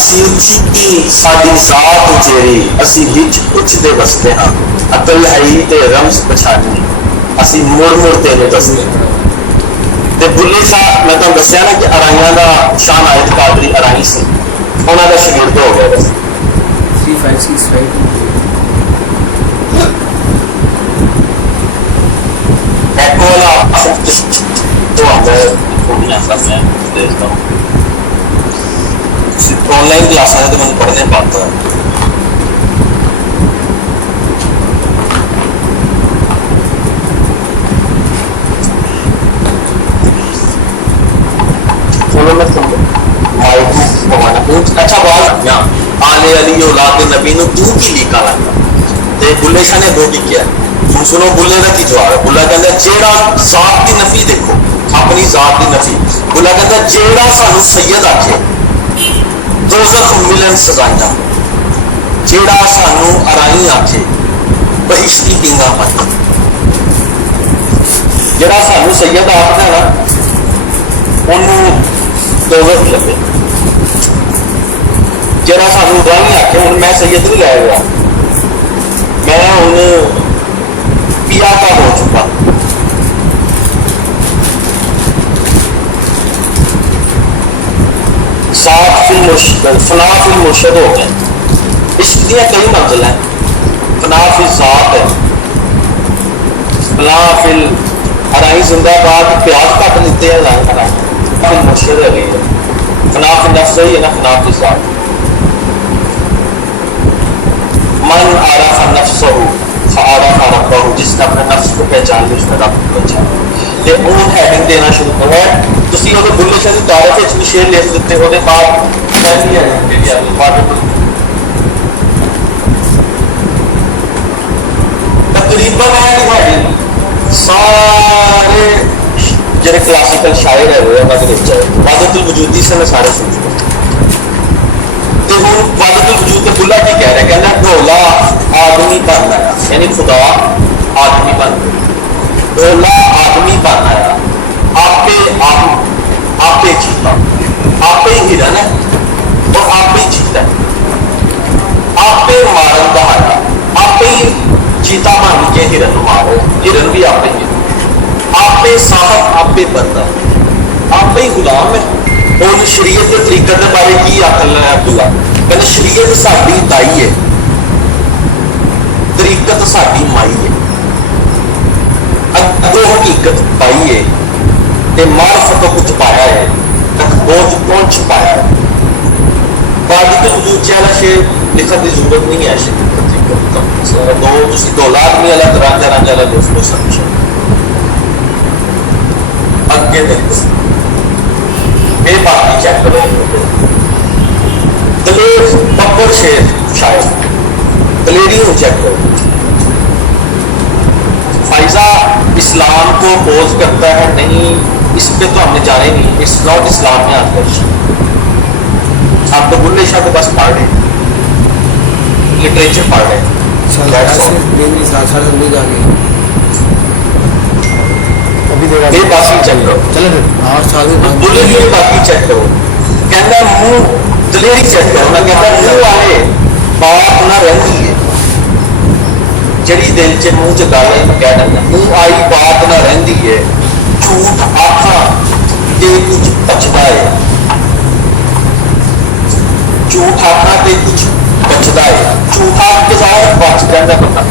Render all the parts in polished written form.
ਅਸੀਂ ਉੱਚੀ ਸਾਡੀ ਜ਼ਾਤ ਉਚੇਰੀ, ਅਸੀਂ ਵਿੱਚ ਉੱਚਦੇ ਵਸਦੇ ਹਾਂ। ਅਕਲ ਹੈ ਤੇ ਰਮਜ਼ ਪਛਾਣੀ, ਅਸੀਂ ਮੁੜ ਮੁੜ ਤੇਰੇ ਦੱਸਦੇ ਹਾਂ। ਤੇ ਬੁੱਲੇ ਸਾਹਿਬ, ਮੈਂ ਤੁਹਾਨੂੰ ਦੱਸਿਆ ਨਾ ਕਿ ਅਰਾਈਆਂ ਦਾ ਸ਼ਾਹ ਨਾਇਦ ਕਾਦਰੀ ਅਰਾਈ ਸੀ, ਉਹਨਾਂ ਦਾ ਸ਼ਾਗਿਰਦ ਹੋ ਗਿਆ ਬਸ। 356 right ecco la online class है तो मैं पढ़ने पाता है। चलो मैं अच्छा बात ना आले अली औलाद नबी नु तू की लीका लगा ते बुल्ले शाह ने दो की किया। ਹੁਣ ਸੁਣੋ ਬੁੱਲੇ ਦਾ ਕੀ ਜਵਾਬ ਹੈ। ਬੁੱਲਾ ਕਹਿੰਦਾ ਜਿਹੜਾ ਜ਼ਾਤ ਦੀ ਨਫੀ, ਦੇਖੋ ਆਪਣੀ ਜ਼ਾਤ ਦੀ ਨਫੀ, ਬੁੱਲਾ ਕਹਿੰਦਾ ਜਿਹੜਾ ਸਾਨੂੰ ਸੈयद ਆਖੇ ਦੋਜ਼ਖ ਮਿਲਨ ਸਜ਼ਾਈਆਂ, ਜਿਹੜਾ ਸਾਨੂੰ ਅਰਾਈ ਆਖੇ ਬਹਿਸ਼ਤੀ ਪਿੰਗਾ ਪਾਈ, ਜਿਹੜਾ ਸਾਨੂੰ ਸੈयद ਆਖਦਾ ਨਾ ਉਹਨੂੰ ਦੋਜ਼ਖ ਲੱਗੇ। ਜਿਹੜਾ ਸਾਨੂੰ ਅਰਾਈ ਆਖੇ, ਹੁਣ ਮੈਂ सैयद नहीं ਲੈ ਗਿਆ, मैं ਹੁਣ पिया का हो चुका, फना फिल मुर्शद हो गए। इश्क दी कई मंजिल है, फना फिल ज़ात है, फना फिल अराई जिंदाबाद प्याज घट लेते हैं, फिल मुर्शद है, फना फिल नफ्स है ना, फना फिल ज़ात। मन आरफ़ नफ्सहु आरफ़ रब्बहु, जिसने अपने नफ्स को पहचान लिया उसने रब को पहचाना। ते उन हैडिंग देना शुरू करो है। तुसी ओदे बुल्ले शाह दी तारीफ विच भी शेर लिख दिते, ओदे बाद पहली है जेडी आ वाटर तकरीबन है कि हैडिंग सारे जेडे क्लासिकल शायर है वो उन्हां दे विच है। वादतुल वजूदी से मैं सारे सुन चुका। वादतुल वजूद के बुल्ला की कह रहे, कहना ढोला आदमी बन आया, यानी खुदा आदमी बन गया, ढोला आदमी बन आया, आपे जीता, आपे ही हिरन है और आपे ही जीता है, आपे मारन दहाड़ा, आपे ही जीता बन के हिरन मारो, हिरन भी आपे ही, आपे साहब आपे बंदा, आपे ही गुलाम है। और शरीयत के तरीके के बारे की आखल है अब्दुल्ला, कहते शरीयत साडी दाई है, तरीकत साडी माई है, अगो हकीकत पाई है, ते मार्फत को छुपाया है, तकबोज कौन छुपाया है। वादतुल वजूद वाला शेर लिखने की जरूरत नहीं है, शेर दो लाख नहीं अलग रांझा रांझा अलग दोस्तों समझो अगे देखो ये बाकी चेक करो। दलेर बब्बर शेर शायर, दलेरी को चेक करो। फायजा इस्लाम को अपोज करता है, नहीं इस पे तो हमने जाना ही नहीं, इट्स नॉट इस्लाम में आदर्श। आप तो बुल्ले शाह को बस पढ़ रहे, लिटरेचर पढ़ रहे, ये बाकी चेक करो। बुल्ले की बाकी चेक करो, कहना मुंह दलेरी चेक करो ना, कहना मुंह आए बात ना रहती है, जड़ी दिल च मुंह च गल है कह देना, मुंह आई बात ना रहती है, झूठ आखा ते कुछ बचता है, झूठ आखा ते कुछ बचता है, झूठ आख के सारा बच जाता बंदा,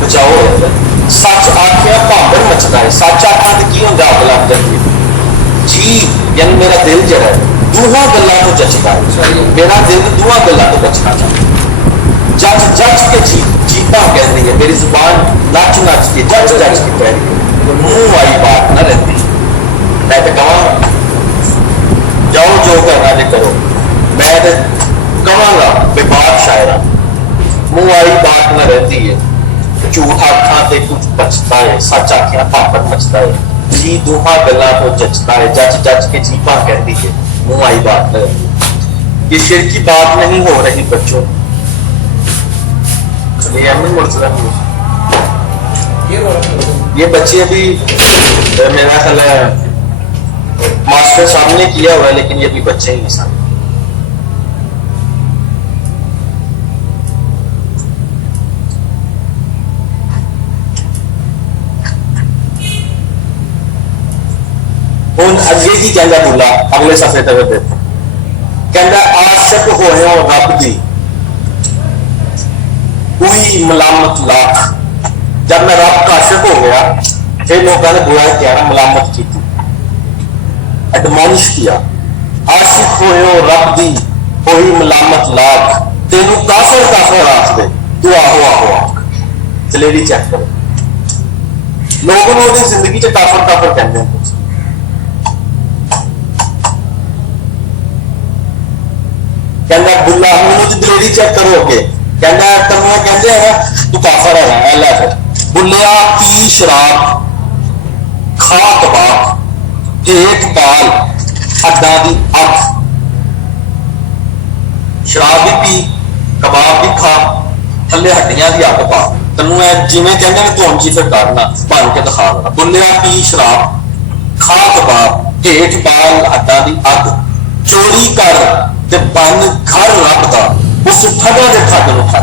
बचाओ हो जाता। सच आखिया भागड़ मचता है, सच आखा तो की होंगे अग लग जाती है। जी यानी मेरा दिल जरा दूहा गल्लां तो जचता है, मेरा दिल दूहा गल्लां तो बचना चाहता। जच जच के जीता कहती है, मेरी जुबान नच नच के जच जच के कह रही है, मुंह आई बात न रहती। मैं तो कहांगा जाओ जो करना जे करो, मैं तो कहांगा बेबाक शायरा, मुंह आई बात न रहती है, झूठ आखा ते कुछ बचता है, सच आखिया पापड़ मचता है, जी दूहा गल्ला तो जचता है, जच जच के जीपा कहती है, मुंह आई बात न रहती। ये शेर की बात नहीं हो रही बच्चों, ये बच्चे अभी मेरा ख्याल है मास्टर सामने किया हुआ है, लेकिन ये भी बच्चे ही सामने कहता बुला अगले सफे ते देखो कहता आशिक होए हो रब दी कोई मलामत लाख। जब मैं रब का आशिक हो गया फिर लोगों ने बुरा किया मलामत की एडमोनिश किया आशिक होए हो रब दी कोई मलामत लाख तेनू काफर काफर आख दे तू आहो आहो आख चलेगी चेक करो लोगों ने जिंदगी च काफर काफर कहते हैं कहना बुला मैनू दलेरी चेक करो अगे कहना तेन कहते हैं तू काफर है लै फिर बुलिया पी शराब खा कबाब एक बाल हड्डा की अग शराब भी पी कबाब भी खा थले हड्डियां की अग पा तेन जिमें कहते हैं तू जी फिर करना बन के दिखा देना बुलिया पी शराब खा कबाब हेठ बाल हड्डा की अग चोरी कर ते बन घर रब का उस ठगा के ठग न खा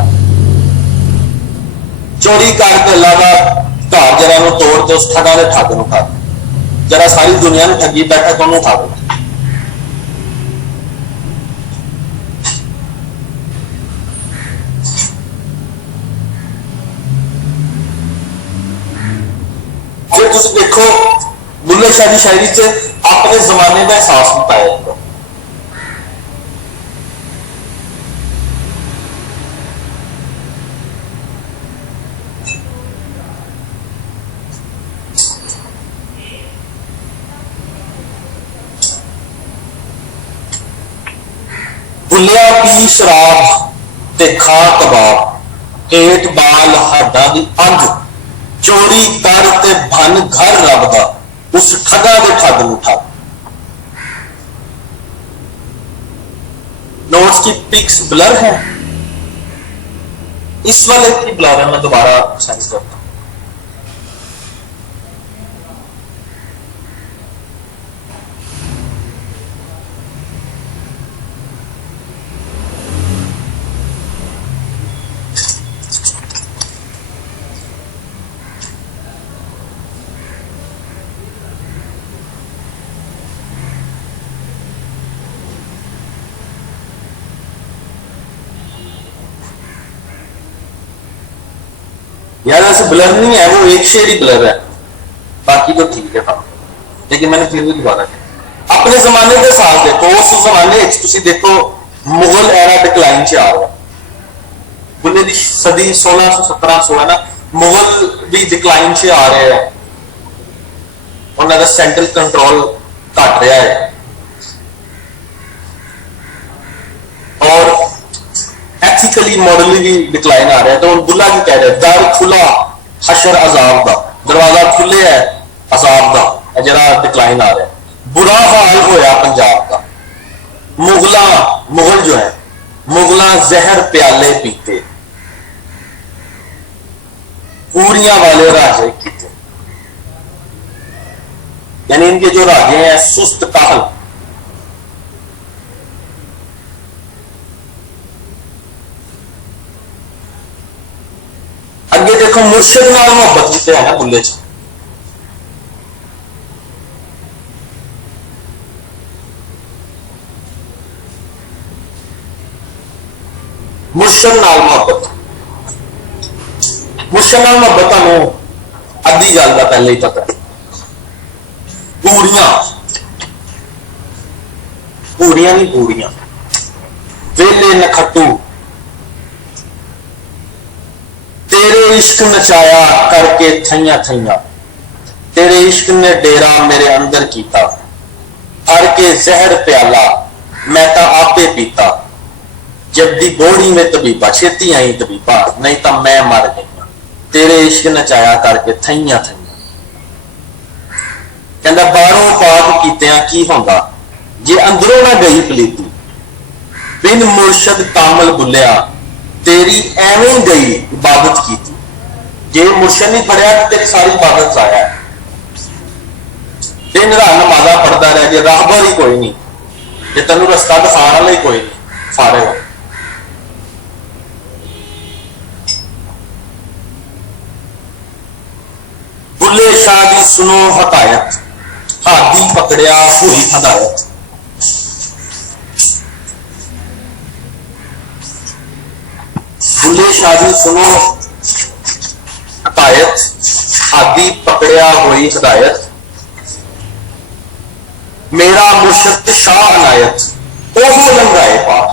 चोरी करके अलावा घर जरा तोड़ के उस ठगा के ठग न खा जरा सारी दुनिया में ठगी बैठा तो उन्होंने खा दो फिर तुम देखो बुल्ले शाह की शायरी से अपने जमाने का एहसास बताया जाता बुलिया पी शराब ते खा कबाब हेठ बाल हड्डा की अग चोरी कर ते भन घर रब दा उस ठगा के ठग न ठग नोट्स की पिक्स ब्लर है इस वाले की ब्लर है मैं दोबारा सेंस करता हूं यार ऐसे ब्लर नहीं है वो एक शेड ही ब्लर है बाकी तो ठीक है था लेकिन मैंने फिर भी दोबारा किया अपने जमाने के साथ देखो उस जमाने देखो मुगल एरा डिक्लाइन च आ रहा बुल्ले की सदी 1600-1700 है ना मुगल भी डिक्लाइन च आ रहे हैं उन्होंने सेंट्रल कंट्रोल घट रहा है और एथिकली मॉरली भी डिक्लाइन आ रहा है तो बुल्ला की कह रहे हैं दर खुला हशर अजाब का दरवाजा खुले है अजाब का जरा डिक्लाइन आ रहा है बुरा हाल होया पंजाब का मुगल जो है मुगला जहर प्याले पीते पूरियां वाले राजे कीते यानी इनके जो राजे हैं सुस्त काहल अगे देखो मुर्शिद नाल मोहब्बत की है ना बुल्ले च मुर्शिद नाल मोहब्बत तुहानू अद्धी गल का पहले ही पता है पूरियां नहीं पूरियां वेले नखट्टू तेरे इश्क नचाया करके थैया थैया तेरे इश्क ने डेरा मेरे अंदर कीता हर के जहर प्याला मैं ता आपे पीता जब दी बोड़ी में तबीबा छेती आई तबीबा नहीं तो मैं मर गई तेरे इश्क नचाया करके थैया थैया कहता बारों पाक कीतिया की होंदा जे अंदरों ना गई पलीती बिन मुर्शद कामल बुलिया तेरी एवं गई इबादत की थी जे मुर्शद नहीं पढ़िया तो तेरी सारी इबादत जाया है दिन रात नमाजा पढ़ता रह जे राहबर ही कोई नहीं जे तेन रस्ता दिखाने वाला ही कोई नहीं फारे हो बुल्ले शाह की सुनो हकायत हाथी पकड़िया हुई हदायत। बुल्ले शाह जी सुनो हदायत, हाथी पकड़िया हुई हदायत, मेरा मुर्शद शाह अनायत ओहो लंघाए पार।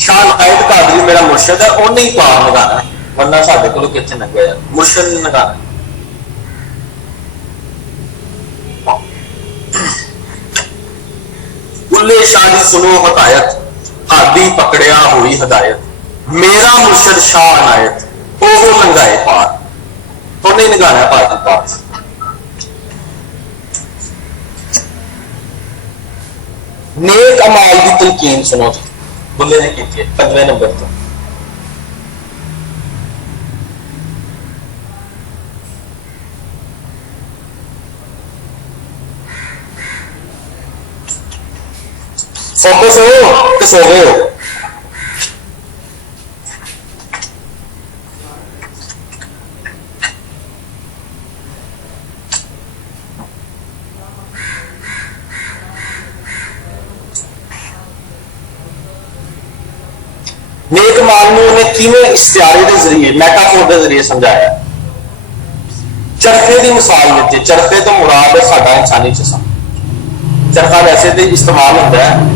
शाह अनायत कादरी मेरा मुर्शद है, उन्हें ही पार लगाना, वरना साडे कोलों कित्थे लंघे यार, मुर्शद नहीं लगाना। बुल्ले शाह जी सुनो हदायत, हाथी पकड़िया हुई हदायत, मेरा मुर्शद शाह अनायत ओहो लंघाए पार, तो नहीं लगाना पार की पार। नेक अमाल की तलकीन सुनो जी, बुल्ले ने की है 5वें नंबर पर। फोकस हो कि सो गए हो? नेक माल में उन्हें किवें इस्तिआरे के जरिए मैटाफोर के जरिए समझाया। चरखे की मिसाल दी, चरखे तो मुराद है साडा इंसानी जिस्म। चरखा वैसे तो इस्तेमाल होता है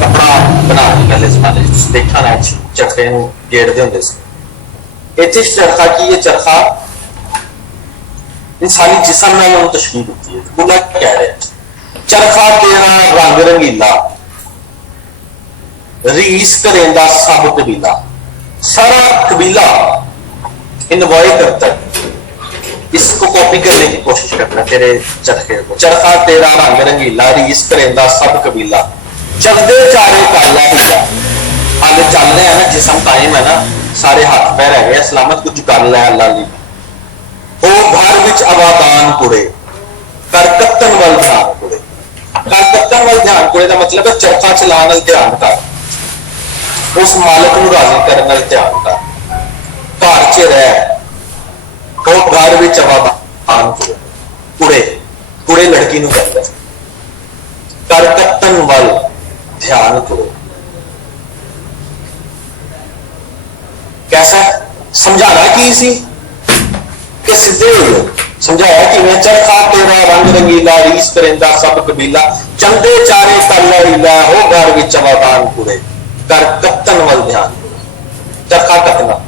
कपड़ा बनाने पहले जमाने देखा ना चरखे गेड़ते होंगे सी। इत्थे चरखा की है, चरखा इंसानी जिस्म में तशकील होती है। बुला कह रहे चरखा तेरा रंग रंगीला, रीस करेंदा सब कबीला। सारा कबीला इन्वॉय करता है, इसको कॉपी करने की कोशिश करता है तेरे चरखे को। चरखा तेरा रंग रंगीला, रीस करेंदा सब कबीला, चलते चारे काला हीला। हाले चल रहे हैं ना, जिसम कायम है ना, सारे हाथ पैर है सलामत, कुछ कर लै अल्लाह ली। ओ घर विच आबादान कुड़े, कर कत्तन वाल ध्यान कुड़े। कर कत्तन वाल ध्यान कुड़े का मतलब है चरखा चलाने वाल ध्यान कर, उस मालिक को राजी करने वाल ध्यान कर। घर च रह, ओ घर विच आबादान कुड़े, कुड़े कुड़े लड़की नूं कहता है। कर कत्तन वाल ध्यान करो। कैसा समझाना की सी कि सीधे हो समझाया कि मैं चरखा तेरा रंग रंगीला, रीस करेंदा सब कबीला, चंदे चारे काला हीला, हो घर विच आबादान कुड़े, कर कत्तन वाल ध्यान करो। चरखा कतना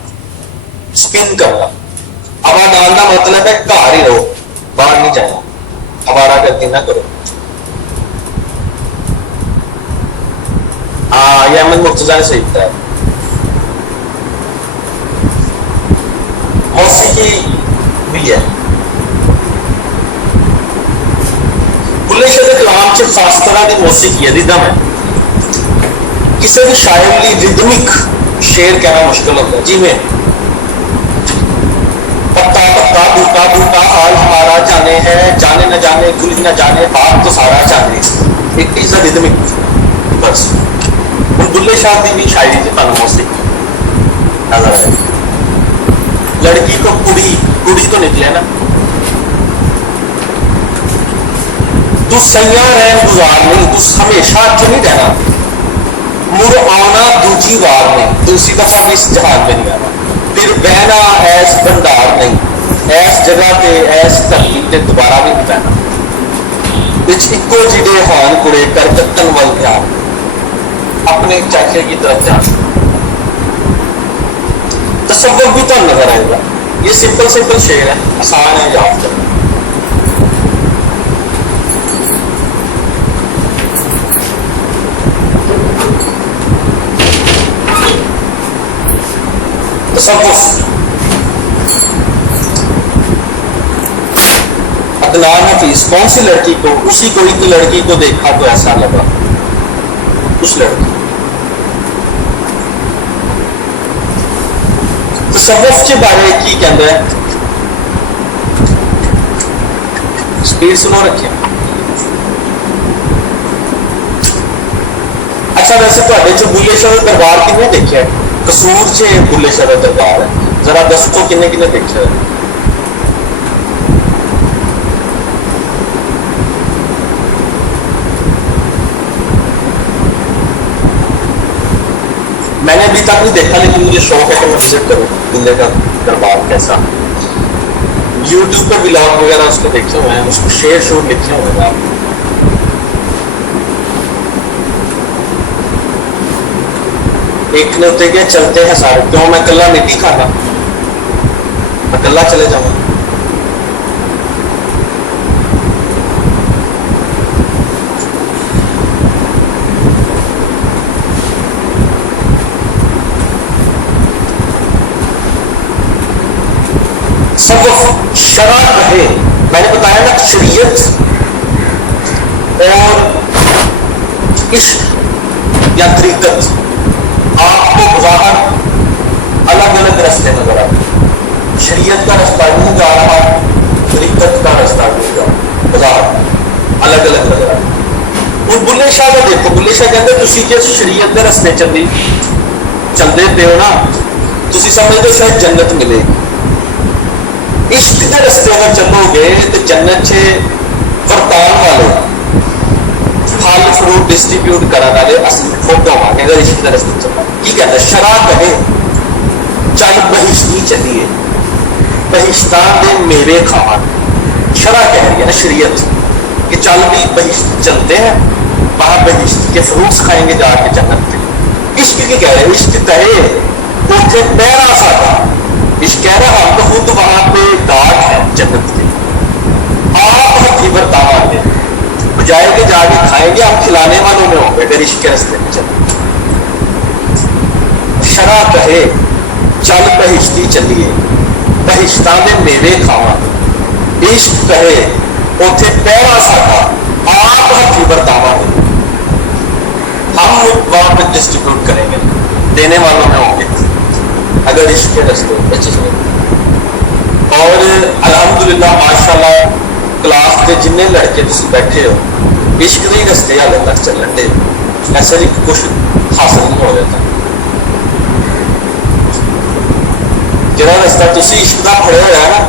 स्पिन करना। आबादान का मतलब है घर ही रहो, बाहर नहीं जाना, आवारा गर्दी ना करो। हाँ, ये अहमद मुर्तजा ने सही बताया। मौसीकी भी है। बुल्ले शाह के कलाम च खास तरह की मौसीकी है, रिदम है। किसी भी शायर लिए रिदमिक शेर कहना मुश्किल होता है। जिमें पत्ता पत्ता बूटा बूटा हाल हमारा जाने है, जाने न जाने गुल न जाने बात तो सारा जाने। इट इज अ रिदमिक बस। बुल्ले शाह की भी शायरी से तुम मौसीकी नजर आए। लड़की को कुड़ी, कुड़ी तो निकले ना। तू सैया रैन गुजार नहीं, तू हमेशा च नहीं रहना, मुड़ आना दूजी वार नहीं, दूसरी दफा भी इस जहाज में नहीं आना। फिर बहना ऐस भंडार नहीं, ऐस जगह पे ऐस धरती ते दोबारा भी नहीं बहना। बिच इको जिडे हान कुड़े, कर कत्तन वाल ध्यान, अपने चरखे की तरफ जाना। तसव्वुफ भी तो नजर आएगा। ये सिंपल सिंपल शेर है, आसान है याद करना। तसव्वुफ अदनान हफीज, कौन सी लड़की को, उसी कोई की लड़की को देखा तो ऐसा लगा, उस लड़की। तसव्वुफ के बारे की कहते हैं, स्पीड सुनो रखिए। अच्छा, वैसे तो बुल्ले शाह का दरबार किन्ने देखा है? कसूर से बुल्ले शाह का दरबार है, जरा दसो किन्ने किन्ने देखा है? मैंने अभी तक नहीं देखा, लेकिन मुझे शौक है कि मैं विजिट करूँ दुल्हे का दरबार कैसा। यूट्यूब पे ब्लॉग वगैरह उसको देखे हुए हैं, उसको शेयर शोर लिखे हुए हैं आप। एक ने उतरे गया, चलते हैं सारे, क्यों मैं कल्ला नहीं खाना, मैं कल्ला चले जाऊंगा। सब शरा रहे, मैंने बताया ना, शरीयत और इश्क या तरीकत आपको बाहर अलग अलग रास्ते नजर आते हैं। शरीयत का रास्ता यूं जा रहा है, तरीकत का रास्ता यूं जा रहा, बाजार अलग अलग नजर आते हैं। और बुल्ले शाह का देखो, बुल्ले शाह कहते तुसी जे शरीयत के रास्ते चलते पे हो ना, तुसी समझते शायद जन्नत मिलेगी। इश्क के रास्ते अगर चलोगे तो जन्नत से वरतान वाले फल फ्रूट डिस्ट्रीब्यूट करने वाले असली खुद होवांगे अगर इश्क के रास्ते चलना। की कहता है शराब कहे चल बहिश्ती चलिए, बहिश्तान दे मेवे खावा। शरा कह रही है ना शरीयत कि चल भी बहिश्त चलते हैं, वहां बहिश्त के फ्रूट्स खाएंगे जाके जन्नत के। इश्क की कह रहे हैं, इश्क कहे उसे पैरा साधा, इश्क कह रहा हम तो खुद वहां पे गार्ड है जन्नत के, आप हथी बरतावांगे, बजाय के जाके खाएंगे, आप खिलाने वालों में होंगे अगर इश्क के रास्ते में चले। शरा कहे चल बहिश्ती चलिए, बहिश्ता में मेवे खावा। इश्क कहे उथे पैरा साधा, आप हथी बरतावांगे, हम वहां पे डिस्ट्रीब्यूट करेंगे, देने वालों में होंगे अगर इश्क के रास्ते में चले। और अल्हम्दुलिल्लाह माशाल्लाह क्लास के जिन्ने लड़के तुम बैठे हो इश्क के रस्ते हाले तक चलन दे, ऐसा भी कुछ हासिल नहीं हो जाता। जो रस्ता तुम इश्क का फड़िया हुआ है ना,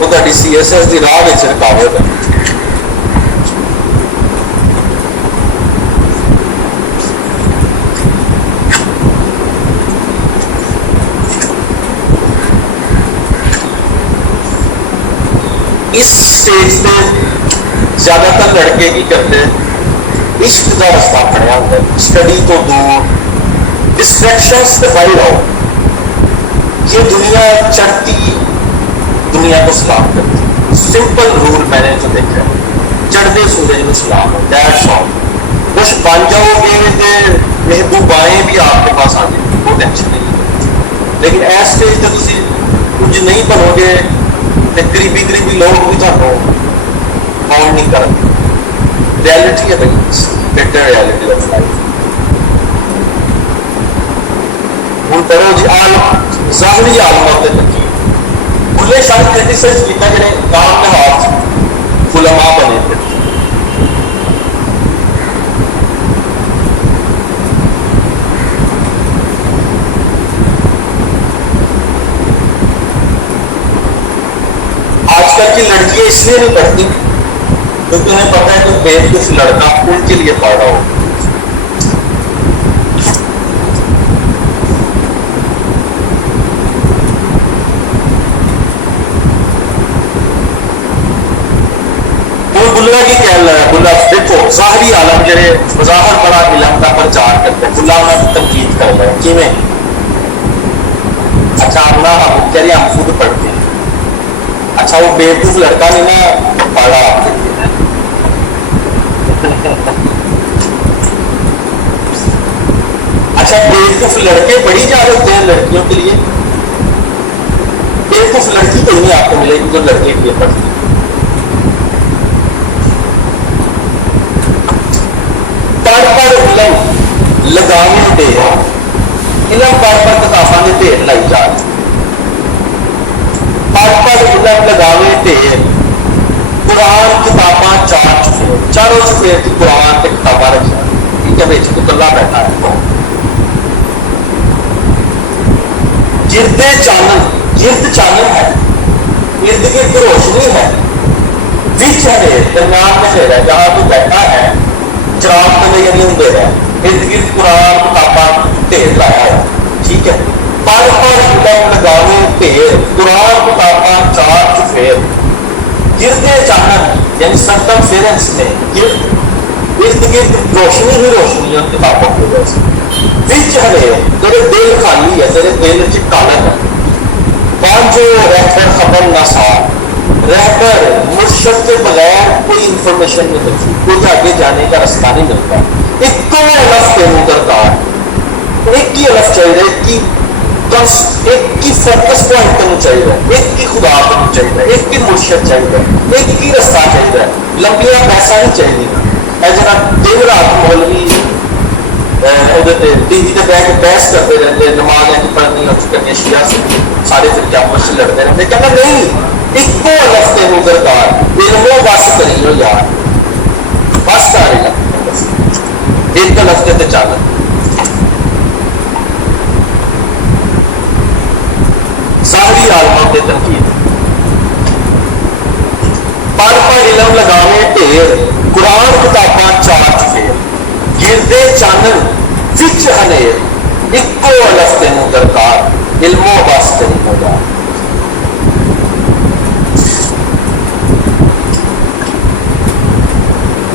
वो तुहाडी CSS की राह में रुकावट है। इस स्टेज पे ज्यादातर लड़के की करते हैं, इश्क का रास्ता फड़िया होता है, स्टडी तो दूर, डिस्ट्रैक्शंस से बाहर रहो। ये दुनिया चढ़ती दुनिया को सलाम करती है, सिंपल रूल मैंने जो देखा है, चढ़ते सूरज को सलाम हो, दैट्स ऑल। कुछ बन जाओगे तो महबूबाएं भी आपके पास आ जाएंगी, कोई टेंशन नहीं। लेकिन ऐस स्टेज पे तुम कुछ नहीं बनोगे तो गरीबी गरीबी लोग भी तो ऑन नहीं करते। रियलिटी है भाई, बेटर रियलिटी ऑफ लाइफ। हम करो जी आलम ज़ाहरी आलमों के तकी बुल्ले शाह क्रिटिसाइज किया जने काम में हाथ उलमा बने थे। आजकल की लड़कियां इसलिए नहीं पढ़ती क्योंकि उन्हें पता है कि बेवकूफ लड़का उनके लिए पढ़ रहा हो। बुल्ला की कह रहा है, बुल्ला देखो ज़ाहरी आलम जड़े बाहर बड़ा इलम का प्रचार करते हैं, बुल्ला उन्हें तनकीद कर रहे हैं किमें। अच्छा अपना हम कह रहे हम खुद पढ़ते हैं, अच्छा वो बेवकूफ लड़का नहीं ना पढ़ा आपके लिए। अच्छा बेवकूफ लड़के पढ़ी जा रहे हैं लड़कियों के लिए, बेवकूफ लड़की तो नहीं आपको मिलेगी जो लड़के के लिए पढ़ती है। लगाने दे इलम पर किताबा के ढेर लाई जा पर इलम लगावे ढेर कुरान किताबा चार चुके चारों चुफेर की कुरान के किताबा रखा ठीक है बेच तो कला बैठा है। गिरदे चानन गिरद चानन है, इर्द गिर्द रोशनी है, बीच है दरम्यान में है जहां तू बैठा है, चिराग तले यानी अंधेरा है, इर्द गिर्द कुरान किताबा ढेर लाया है। ठीक है। पर इलम लगावे ढेर, कुरान किताबां चार चुफेर, गिरदे चानन यानी सर्कमफेरेंस में इर्द गिर्द रोशनी ही रोशनी है किताबों की वजह से। विच हले तेरे दिल खाली है, तेरे दिल च काला है। जो रहबर खबर ना साथ, रहबर मुर्शद के बगैर कोई इंफॉर्मेशन नहीं मिलती, कोई आगे जाने का रास्ता नहीं मिलता। एक अलफ तेनों दरकार, एक ही अलफ चाहिए, एक की फोकस पॉइंट तेन चाहिए, एक की खुदा तेन चाहिए, एक की मुर्शद चाहिए, एक ही रास्ता चाहिए। लंबिया पैसा नहीं चाहिए। जरा दिन रात मौलवी टीवी से बह के बहस करते रहते, नमाज नहीं पढ़नी और करनी शिया से सारे फिर क्या आपस में लड़ते रहते। कहना नहीं, इको अलफ तेनों दरकार, इल्मो बस करी हो यार, बस कर एक अलफ ते चल। सारी आलमा के तनकीद, पर इलम लगावे ढेर, कुरान किताबां चार चुफेर, गिरदे चानन विच हनेर, इको अलफ तेनों दरकार, इल्मो बस तेरी होगा।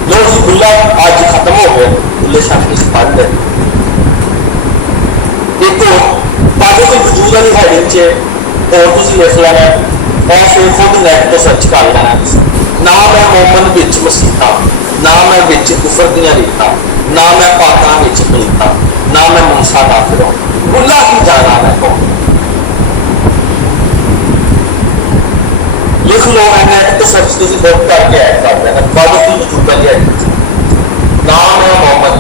लो जी बुला आज खत्म हो गया, बुले शाह की बंद है। देखो बाजू कोई वजूद वाली हेडिंग च और तुम लिख लेना और फिर खुद नैट तो सर्च कर लेना। ना मैं मोमन बिच मसीहा, ना मैं बिच कुफर दियां रीतां, ना मैं पाकां बिच पलीतां, ना मैं मूसा ना फिरौन, बुला की जाना मैं कौन। लिख लो नैट तो सर्च तुम बुक करके ऐड कर लेना बाजू की वजूद वाली हेडिंग, ना मैं मोमन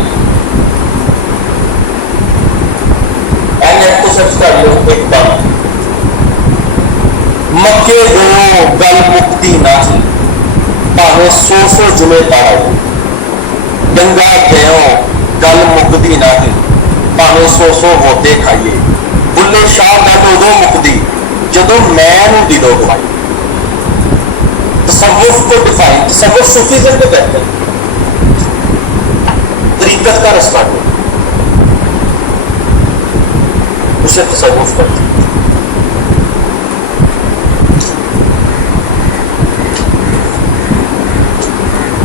नेट तो सर्च कर लो एकदम। मक्के गयो गल मुक्ति ना थी, भावे सौ जुमे तारा, गंगा गयो गल मुक्ति ना थी, भावे सौ होते खाइए। बुले शाह गल उदो मुक्ति जदों मैं दिलों गवाई। तसव्वुफ को डिफाइन, तसव्वुफ सूफीज़्म को कहते हैं, तरीकत का रास्ता को, उसे तसव्वुफ कहते हैं।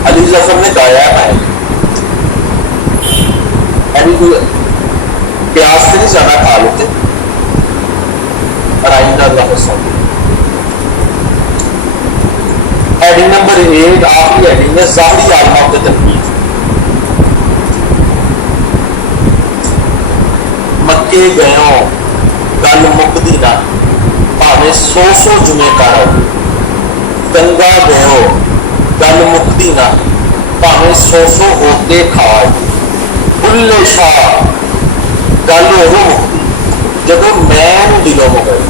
अली जफर ने गाया है, प्याज से नहीं ज्यादा खा लेते और आइंदा अल्लाह सुन। हेडिंग नंबर 8 आखिरी हेडिंग है, ज़ाहरी आलमा के तनकीद। मक्के गयो गल मुकदी ना, भावे सौ जुमे कर, गंगा गयो गल मुक्ति ना, भावे सौ होते खाए। बुल्ले शाह गल वो मुक्ति जदों मैं दिलों हो गई।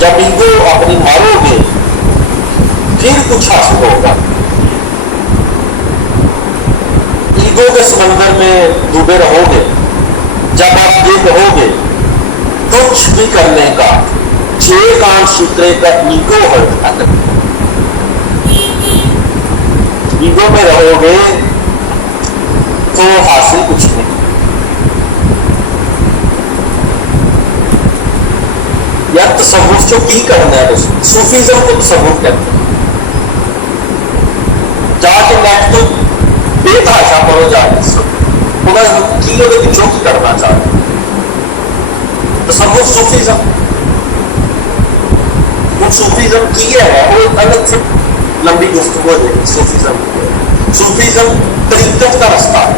जब ईगो अपनी मारोगे फिर कुछ हासिल होगा। ईगो के समंदर में डूबे रहोगे, जब आप ये कहोगे कुछ भी करने का, जे कान सूत्रे का ईगो हट, ईगो में रहोगे तो हासिल कुछ नहीं। यार तसव्वुफ जो की करना है, सूफीज़्म को तसव्वुफ कहते हैं। जाके नेट तो बेतहाशा पढ़ो जाके की पिछों की करना चाहते तसव्वुफ सूफीज़्म। वो सूफीज़्म की है वो अलग से लंबी गुफ्तगू हो जाएगी। सूफीज़्म तरीकत का रास्ता है,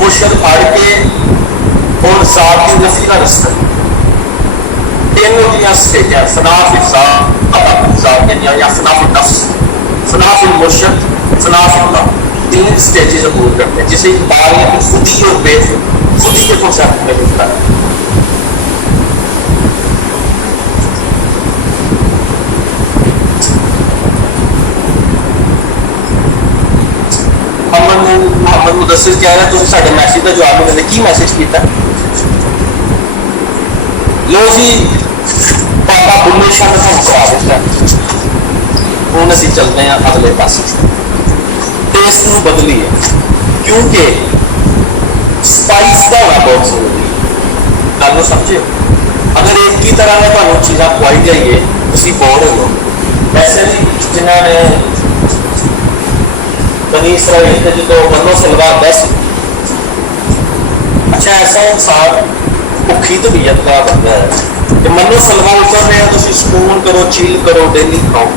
मुर्शद फाड़ के और साथ की नफी का रास्ता है। तीनों दियां स्टेजां, सनाफ या सनाफ नफ्स, सनाफ मुर्शद, सनाफ अल्लाह, तीन स्टेजेस अबूर करते हैं, जिसे इकबाल ने खुदी और बेखुदी के कॉन्सेप्ट में लिखा है। मोहम्मद मुदस्सिर कह रहा तुम साडे मैसेज का जवाब नहीं देते, की मैसेज किया? लो जी बाबा बुल्ले शाह ने हम करा दिता, हूँ असी चलते हैं अगले पास। टेस्ट में बदली है क्योंकि स्पाइस का होना बहुत जरूरी है। गल समझे? अगर एक ही तरह ने ਤੁਹਾਨੂੰ ਚੀਜ਼ਾਂ ਖਵਾਈ ਜਾਈਏ ਤੁਸੀਂ ਬੋਰ ਹੋ ਜਾਓਗੇ। वैसे भी जिन्हों ने बनी इसराइल के जो मनो सलवा दस अच्छा ऐसा इंसान भुखी तबीयत का बंदा है कि मनो सलवा उतर रहे हैं, तुम सुकून करो, चिल करो, डेली खाओ,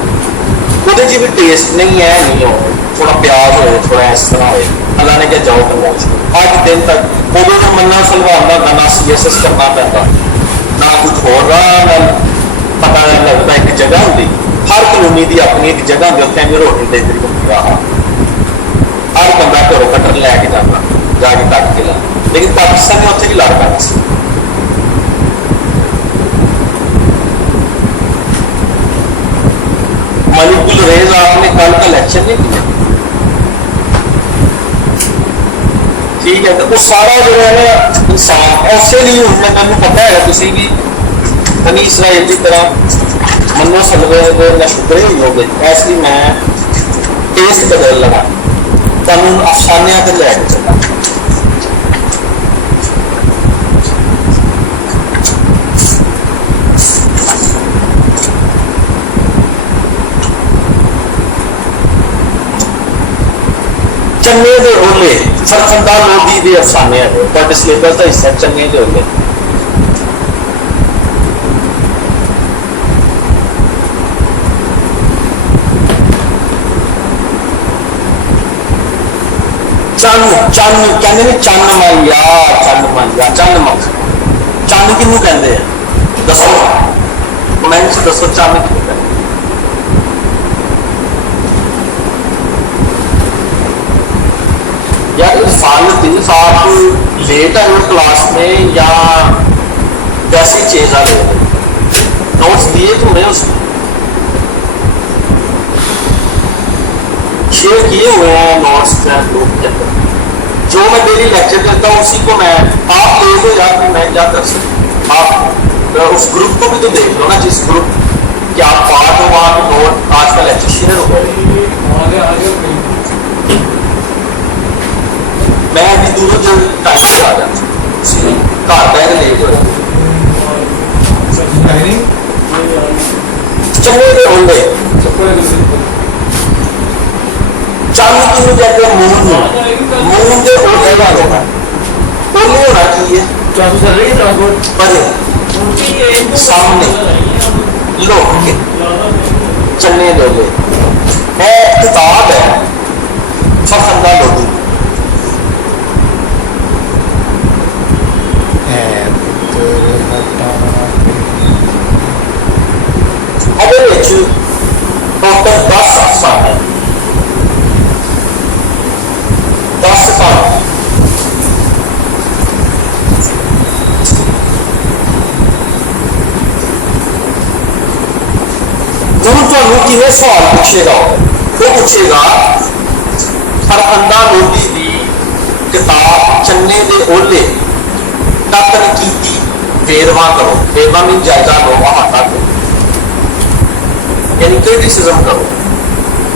वो भी टेस्ट नहीं है, नहीं हो थोड़ा प्याज हो, थोड़ा इस तरह हो, अल्लाह ने क्या जाओ प्रमोश अज दिन तक उदो तो मन्ना सलवाना का ना CSS करना पैदा ना कुछ हो रहा ना पता लगता एक जगह होती, हर कलोनी की अपनी एक जगह होती, उत्थे रोटी डिलीवरी होती है, हर बंदा घरों कटर लैके जाता जाके कट के ला, लेकिन पाकिस्तान ने उत्थे भी लड़ पैना सी। मलिकुल रेज आपने कल का इलेक्शन नहीं किया, ठीक है, तो वो सारा जो है ना इंसान ऐसे नहीं उनमें मैं पता है तुम भी बनी इसराइल की तरह मनो सलवे न शुक्रे ही हो गए, ऐसी मैं टेस्ट बदल लगा तुम अफसानिया पर लैके चला। चन्ने दे ओले फरखंदा लोधी दे अफसाने है, बट सिलेबस का हिस्सा चन्ने दे ओले। चन चन कहते ने चन माइया चन माइया चन मख चन किनू कहते हैं दसो कमेंट से दसो चन किनू कहते हैं। यार इरफान आप लेट आए हो क्लास में या वैसे चेंज आ गए नोट्स दिए तुमने उसमें शेयर किए हुए हैं नोट्स ग्रुप के अंदर, जो मैं डेली लेक्चर करता हूँ उसी को मैं आप ले लो या फिर मैं क्या कर सकता आप उस ग्रुप को भी तो देख लो ना, जिस ग्रुप के आप पार्ट हो वहाँ के नोट आज का लेक्चर शेयर हो गए। मैं अभी दूरों जो टाइम से आ जाता घर बैग ले चले गए होंगे चल किनू कहते हैं मून मून के ओले का होगा ओले होना चाहिए पर सामने लोग के चलने दोगे है किताब है फरखंदा लोधी टोटल 10 अफसाने 10 कहानी गुरु ਤੁਹਾਨੂੰ ਕਿਵੇਂ सवाल पूछेगा वो पूछेगा फरखंदा लोधी की किताब चन्ने दे ओले का तनकीदी वेरवा करो, वेरवा मीन जायजा लो, अहाता करो यानी क्रिटिसिज्म करो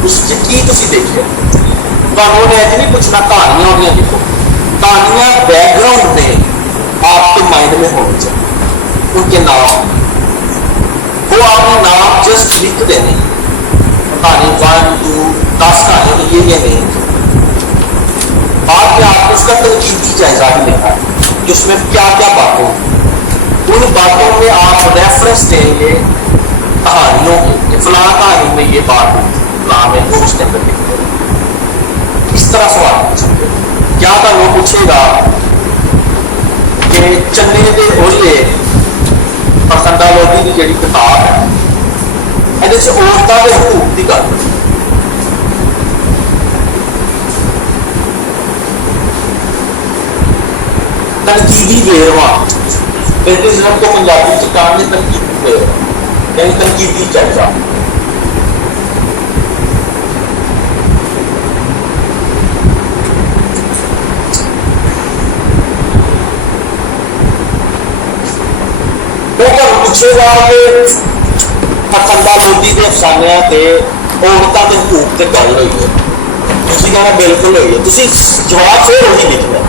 उसकी की तुसी देखिए उन्होंने अज नहीं पूछना कहानियां उन्हें लिखो, कहानियां बैकग्राउंड में आपके माइंड में होनी चाहिए, उनके नाम वो आपने नाम जस्ट लिख देने कहानी 1 2 10 कहानी ये नहीं बाद में आपको उसका तनकीदी जायजा भी लेना है कि उसमें क्या क्या बातें, उन बातों में आप रेफरेंस देंगे कहानियों के फलां कहानी में ये बात फलां में वो उसके अंदर लिख दो, इस तरह सवाल पूछेंगे। क्या था वो पूछेगा कि चन्ने दे ओले फरखंदा लोधी की जी किताब है ये औरतों के हकूक की गल तनकीदी वेरवा क्रिटिसिज्म को पंजाबी च कहानी तनकीदी वेरवा यानी तनकीदी चर्चा। पूछेगा कि फरखंदा लोधी के अफसानियां ते औरतों के हकूक से गल हुई है, तुसीं कहना बिल्कुल हुई है, तुसीं जवाब फिर वही लिखना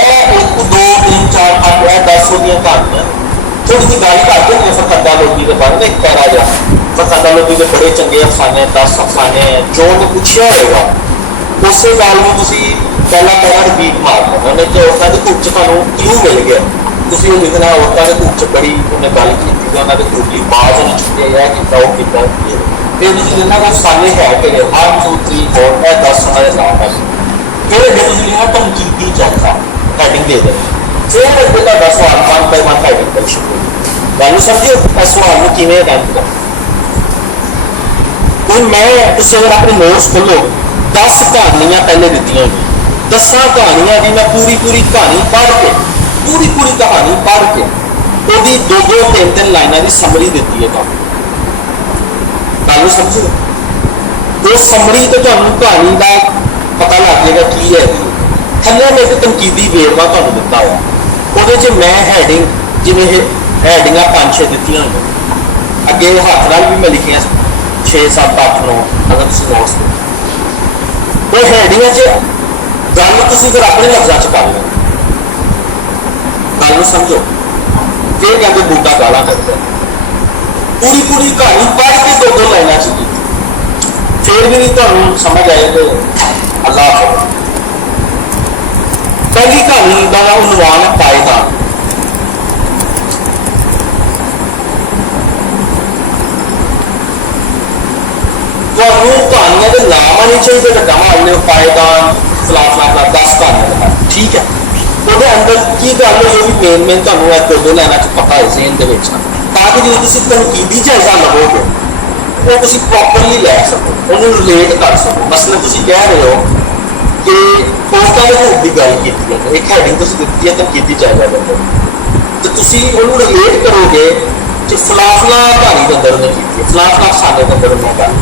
1 2 3 4 5 10 कहानियां थोड़ी जी गल करते हैं फखंदा लोधी के बारे में एक पैरा जा फखंदा लोधी के बड़े चंगे अफसाने 10 अफसाने जो उन्हें पूछा होगा उस गल में पहला पैरा रिपीट मार देना उन्हें जो औरतों के ग्रुप तुहानू क्लू मिल गया तुसीं लिखना औरतों के ग्रुप बड़ी उन्हें गल की उन्होंने ग्रुपली बाज उन्हें छुट्टिया गया कि वो कितना फिर तुसीं लिखना कि अफसाने है कि 1 2 3 4 मैं 10 उन्होंने नाम है फिर अगर तुसीं लिखना तनकीदी चौथा हैडिंग दे देनी फिर अगर तुहाडा सवाल 1 बाय 1 हैडिंग कर शुरू गल समझो इस सवाल में किवें अटेंड करना ਹੁਣ मैं तुसीं अगर अपने नोट्स खोलो 10 कहानियां पहले दित्तियां होगी 10 कहानियां की मैं पूरी पूरी कहानी पढ़ के पूरी कहानी पढ़ के ਉਹਦੀ 2-2 3-3 ਲਾਈਨਾਂ ਦੀ ਸਮਰੀ ਦਿੱਤੀ ਹੈ ਤੁਹਾਨੂੰ ਗੱਲ ਸਮਝੋ ਉਸ ਸਮਰੀ ਤੋਂ ਤੁਹਾਨੂੰ ਕਹਾਣੀ ਦਾ ਪਤਾ ਲੱਗ ਜਾਏਗਾ ਕੀ ਹੈ ਥੱਲੇ ਮੈਂ ਇੱਕ ਤਨਕੀਦੀ ਵੇਰਵਾ ਤੁਹਾਨੂੰ ਦਿੱਤਾ ਹੋਇਆ ਉਹਦੇ 'ਚ ਮੈਂ ਹੈਡਿੰਗ ਜਿਵੇਂ ਇਹ ਹੈਡਿੰਗਾਂ 5-6 ਦਿੱਤੀਆਂ ਹੋਈਆਂ ਅੱਗੇ ਹੱਥ ਨਾਲ ਵੀ ਮੈਂ ਲਿਖੀਆਂ 6-7-8-9 ਅਗਰ ਤੁਸੀਂ ਨੋਟਸ ਉਹ ਹੈਡਿੰਗਾਂ 'ਚ ਗੱਲ ਤੁਸੀਂ ਫਿਰ ਆਪਣੇ ਲਫ਼ਜ਼ਾਂ 'ਚ ਕਰ ਲਓ ਗੱਲ ਨੂੰ ਸਮਝੋ फिर कहते बूटा गाला करता पूरी कहानी पढ़ के 2-2 लाइना ची फिर भी नहीं तुहानू समझ आए तो अल्लाह पहली कहानी का उन्वान है पायदान तुहानू कहानियां के नाम आने चाहिए रकम आने पायदान फला 10 कहानियां ठीक है ਉਹਦੇ ਅੰਦਰ ਕੀ ਗੱਲ ਹੋਈ ਉਹ ਵੀ ਮੇਨ ਤੁਹਾਨੂੰ ਇਹ 2-2 ਲਾਈਨਾਂ 'ਚ ਪਤਾ ਹੈ ਜ਼ੇਨ ਦੇ ਵਿੱਚ ਤਾਂ ਕਿ ਜਦੋਂ ਤੁਸੀਂ ਤਨਕੀਦੀ ਜਾਇਜ਼ਾ ਲਵੋਗੇ ਉਹ ਤੁਸੀਂ ਪ੍ਰੋਪਰਲੀ ਲੈ ਸਕੋ ਉਹਨੂੰ ਰਿਲੇਟ ਕਰ ਸਕੋ ਮਸਲਨ ਤੁਸੀਂ ਕਹਿ ਰਹੇ ਹੋ ਕਿ ਔਰਤਾਂ ਦੇ ਹੱਕ ਦੀ ਗੱਲ ਕੀਤੀ ਹੈ ਇੱਕ ਹੈਡਿੰਗ ਤੁਸੀਂ ਦਿੱਤੀ ਹੈ ਤਨਕੀਦੀ ਜਾਇਜ਼ਾ ਲਵੋ ਤੇ ਤੁਸੀਂ ਉਹਨੂੰ ਰਿਲੇਟ ਕਰੋਗੇ ਕਿ ਫਲਾਫਲਾ ਕਹਾਣੀ ਦੇ ਅੰਦਰ ਉਹਨੇ ਕੀਤੀ ਹੈ ਫਲਾਫਲਾ ਸਾਡੇ ਦੇ ਅੰਦਰ ਉਹਨੇ ਗੱਲ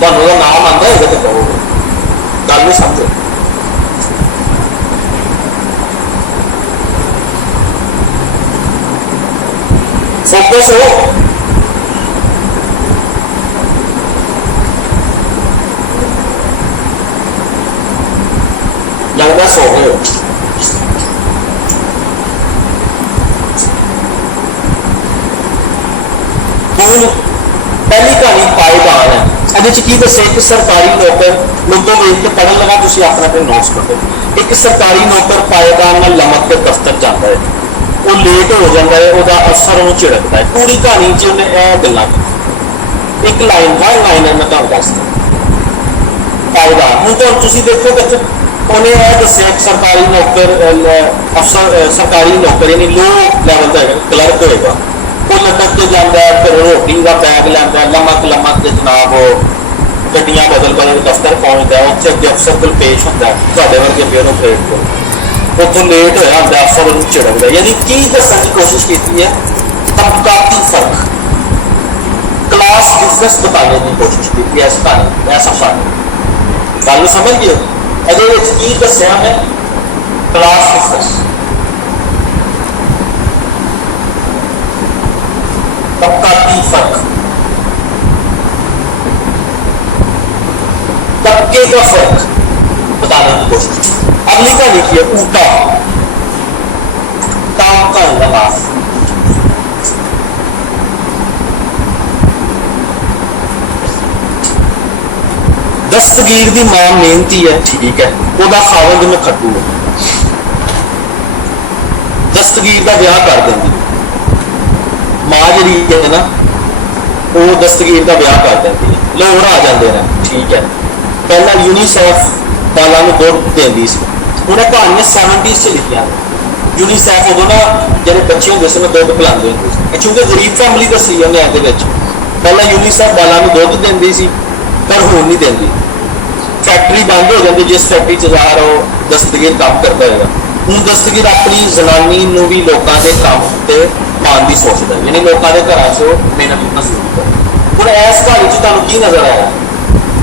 ਤੁਹਾਨੂੰ ਉਹਦਾ ਨਾਮ ਆਉਂਦਾ ਹੋਵੇਗਾ ਤਾਂ ਕਹੋਗੇ ਗੱਲ ਨੂੰ ਸਮਝੋ फोकस हो लगना सो गए हो पहली कहानी पायदान है की दस एक सरकारी नौकर लोगों वेख के पढ़न लगा तुम अपने अपने नोट्स पढ़ो एक सरकारी नौकर पायदान में लमक के दफ्तर जाता है वो लेट हो जाता है वह अफसर उन्होंने झिड़कता है पूरी कहानी च उन्हें यह गल्लां एक लाइन 1 लाइन है मैं तुहानूं दसदा पायदान हुण तुसीं देखो कि उन्हें यह दस्सिया सरकारी नौकर अफसर सरकारी नौकर यानी लो लैवल का क्लर्क होएगा वो लटक के जाता है फिर रोटी का बैग लैंदा लमक के जनाब गड्डियां बदल दफ्तर पहुंचता है उत्थे अगे अफसर कोल पेश होंदा है तुहाडे वर्गे ब्यूरोक्रेट को उतो लेट होया होंदा अफसर उन्हें झिड़कदा यानी की दस्सण की कोशिश की है तबकाती फर्क क्लास डिफरेंस बताने की कोशिश की है इस कहानी ऐसा शामिल गल समझ गए ਇਹਦੇ ਵਿੱਚ ਕੀ ਦੱਸਿਆ ਮੈਂ क्लास डिफरेंस तबकाती फर्क तबके का फर्क बताने की कोशिश अगली कहानी की है ऊटा काम का नमाज दस्तगीर की मां मेहनती है ठीक है वह खावंद में खट्टू है दस्तगीर का ब्याह कर देंगी मां जी है ना वो दस्तगीर का ब्याह कर देंगी लाहौर आ जाते हैं ठीक है पहला यूनीसैफ बालों में दुध देंदी सी उन्हें कहानियां 70s से लिखिया यूनीसैफ उदों ना जो बच्चे होंगे से दुध पिलाते होंगे चूंकि गरीब फैमिली दसी उन्हें पहला यूनीसैफ बालों में दुध देंदी सी पर हुण नहीं देंदी फैक्ट्री बंद हो जाती जिस फैक्ट्री च ज़ाहिर हो दस्तगीर काम करता है हूँ दस्तगीर अपनी जनानी भी लोगों के काम से पाने की सोचता है यानी लोगों के घर से मेहनत करना शुरू कर हूँ इस कहानी तुहानूं की नज़र आया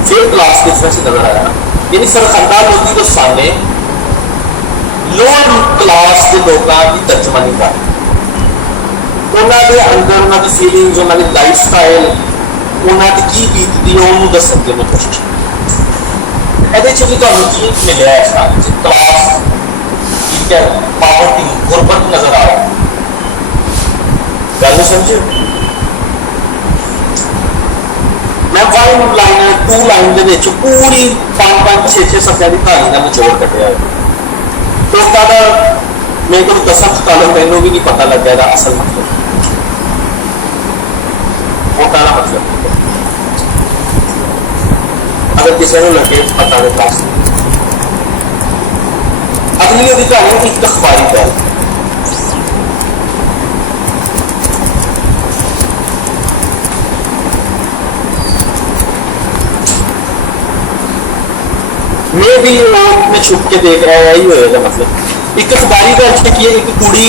फिर क्लास डिफरेंस नज़र आया यानी सरखंदा लोधी के सामने लोअर क्लास के लोगों की तर्जमानी कर उन्होंने अंदर उन्होंने फीलिंग्स उन्होंने लाइफ स्टाइल उन्होंने की बीतती है उन्होंने दसन की मैं कोशिश की मिले क्लास ठीक है पावर्टी गुरबत नजर आ रहा ਗੱਲ ਨੂੰ ਸਮਝੋ। ਮੈਂ 1 ਲਾਈਨ 2 ਲਾਈਨ ਦੇ ਵਿੱਚ ਪੂਰੀ 5 6 ਸੱਤਿਆਂ ਦੀ ਕਹਾਣੀ ਦਾ ਨਿਚੋੜ ਕੱਢਿਆ ਹੈ। ਉਹਦਾ ਦਾ ਮੇਰੇ ਕੋਲ ਦਸਮ ਕਾਲਮ ਮੈਨੂੰ ਵੀ ਨਹੀਂ ਪਤਾ ਲੱਗਿਆ ਇਹਦਾ ਅਸਲ ਮਤਲਬ। ਉਹਦਾ ਦਾ ਮਤਲਬ अगर किसी को लगे पता नहीं पास अगली अधिकारी एक अखबारी गल मैं भी मैं छुप के देख रहा हूँ यही होएगा मतलब एक अखबारी गल की है एक कुड़ी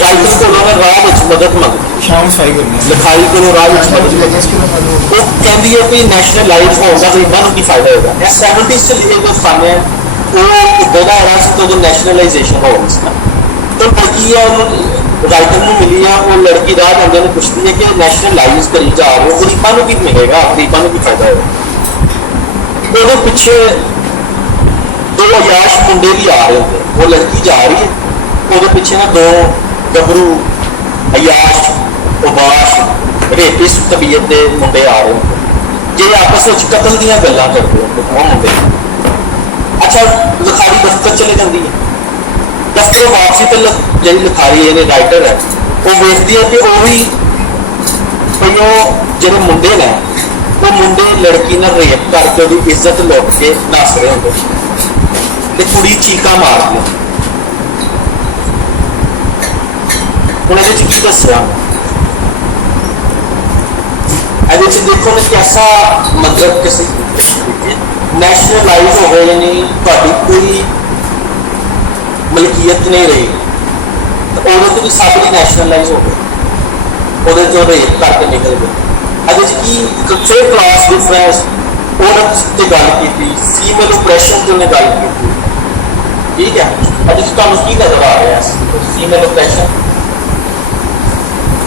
राइटर को उन्होंने राह मदद मंगी शाम सफाई करनी है लिखाई को राह मदद वो कहती है कि नैशनलाइज होगा तो इन्हों की फायदा होगा 70s से लिखे जो फन है वो इधर का रहा से तो नैशनलाइजेशन हो तो लड़की है राइटर में मिली है वो लड़की राह बंदे ने पूछती है कि नैशनलाइज करी जा रहे हो गरीबों को भी मिलेगा गरीबों को भी फायदा होगा वो पिछे दो अयाश मुंडे भी आ रहे होंगे वो लड़की जा रही है वो पिछे ना 2 गबरू अयाश उबाश रेपिस्ट तबीयत के मुंडे आ रहे होंगे जे आपस में कतल दी गल्लां करते होंगे वो मुंडे। अच्छा लिखारी दफ्तर चले जाती है दफ्तर वापसी तो जी लिखारी है राइटर है वो वेखती है कि वो भी जो मुंडे ने वो मुंडे लड़की ने रेप करके वो इज्जत लुट के नस रहे होंगे तो कुड़ी चीका मारती हूँ ये की दसिया देखो ने कैसा मतलब किसी नैशनलाइज हो गए यानी कोई मलकीयत नहीं रही तो तो भी सब नैशनलाइज हो गए वो जो रेप करके निकल गए की फिर क्लास डिफरेंस औरत से गल की फीमेल ऑपरेशन की उन्हें गल की ठीक है अभी तुम की नजर आ रहा है फीमेल ऑपरेशन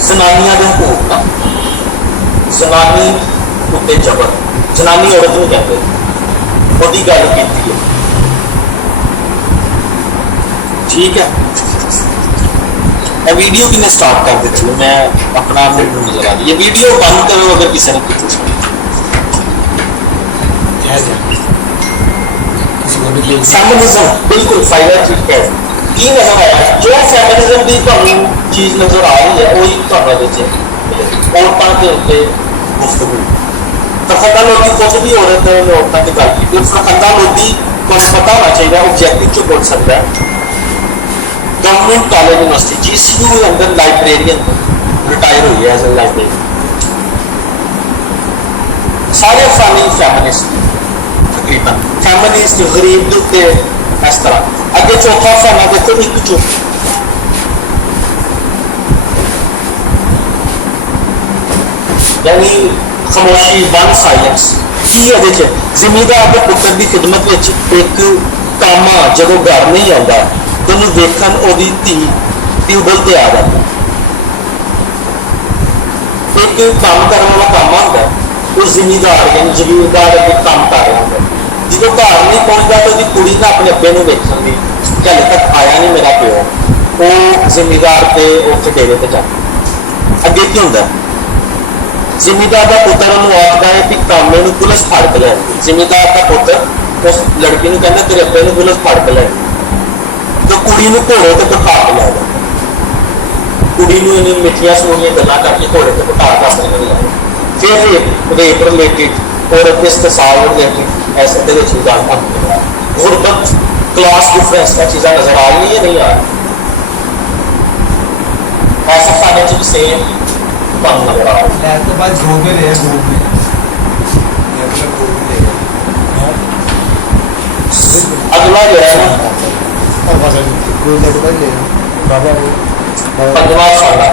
जनानियां के हकूक का जनानी उत्ते जबर जनानी औरत को कहते वही गल की है ठीक है वीडियो किने स्टार्ट कर देते मैं अपना नजर आ रही ये वीडियो बंद करो अगर किसी ने की फेमिनिज्म बिल्कुल फायदा ठीक है की नजर आया जो फेमिनिज्म की ਤੁਹਾਨੂੰ चीज नजर आ रही है वही औरतों के उत्ते गुफ्तगू फरखंदा लोधी खुद भी औरत औरतों की गल की फरखंदा लोधी को पता होना चाहिए ऑब्जेक्टिव चो बोल सकता है गवर्नमेंट कॉलेज यूनिवर्सिटी GCU के अंदर लाइब्रेरियन रिटायर हुई है एज ए लाइब्रेरियन सारे फानी फैमिनिस्ट तकरीबन फैमिनिस्ट गरीब के उत्ते इस तरह अगे चौथा फाना देखो एक चुप यानी खामोशी वन साइलेंस की है जिमीदार के पुत्र की खिदमत एक कामा जो घर नहीं आता तो देखन ओदी धी ट्यूबल ते आ जाता एक काम करने वाला कामा होता वो जिमीदार यानी जगीरदार अगे काम कर रहा होता जो घर नहीं पहुंचता तो उसकी कुड़ी ने अपने अब्बे को देखने की कि हले तक आया नहीं मेरा प्यो वो जिमीदार के उत्थे डेरे ते जाता अगे की होंगे जिमीदार का पुत्र उन्होंने आखता है कि कामे को पुलिस फड़ के लैंदी जिमीदार का पुत्र उस लड़की को कहता तेरे अब्बे को पुलिस फड़ के लैंदी तो कुड़ी को घोड़े से बिठा के लै जाता कुड़ी को इन मिठिया सोनिया गल्लां करके घोड़े से बिठा के अपने को लै फिर रेप रिलेटेड औरत के इस्तेसाल रिलेटेड ऐसे चीज़ा गुरबत क्लास डिफरेंस का चीज़ा नजर आ रही है नहीं आ रही ऐसा खाने भी सेम नजर आ रहा है तो बाद गोभी ले गोभी अगला जो है ना पंजवा साला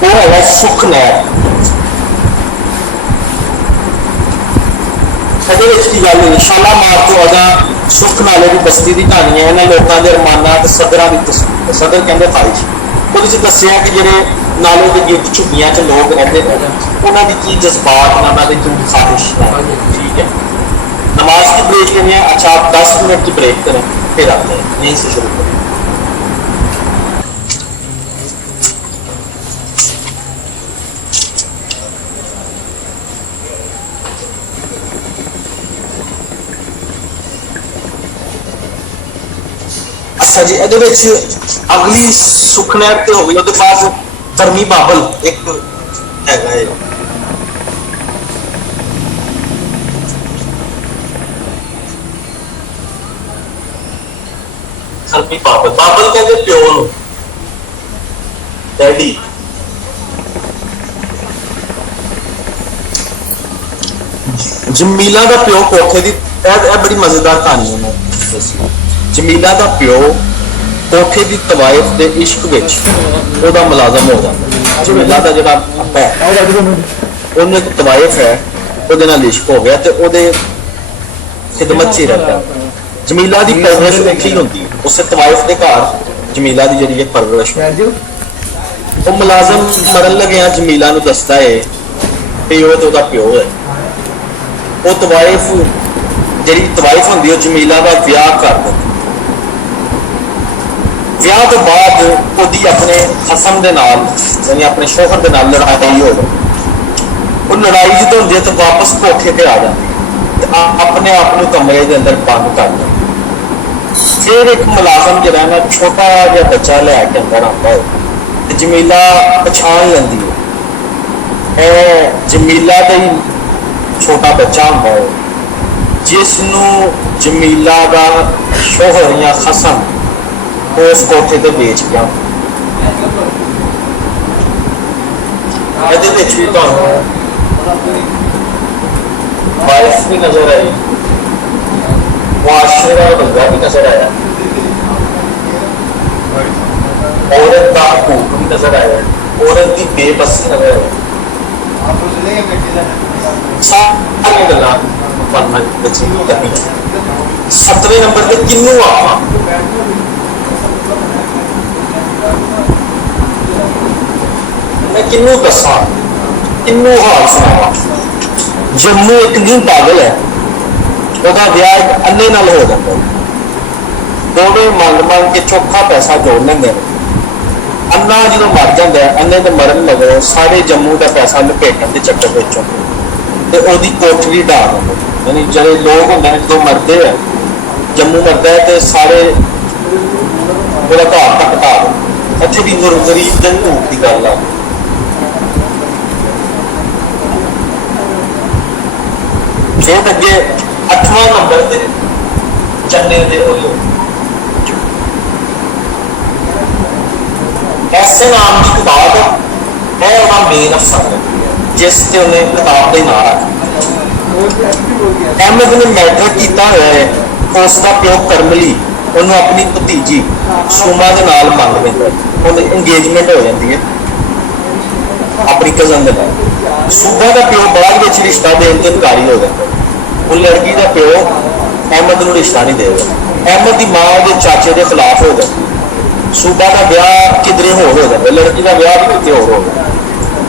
वो है सुख नहर की गल हुई शालामार तो अगा सुख नाले की बस्ती की कहानी है इन्होंने लोगों के अरमाना सदर की तस्वीर सदर कहते खारिश वो दसिया कि जो नालों के गिरद झुग्गियां च लोग रहते हैं उन्होंने की जज्बात उन्होंने की खारिश ठीक है नमाज की ब्रेक लेने अच्छा आप 10 मिनट की ब्रेक करें फिर आते हैं यहीं से शुरू करें। अच्छा जी, ਇਹਦੇ ਵਿੱਚ ਅਗਲੀ ਸੁਖਨਹਿਰ ਤੇ ਹੋ ਗਈ, ਉਹਦੇ ਬਾਅਦ ਧਰਮੀ ਬਾਬਲ ਇੱਕ ਹੈਗਾ ਹੈ। ਧਰਮੀ ਬਾਬਲ, ਬਾਬਲ ਕਹਿੰਦੇ ਪਿਓ ਨੂੰ, ਡੈਡੀ। ਜਮੀਲਾ ਦਾ ਪਿਓ ਕੋਠੇ ਦੀ, ਇਹ ਬੜੀ ਮਜ਼ੇਦਾਰ ਕਹਾਣੀ ਹੈ। ਜਮੀਲਾ ਦਾ ਪਿਓ ਕੋਠੇ ਦੀ ਤਵਾਇਫ ਦੇ ਇਸ਼ਕ ਵਿੱਚ ਉਹਦਾ ਮੁਲਾਜ਼ਮ ਹੋ ਜਾਂਦਾ। ਜਮੀਲਾ ਦਾ ਜਿਹੜਾ ਅੱਬਾ ਹੈ, ਉਹਨੇ ਇੱਕ ਤਵਾਇਫ ਹੈ, ਉਹਦੇ ਨਾਲ ਇਸ਼ਕ ਹੋ ਗਿਆ ਤੇ ਉਹਦੇ ਖਿਦਮਤ 'ਚ ਹੀ ਰਹਿੰਦਾ। ਜਮੀਲਾ ਦੀ ਪਰਵਰਿਸ਼ ਉੱਥੇ ਹੀ ਹੁੰਦੀ ਹੈ, ਉਸੇ ਤਵਾਇਫ ਦੇ ਘਰ ਜਮੀਲਾ ਦੀ ਜਿਹੜੀ ਹੈ ਪਰਵਰਿਸ਼। ਉਹ ਮੁਲਾਜ਼ਮ ਮਰਨ ਲੱਗਿਆ ਜਮੀਲਾ ਨੂੰ ਦੱਸਦਾ ਹੈ ਕਿ ਉਹ ਤੇ ਉਹਦਾ ਪਿਓ ਹੈ। ਉਹ ਤਵਾਇਫ ਜਿਹੜੀ ਤਵਾਇਫ ਹੁੰਦੀ ਉਹ ਜਮੀਲਾ ਦਾ ਵਿਆਹ ਕਰ ਦਿੰਦੀ। ਵਿਆਹ ਤੋਂ ਬਾਅਦ ਉਹਦੀ ਆਪਣੇ ਖਸਮ ਦੇ ਨਾਲ ਯਾਨੀ ਆਪਣੇ ਸ਼ੋਹਰ ਦੇ ਨਾਲ ਲੜਾਈ ਹੋ ਗਈ। ਉਹ ਲੜਾਈ ਜਦੋਂ ਹੁੰਦੀ ਹੈ ਤਾਂ ਵਾਪਸ ਕੋਠੇ ਤੇ ਆ ਜਾਂਦੀ ਤੇ ਆਪਣੇ ਆਪ ਨੂੰ ਕਮਰੇ ਦੇ ਅੰਦਰ ਬੰਦ ਕਰ ਦਿੰਦੀ। ਫਿਰ ਇੱਕ ਮੁਲਾਜ਼ਮ ਜਿਹੜਾ ਨਾ ਛੋਟਾ ਜਿਹਾ ਬੱਚਾ ਲੈ ਕੇ ਅੰਦਰ ਆਉਂਦਾ ਹੈ ਤੇ ਜਮੀਲਾ ਪਛਾਣ ਲੈਂਦੀ ਹੈ ਇਹ ਜਮੀਲਾ ਦਾ ਹੀ ਛੋਟਾ ਬੱਚਾ ਹੁੰਦਾ ਹੈ, ਜਿਸ ਨੂੰ ਜਮੀਲਾ ਦਾ ਸ਼ੋਹਰ ਜਾਂ ਖਸਮ ਉਸ ਕੋਠੇ ਤੇ ਵੇਚ ਗਿਆ। ਇਹਦੇ ਵਿੱਚ ਵੀ ਤੁਹਾਨੂੰ ਵਾਰਿਸ ਵੀ ਨਜ਼ਰ ਆਈ, ਮੁਆਸ਼ਰੇ ਦਾ ਬੰਦਾ ਵੀ ਨਜ਼ਰ ਆਇਆ, औरत का हकूक भी नजर आया, औरत की बेबसी नजर आई। सारी गल्लां पढ़ना बच्चे करनी। 7वें नंबर ते किन्नू आखा, मैं किन्नू दसा, किन्नू हाल सुनावा। जम्मू एक न्यू पागल है, ਉਹਦਾ ਵਿਆਹ ਇੱਕ ਅੰਨੇ ਨਾਲ ਹੋ ਜਾਂਦਾ। ਦੋਵੇਂ ਮੰਗ ਕੇ ਚੋਖਾ ਪੈਸਾ ਜੋੜ ਲੈਂਦੇ ਨੇ। ਅੰਨਾ ਜਦੋਂ ਮਰ ਜਾਂਦਾ ਹੈ, ਅੰਨੇ ਦੇ ਮਰਨ ਮਗਰੋਂ ਸਾਰੇ ਜੰਮੂ ਦਾ ਪੈਸਾ ਲਪੇਟਣ ਦੇ ਚੱਕਰ ਵਿੱਚ ਤੇ ਉਹਦੀ ਕੋਠੜੀ ਢਾ ਦਿੰਦੇ। ਯਾਨੀ ਜਿਹੜੇ ਲੋਕ ਹੁੰਦੇ ਨੇ ਜਦੋਂ ਮਰਦੇ ਆ, ਜੰਮੂ ਮਰਦਾ ਹੈ ਤੇ ਸਾਰੇ ਉਹਦਾ ਘਰ ਤੱਕ ਢਾ ਦਿੰਦੇ। ਇੱਥੇ ਵੀ ਗਰੀਬ ਦੇ ਭੂਖ ਦੀ ਗੱਲ ਆ। ਫਿਰ ਅੱਗੇ 8ਵਾਂ ਨੰਬਰ ਤੇ ਚੰਨੇ ਦੇ ਹੋਏ ऐसे नाम की किताब है ਉਹਦਾ ਮੇਨ ਅਫਸਰ ਹੈ, ਜਿਸ ਤੇ ਉਹਨੇ ਕਿਤਾਬ ਦੇ ਨਾਂ ਰੱਖਿਆ। ਅਹਿਮਦ ਨੇ ਮੈਟ੍ਰਿਕ ਕੀਤਾ ਹੋਇਆ ਹੈ, ਉਸ ਦਾ ਪਿਓ ਕਰਮਲੀ ਉਹਨੂੰ ਆਪਣੀ ਭਤੀਜੀ ਸੁਮਾ ਦੇ ਨਾਲ ਮੰਗ ਲੈਂਦਾ। ਉਹਦੀ ਇੰਗੇਜਮੈਂਟ ਹੋ ਜਾਂਦੀ ਹੈ ਆਪਣੀ ਕਜ਼ਨ ਦੇ ਨਾਲ। ਸੁਮਾ ਦਾ ਪਿਓ ਬਾਅਦ ਵਿੱਚ ਰਿਸ਼ਤਾ ਦੇਣ ਤੋਂ ਇਨਕਾਰੀ ਹੋ ਜਾਂਦਾ। ਉਹ ਲੜਕੀ ਦਾ ਪਿਓ ਅਹਿਮਦ ਨੂੰ ਰਿਸ਼ਤਾ ਨਹੀਂ ਦੇਗਾ। ਅਹਿਮਦ ਦੀ ਮਾਂ ਉਹਦੇ ਚਾਚੇ ਦੇ ਖਿਲਾਫ ਹੋ ਜਾਂਦੀ। सूबा का ब्याह किधरे हो जाता, लड़की का ब्याह भी कितने हो गया।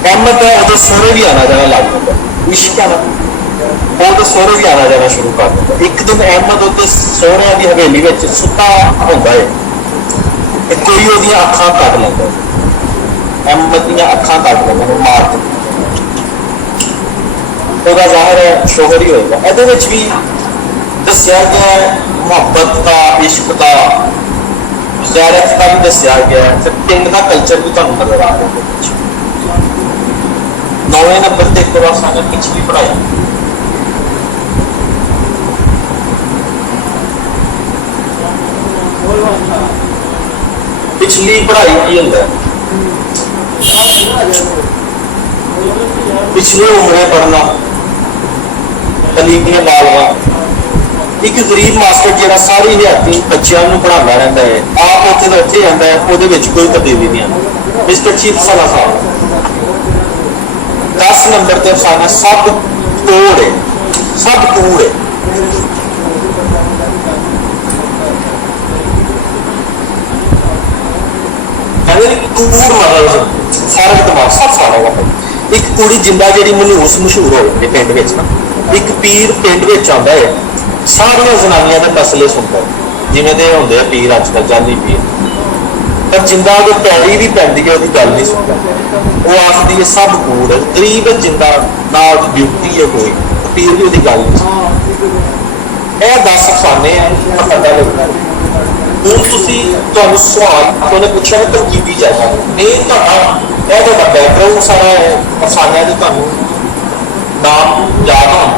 अहमद है वो सोहरे भी आना जाना लग जाता, इश्क है ना, वो तो सोहरे भी आना जाना शुरू कर देता। एक दिन अहमद उत्ते सोहरिया की हवेली में सुता होता है, कोई वो अखां कट लेंदा, अहमद दी अखां कट लेंदा, मार देंदा। ज़ाहिर है शोहर ही होगा। ये भी दसिया गया मुहब्बत का, इश्क का, गैरत का भी दसिया गया है, फिर पिंड का कल्चर भी तुहानू नजर आ रहा है। 9वें नंबर ते एक बार सानू पिछली पढ़ाई की होंदा है, पिछली उम्रें पढ़ना, तलीबियां बालवा। एक गरीब मास्टर जो सारी दिहाड़ी बच्चों को पढ़ाता रहता है, आप उत्थे का उत्थे जाता है, वो कोई तब्दीली नहीं आती। मिस्टर चीफ सला साहब 10 नंबर ते अफसाना सब कूड़ है, सब कूड़ है। सारा दिमाग सब सारा हुआ। एक कुड़ी जिंदा जी मनूस मशहूर हो गई पिंड में ना, एक पीर पिंड में आता है, सारिया जनानियां के मसले सुनता है। ਜਿਵੇਂ ਦੇ ਹੁੰਦੇ ਆ ਪੀਰ ਅੱਜ ਕੱਲ੍ਹ ਜਾਲੀ ਪੀਰ, ਪਰ ਜਿੰਦਾ ਉਹਦੇ ਪੈਰੀ ਵੀ ਪੈਂਦੀ ਹੈ ਉਹਦੀ ਗੱਲ ਨਹੀਂ ਸੁਣਦਾ। ਉਹ ਆਖਦੀ ਹੈ ਸਭ ਕੂੜ ਹੈ, ਗਰੀਬ ਜਿੰਦਾ ਨਾ ਉਹਦੀ ਬਿਊਟੀ ਹੈ ਕੋਈ, ਪੀਰ ਵੀ ਉਹਦੀ ਗੱਲ ਨਹੀਂ ਸੁਣਦਾ। ਇਹ 10 ਅਫਸਾਨੇ ਆ ਪਤਾ ਲੱਗਦਾ। ਹੁਣ ਤੁਸੀਂ ਤੁਹਾਨੂੰ ਸਵਾਲ ਉਹਨੇ ਪੁੱਛਿਆ ਤਾਂ ਕੀ ਜਾਏਗਾ ਨਹੀਂ ਤੁਹਾਡਾ ਇਹ ਤੁਹਾਡਾ ਬੈਕਗਰਾਊਂਡ ਸਾਰਾ ਅਫਸਾਨਿਆਂ ਦੇ ਤੁਹਾਨੂੰ ਨਾਮ ਯਾਦ ਹੋਣ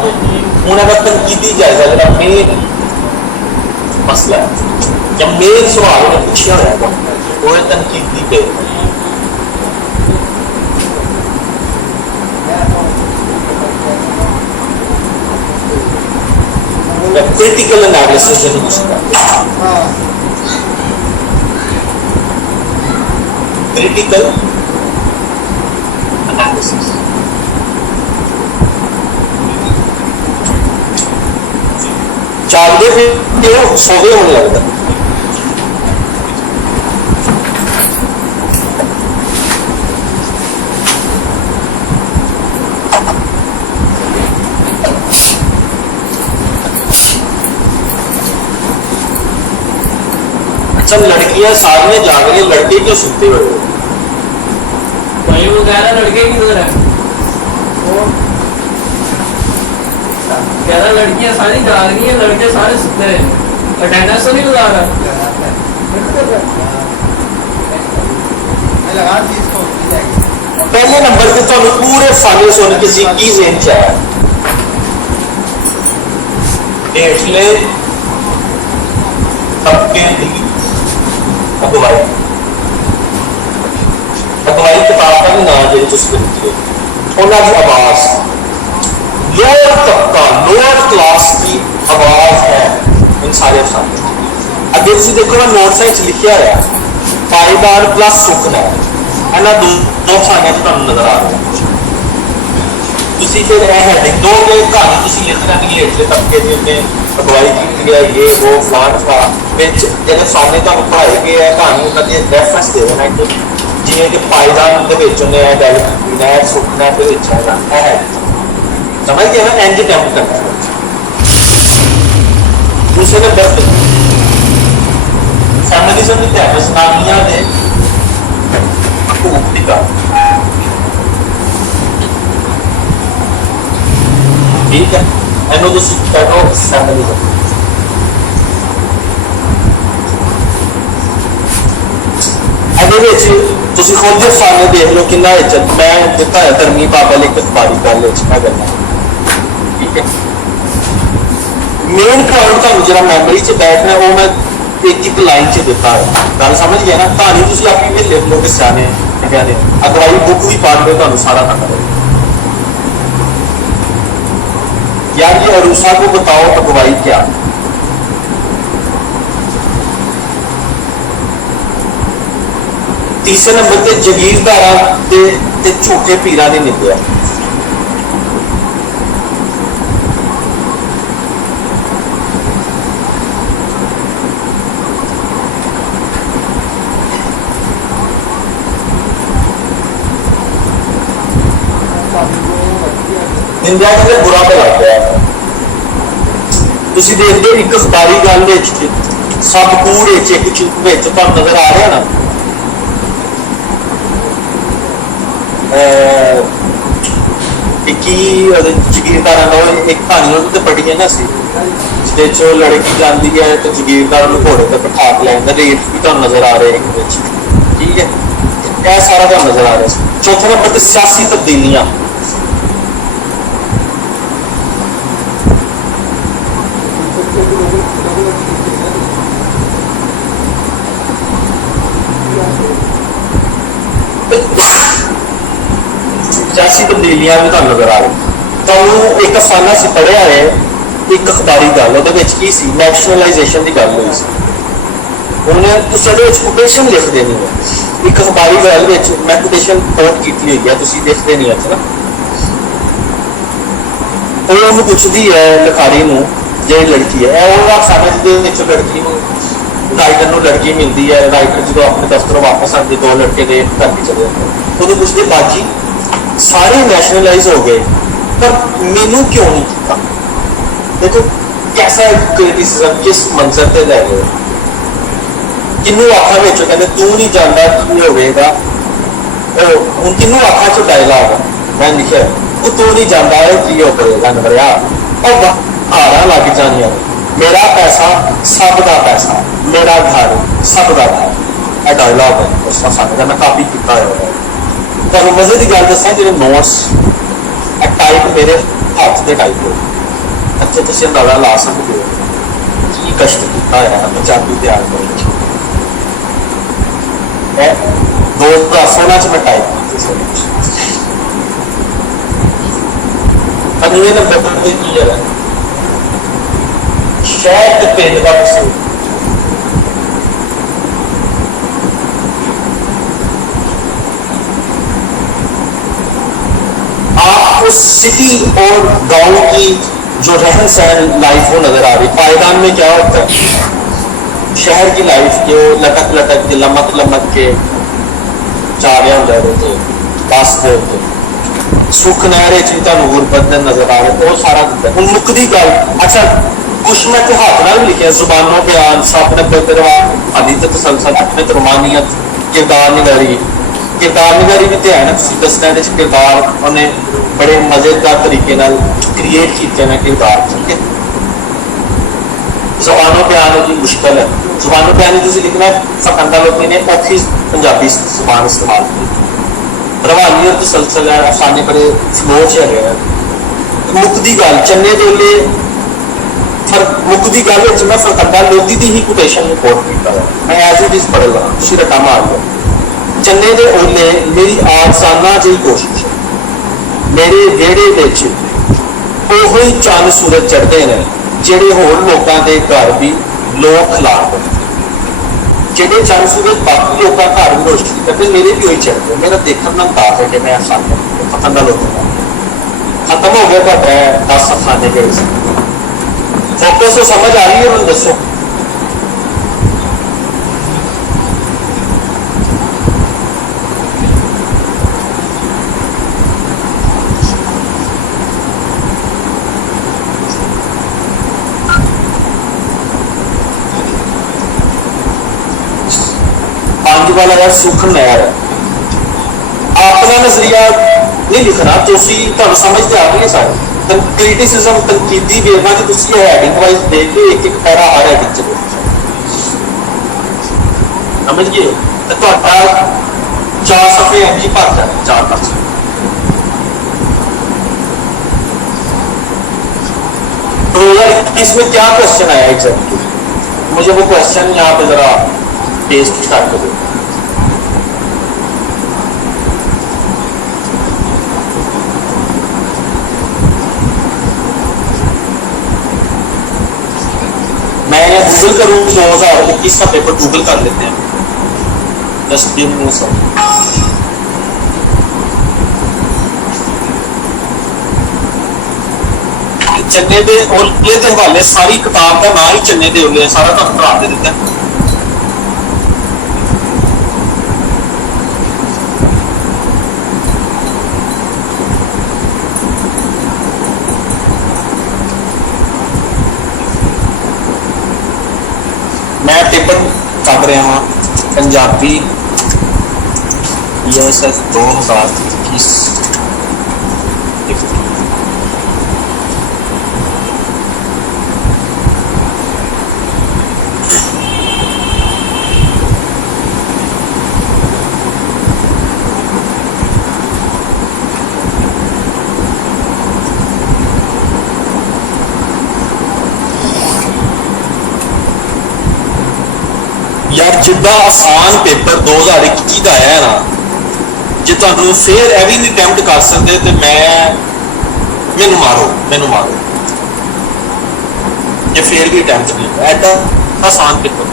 ਉਹਨਾਂ ਦਾ ਤਨਕੀਦੀ ਜਾਇਜ਼ਾ ਜਿਹੜਾ ਮੇਨ ਮਸਲਾ ਹੈ ਜਾਂ ਮੇਨ ਸਵਾਲ ਉਹਨੇ ਪੁੱਛਿਆ ਹੋਇਆ ਉਹ ਹੈ ਤਨਕੀਦੀ ਤੇ critical analysis ਜਿਹਨੂੰ ਤੁਸੀਂ ਕਰਦੇ critical analysis ਚਾਹਦੇ ਫਿਰ ਇਹ ਸੋਵੇ ਹੋਣ ਲੱਗਦਾ। सब लड़कियां साथ में जाग रही, लड़के क्यों सुनते हुए? वही वो कह रहा लड़के किधर है, कह रहा लड़कियां सारी जाग रही हैं, लड़के सारे सुनते हैं, अटेंडेंस तो नहीं लगा रहा। पहले नंबर पे तो पूरे फाइल सुन के की जेन चाहे हेठले तबके दी अगवाई किताब का भी नाम जो लिखती है उन्होंने आवाज लोअर तबका लोअर क्लास की आवाज है इन सारे अफसाने। अगे तुम देखो मैं नोट्स लिखा है पायदार प्लस सुखना है दो अफसाने नजर आ रहे हैं। फिर हैडिंग दो कहानी लिख रहे हेठले तबके की उन्हें अगवाई की है ये वो फलान था जो सामने तुम पढ़ाए गए है कहानी उन्होंने रेफरेंस दे देना जिमें कि पायदान उन्हें गल की नैर सुखना है समझ गए ना एंज अटैम्प्ट करना। दूसरे नंबर पर फैमिलिज्म की तहत इस्लामिया के हकूक की गल ठीक है ਇਹਨੂੰ ਤੁਸੀਂ ਕਹਿੰਦੇ ਫੈਮਿਲਿਜ਼ਮ। ਇਹਦੇ ਵਿੱਚ ਤੁਸੀਂ ਖੁਦ ਦੇ ਸਾਹਮਣੇ ਦੇਖ ਲਓ ਕਿੰਨਾ ਇੱਜ਼ਤ ਮੈਂ ਦਿੱਤਾ ਹੈ ਧਰਮੀ ਬਾਬਾ ਲਈ ਕਤਬਾਰੀ ਗੱਲ ਵਿੱਚ ਮੈਂ ਕਰਨਾ ਠੀਕ ਹੈ। ਮੇਨ ਪੁਆਇੰਟ ਤੁਹਾਨੂੰ ਜਿਹੜਾ ਮੈਮਰੀ 'ਚ ਬੈਠਣਾ ਉਹ ਮੈਂ ਇੱਕ ਲਾਈਨ 'ਚ ਦਿੱਤਾ ਹੈ ਗੱਲ ਸਮਝ ਗਏ ਨਾ। ਕਹਾਣੀ ਤੁਸੀਂ ਆਪਣੀ ਵੀ ਲਿਖ ਲਓ ਕਿ ਸਿਆਣੇ ਕਹਿੰਦੇ ਅਗਵਾਈ ਬੁੱਕ ਵੀ ਪੜ੍ਹ ਕੇ ਤੁਹਾਨੂੰ ਸਾਰਾ ਪਤਾ ਲੱਗੇ। यार ये अरूसा को बताओ अगवाई क्या। तीसरे नंबर पे जगीरदारा ते झूठे पीरा ने निकलिया। ਨਿੰਦਿਆ ਕਹਿੰਦੇ ਬੁਰਾ ਭਲਾ ਪਿਆ। ਤੁਸੀਂ ਦੇਖਦੇ ਇੱਕ ਅਖਬਾਰੀ ਗੱਲ ਵਿੱਚ ਸਭ ਕੂੜ ਵਿੱਚ ਇੱਕ ਚੁੱਪ ਵਿੱਚ ਤੁਹਾਨੂੰ ਨਜ਼ਰ ਆ ਰਿਹਾ ਨਾ ਕੀ ਜਗੀਰਦਾਰਾਂ ਨਾਲ ਇੱਕ ਕਹਾਣੀ ਉਹਦੇ ਤੇ ਪੜ੍ਹੀ ਹੈ ਨਾ ਸੀ ਜਿਹਦੇ 'ਚ ਉਹ ਲੜਕੀ ਜਾਂਦੀ ਹੈ ਤੇ ਜਗੀਰਦਾਰ ਨੂੰ ਘੋੜੇ ਤੇ ਬਿਠਾ ਕੇ ਲੈਂਦਾ ਰੇਟ ਵੀ ਤੁਹਾਨੂੰ ਨਜ਼ਰ ਆ ਰਿਹਾ ਇੱਕ ਵਿੱਚ ਠੀਕ ਹੈ। ਇਹ ਸਾਰਾ ਤੁਹਾਨੂੰ ਨਜ਼ਰ ਆ ਰਿਹਾ ਸੀ। ਚੌਥੇ ਨੰਬਰ ਤੇ ਸਿਆਸੀ ਤਬਦੀਲੀਆਂ। सियासी तब्दीलियां भी तुहानूं नजर आ रही तुहानूं एक अफसाना सी पढ़िया है एक अखबारी गल उहदे विच की सी नैशनलाइजेशन की गल हुई सी उन्हें तुसीं उहदे विच कोटेशन लिख देनी है एक अखबारी गल विच मैं कोटेशन कोट की हुई है तुसीं लिख देनी है ना उन्होंने पुछदी है लिखारी नूं जिहड़ी लड़की है उहदा अफसाने दे विच लड़की नूं राइटर नूं लड़की मिलती है राइटर जो अपने दफ्तरों वापस आते दो लड़के दे घर भी चले जाते उन्होंने पुछदे बाजी सारे नैशनलाइज हो गए पर मैनू क्यों नहीं किया। देखो कैसा क्रिटिसिज्म किस मंजर पे लै गए किनू आखा विच कहते तू नहीं जानता की होगा हूँ किनू आखा च डायलॉग मैं लिखा वो तू नहीं जानता की होगा नंबरिया और हारा लग जानिया मेरा पैसा सब का पैसा मेरा घर सब का घर यह डायलॉग है उसका सामने मैं काफी किया है तो मजे की गल दसा जो नोट्स टाइप मेरे हाथ से टाइप हो अच्छे तुम अंदाजा ला सकते हो की कष्ट किया है पंजाबी तैयार करने 2016 च मैं टाइप की 5वें नंबर पर की जगह शहर के पिंड का कसूर आपको सिटी और गांव की जो रहन सहन लाइफ वो नजर आ रही पायदान में क्या होता है शहर की लाइफ जो लटक लटक के लमक लमक के जा रहा होंगे बस के उत्ते सुख नहरे च गुरबत नजर आ रहे वो सारा दिता हूँ मुकदी गल अच्छा कुछ मैं तो हाथ ना भी लिखे जुबानों बयान सपने बदरवा आदित्य तसलसल अपने रुमानियत किरदार निगारी भी तो है ना दसना किरदार उन्हें बड़े मजेदार तरीके क्रिएट किए हैं किरदार ठीक है जुबानों बयान की मुश्किल है जुबानों बयान लिखना फकंदा लोगों ने औखी पंजाबी जुबान इस्तेमाल की रवानी और तसलसल है अफसाने बड़े फ्लो च है मुकदी गल चन्ने दोले मुकदी गल मैं फकंदा लोधी की ही कोटेशन रिपोर्ट किया मैं एज इट इज पढ़ लगा तुम रटा मार लो चन्ने दे ओले मेरी आसाना जी कोशिश है मेरे वेड़े विच ओही चंद सूरज चढ़ते हैं जेडे होर लोगों के घर भी लोग खिलाफ जेडे चंद सूरज बाकी लोगों घर भी रोशनी करते मेरे भी वही चढ़ते मेरा देखने का अंदाज है कि मैं आसाना पसंदा लोगों का खत्म हो गया पर 10 अफसाने के फोकस तो समझ आ रही है मैं दसो 5 वाला यार सुख नहर अपना नजरिया नहीं लिखना तुम समझते आ गई सारे क्रिटिसिज्म तनकीदी वेरना कि हैडिंग वाइज देख के एक एक पैरा हर हैडिंग च समझ गए तो 4 सफे एम जी भर जाए 4 पांच इसमें क्या क्वेश्चन आया एग्जैक्टली मुझे वो क्वेश्चन यहाँ पे जरा पेस्ट स्टार्ट कर दो मैं गूगल करूँ 2021 का पेपर गूगल कर लेते हैं जस्ट गिव मी सम चन्ने दे ओले के हवाले सारी किताब का ना ही चन्ने दे ओले सारा तुम पढ़ा दे देता मैं पेपर कर रहा हाँ पंजाबी ESS 2021 यार जिदा आसान पेपर 2021 का आया है ना जो तुम फिर यह भी नहीं अटैम्प्ट कर सकते तो मैनू मारो ये फिर भी अटैम्प्ट नहीं होगा एडा आसान पेपर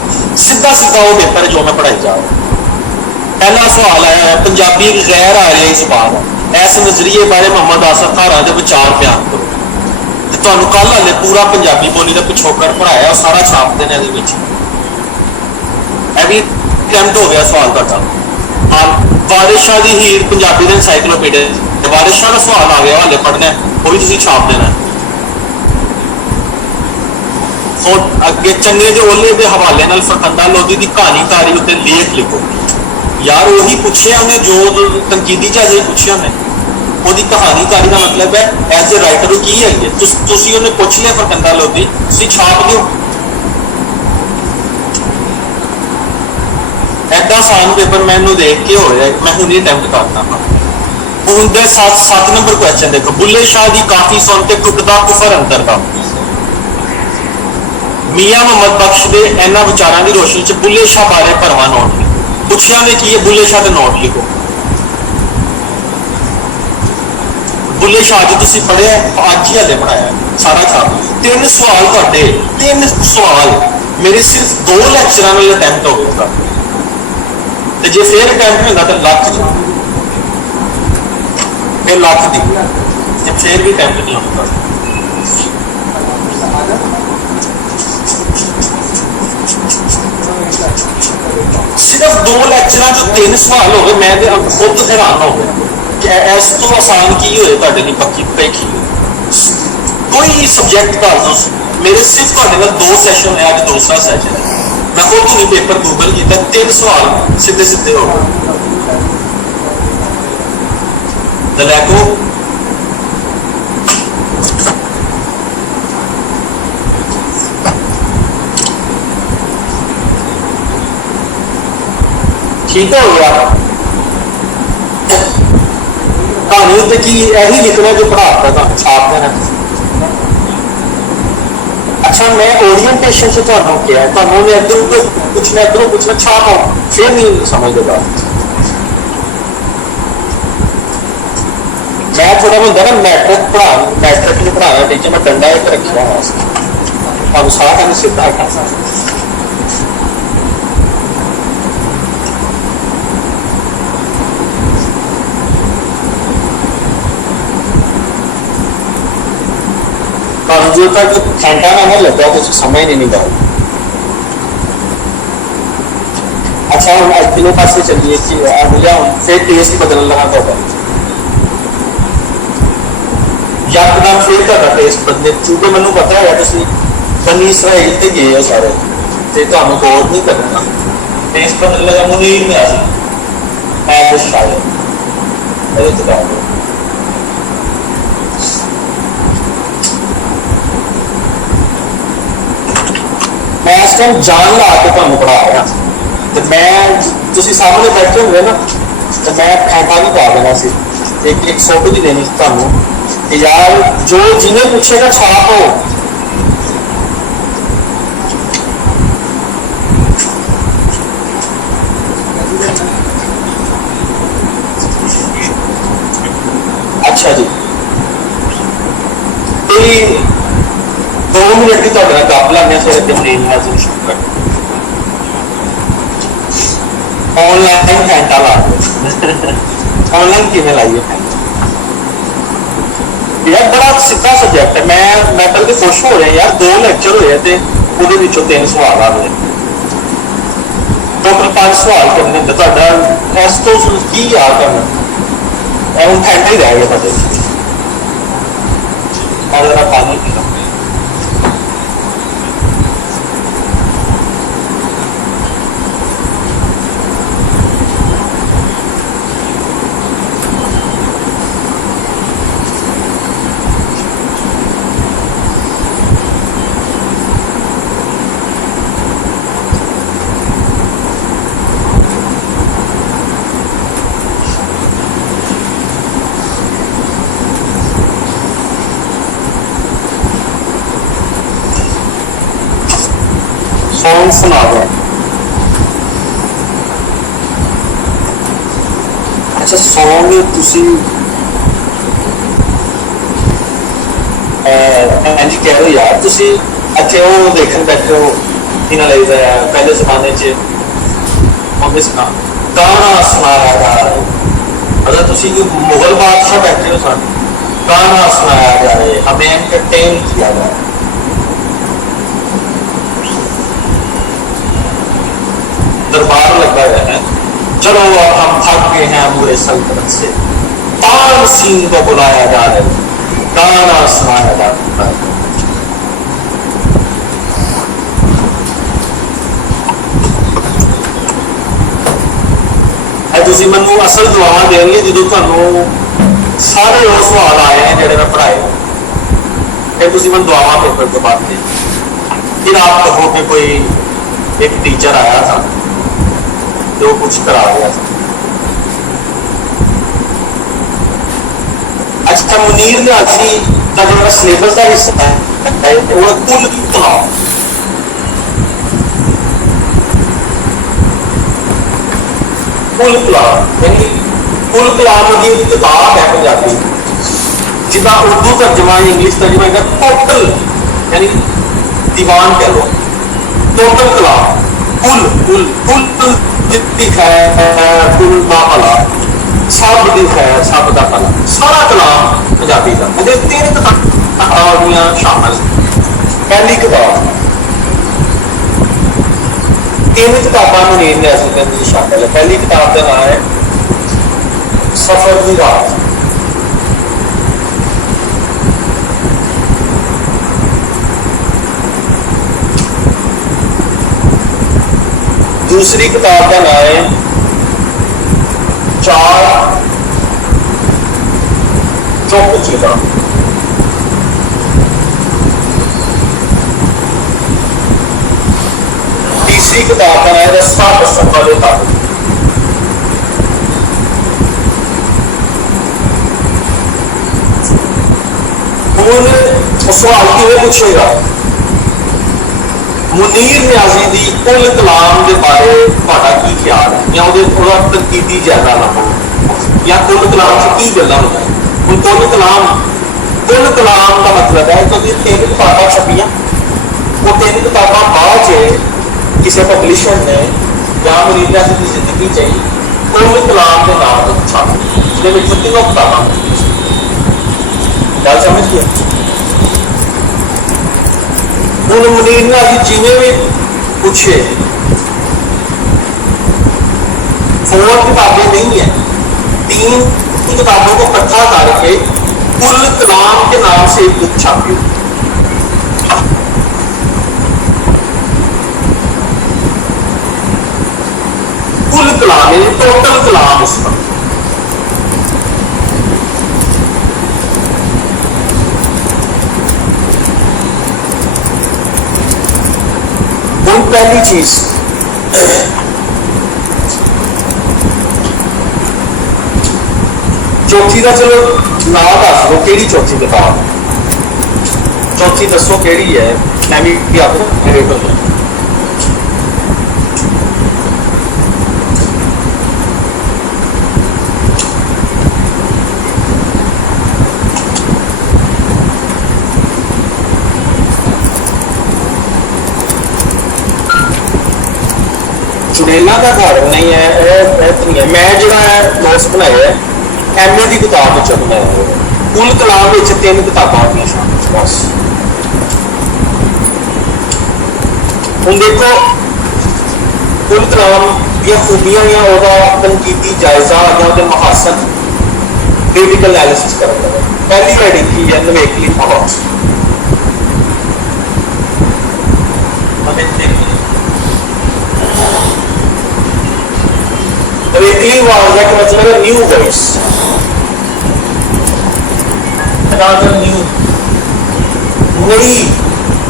सीधा सीधा वो पेपर है जो मैं पढ़ाई जा रहा पहला सवाल आया है पंजाबी गैर आ रही जबान इस नजरिए बारे मोहम्मद आसफ धारा के विचार बयान करो तो कल हाले पूरा पंजाबी बोली का पिछोकड़ पढ़ाया सारा छाप देने भी अटैम्प्ट हो गया सवाल का वारिस शाह की हीर पंजाबी का एनसाइक्लोपीडिया वारिस शाह का सवाल आ गया हाले पढ़ना वो भी तुम छाप देना और अगे चन्ने दे ओले दे हवाले नाल फरखंदा लोधी दी कहानीकारी उत्ते लेख लिखो यार वही पूछे उन्हें जो तनकीदी च अजे पूछे उन्हें ਉਹਦੀ ਕਹਾਣੀਕਾਰੀ ਦਾ ਮਤਲਬ ਹੈ ਐਜ਼ ਅ ਰਾਈਟਰ ਕੀ ਹੈ ਤੁਸੀਂ ਉਹਨੇ ਪੁੱਛ ਲਿਆ ਫਰਕੰਦਾ ਲੋਧੀ ਤੁਸੀਂ ਛਾਪ ਦਿਓ ਐਡਾ ਆਸਾਨ ਪੇਪਰ ਮੈਨੂੰ ਦੇਖ ਕੇ ਹੋ ਰਿਹਾ ਮੈਂ ਹੁਣੇ ਅਟੈਂਪਟ ਕਰਦਾ ਹਾਂ ਹੁਣ ਦੇ 7 ਨੰਬਰ ਕੁਐਸਚਨ ਦੇਖੋ ਬੁੱਲੇ ਸ਼ਾਹ ਦੀ ਕਾਫੀ ਸੁਣ ਕੇ ਟੁੱਟਦਾ ਕੁਫਰ ਅੰਦਰ ਦਾ ਮੀਆਂ ਮੁਹੰਮਦ ਬਖਸ਼ ਦੇ ਇਹਨਾਂ ਵਿਚਾਰਾਂ ਦੀ ਰੋਸ਼ਨੀ ਚ ਬੁੱਲੇ ਸ਼ਾਹ ਬਾਰੇ ਭਰਵਾਂ ਨੋਟ ਪੁੱਛਿਆ ਨੇ ਕੀ ਹੈ ਬੁੱਲੇ ਸ਼ਾਹ ਦੇ ਨੋਟ ਲਿਖੋ ਬੁੱਲੇ ਸ਼ਾਹ ਜੀ ਤੁਸੀਂ ਪੜ੍ਹਿਆ ਅੱਜ ਹੀ ਹਲੇ ਪੜਾਇਆ ਸਾਰਾ ਛਾਪ 3 ਸਵਾਲ ਤੁਹਾਡੇ 3 ਸਵਾਲ ਮੇਰੇ ਸਿਰਫ 2 ਲੈਕਚਰਾਂ ਨਾਲ ਅਟੈਂਪਟ ਹੋ ਗਿਆ ਤੇ ਜੇ ਫੇਰ ਅਟੈਂਪਟ ਹੁੰਦਾ ਤਾਂ ਲੱਖ ਦੀ ਫਿਰ ਲੱਖ ਦੀ ਤੇ ਫੇਰ ਵੀ ਅਟੈਂਪਟ ਨਹੀਂ ਹੁੰਦਾ ਸਿਰਫ 2 ਲੈਕਚਰਾਂ ਚੋਂ 3 ਸਵਾਲ ਹੋ ਗਏ ਮੈਂ ਤੇ ਖੁਦ ਹੈਰਾਨ ਹੋ ਗਿਆ कि इस तो आसान की होए ਤੁਹਾਡੇ ਲਈ ਪੱਕੀ ਪੇਖੀ ਕੋਈ ਸਬਜੈਕਟ ਕਰ ਦੋ ਮੇਰੇ ਸਿਰਫ ਤੁਹਾਡੇ ਨਾਲ 2 ਸੈਸ਼ਨ ਹੈ ਅੱਜ ਦੂਸਰਾ ਸੈਸ਼ਨ ਹੈ ਮੈਂ ਖੁਦ ਨਹੀਂ ਪੇਪਰ ਗੂਗਲ ਕੀਤਾ 3 ਸਵਾਲ ਸਿੱਧੇ ਸਿੱਧੇ ਹੋ ਗਏ ਦਲੈਕੋ ठीक हो गया कहानी उत्ते की यही लिखना जो पढ़ाता था छाप देना अच्छा मैं ओरिएंटेशन से तो किया है तो इधरों पूछना छाप फिर नहीं समझ लगा मैं थोड़ा होंगे ना मैट्रिक पढ़ाना टीचर मैं डंडा एक रखा हुआ अब सारा सीधा खाता जो तक घंटा ना लगा कुछ समझ नहीं निकाल अच्छा हम अगले पास से चलिए कि अगला फिर टेस्ट बदलने लगा तो यकदम फिर ਤੁਹਾਡਾ टेस्ट बदले क्योंकि ਮੈਨੂੰ पता है ਤੁਸੀਂ बनी इसराइल ਤੇ ਗਏ ਹੋ ਸਾਰੇ ਤੇ ਤੁਹਾਨੂੰ ਗੌਰ ਨਹੀਂ ਕਰਨਾ टेस्ट बदलने लगा मुनीर में आ मैं कुछ शायद अरे तो मैं इस टाइम जान ला के ਤੁਹਾਨੂੰ ਪੜਾ ਰਿਹਾ ਤੇ ਮੈਂ ਤੁਸੀਂ ਸਾਹਮਣੇ ਬੈਠੇ ਹੋਗੇ ਨਾ ਤੇ ਮੈਂ ਫੈਂਟਾ ਵੀ ਪਾ ਦੇਣਾ ਸੀ ਇੱਕ ਫੋਟੋ ਵੀ ਦੇਣੀ ਤੁਹਾਨੂੰ ਕਿ ਯਾਰ ਜੋ ਜਿਹਨੇ ਪੁੱਛੇਗਾ ਛਾਪ ਹੋ अच्छा जी तेरी 2 मिनट की ਤੁਹਾਡੇ ਨਾਲ ਗੱਪ ਲਾਣੇ ਥੋੜੇ ਤਮਰੀਨ ਹਾਜ਼ਰ ਸ਼ੁਰੂ ਕਰ ऑनलाइन घंटा ला ऑनलाइन किਵੇਂ ਲਾਈਏ यार बड़ा सीधा सब्जेक्ट है मैं पहले खुश हो रहा यार 2 ਲੈਕਚਰ ਹੋਏ ਤੇ ਉਹਦੇ ਵਿੱਚੋਂ 3 ਸਵਾਲ ਆ ਗਏ ਟੋਟਲ 5 ਸਵਾਲ ਕਰਨੇ ਤੇ ਤੁਹਾਡਾ ਇਸ ਤੋਂ ਕੀ ਯਾਦ ਕਰਨਾ ਇਹ ਹੁਣ ਘੰਟਾ ਹੀ ਰਹਿ ਗਿਆ ਤੁਹਾਡੇ और पानी पीना सॉन्ग सुना दो अच्छा सॉन्ग तुसी जी कह रहे हो यार तुसी अच्छे वो देखने बैठे हो इन्हें लग रहा है पहले जमाने च मम्मी सुना गाना सुनाया जा रहा है अगर तुसी मुगल बादशाह बैठे हो सन गाना सुनाया जा रहा है हमें एंटरटेन किया जा रहा है दरबार लगा हुआ है चलो अब हम थक गए हैं पूरे सल्तनत से तान सिंह को बुलाया जा रहा है गाना सुनाया जा रहा है ਤੁਸੀਂ ਮੈਨੂੰ ਅਸਲ ਦੁਆਵਾਂ ਦੇਣਗੇ ਜਦੋਂ ਤੁਹਾਨੂੰ ਸਾਰੇ ਉਹ ਸਵਾਲ ਆਏ ਨੇ ਜਿਹੜੇ ਮੈਂ ਪੜ੍ਹਾਏ ਫਿਰ ਤੁਸੀਂ ਮੈਨੂੰ ਦੁਆਵਾਂ ਪੇਪਰ ਤੋਂ ਬਾਅਦ ਦੇ फिर आप कहो कि कोई एक टीचर आया था जो कुछ करा गया था। अच्छा मुनीर नियाज़ी का जो सिलेबस का हिस्सा है वो कुल कलाम यानी कुल कलाम की किताब है पंजाबी जिदा उर्दू तर्जमा इंग्लिश तर्जमा इनका टोटल यानी दीवान कह लो टोटल कलाम कुल कुल कुल जितनी खैर कुल मा भला सब दी खैर सब का भला सारा कलाम पंजाबी का वो तीन किताबियां शामिल पहली किताब तीन किताबा मुनीर नियाज़ी के अंदर शामिल है। पहली किताब का नाम है सफर की रात दूसरी किताब का नाम है चार चुप चीज़ा तीसरी किताब का नाम है रस्ता सफर तक हूँ सवाल किवें पूछेगा मुनीर नियाज़ी की कुल कलाम के बारे ਤੁਹਾਡਾ ਕੀ ख्याल है या ਉਹਦਾ तनकीदी जायजा लाओ या कुल कलाम से की गल्लां होंदा है। हुण कुल कलाम का मतलब है क्योंकि तीन किताबां छपियां वो तीन किताबां बाद च किसी पब्लिशर ने या मुनीर नियाज़ी की जिंदगी चाहिए कुल कलाम के नाम तो छापी जिहदे विच तीनों किताबां गल समझ गए। हूँ मुनीर नियाज़ी जिवें भी पूछे फोर किताबें नहीं है तीन किताबों को इकट्ठा करके कुल कलाम के नाम से एक बुक छापी कुल कलाम यानी टोटल कलाम उसका पहली चीज चौथी का चलो ना दस दो कि चौथी किताब चौथी दसो कि है मैं भी आपको रेट हो जाए चुड़ेला का घर नहीं है मैं जो नोट्स बनाए है MA की किताब बनाया कुल कलाम तीन किताबां बस हम देखो कुल कलाम दी खूबियां या तनकीदी जायजा या महासन क्रिटिकल एनालिसिस करना पहली राइडिंग की है नवेकली आवाज नवेकली आवाज का मतलब है न्यू वॉइस न्यू नई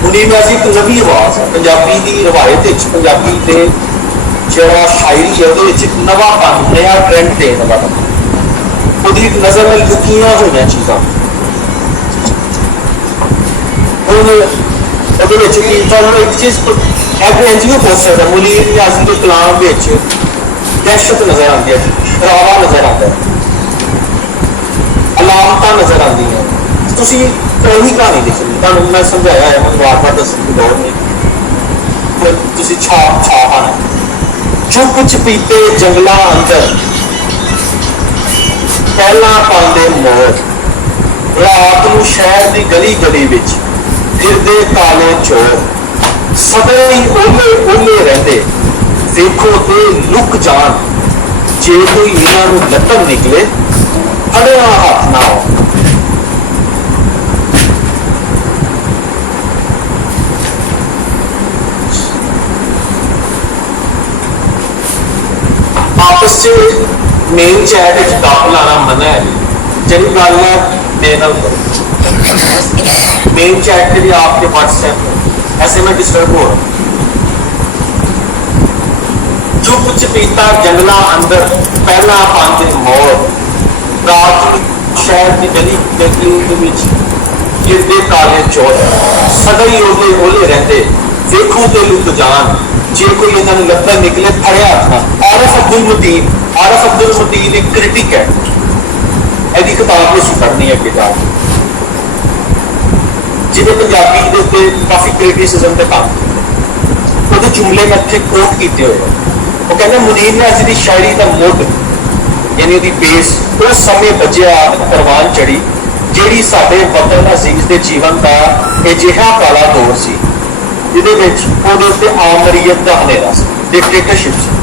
मुनीर नियाज़ी एक नवी आवाज है पंजाबी की रवायत पंजाबी के जरा शायरी है वो एक नवा पन नया ट्रेंड देने वाला वो एक नजर में लुकिया हुई चीज़ा एक चीज इंज भी पूछ सकता मुनीर नियाज़ी के कलाम दहशत नजर आती है डरावा नजर आता है अलामत नजर आती है तुसी कोई कहानी लिखनी तुहानू मैं समझाया है मैं बार बार दसने की लोड़ नहीं तुसी छाप छापाना चुप चपीते जंगलों अंदर पहला पांदे मोर रात नू शहर की गली गली विच फिरदे काले चोर सदा ही ओले ओले रहंदे देखो तो लुक जान जे कोई इन्हों लतन निकले अड़िया हाथ ना हो आपस से मेन चैट ਵਿੱਚ ਗੱਪ ਲਾਣਾ ਮਨਾ ਹੈ ਜਿਹੜੀ ਗੱਲ ਹੈ ਮੇਰੇ ਨਾਲ ਕਰੋ मेन चैट के लिए आपके व्हाट्सएप ऐसे में डिस्टर्ब हो रहा चुप चपीता जंगला अंदर पहला पांदे मौत रात शहर की गली के बीच गिरदे काले चौर सदा ही ओले ओले रहते देखो ते लुट जान जे कोई इन्होंने लगता निकले फड़िया था आरफ अब्दुल मतीन एक क्रिटिक है ਇਹਦੀ किताब में पढ़नी है किताब जिन्हें पंजाबी के उत्ते काफ़ी क्रिटिसिज्म के काम किया वो जुमले में इतने कोट किए हुए वो कहते मुनीर ने असी की शायरी का मुड यानी उसकी बेस उस समय बजिया परवान चढ़ी जिहड़ी साडे वतन अजीज के जीवन का अजिहा काला दौर सी जिहदे आमरीयत का हनेरा सी डिक्टेटरशिप सी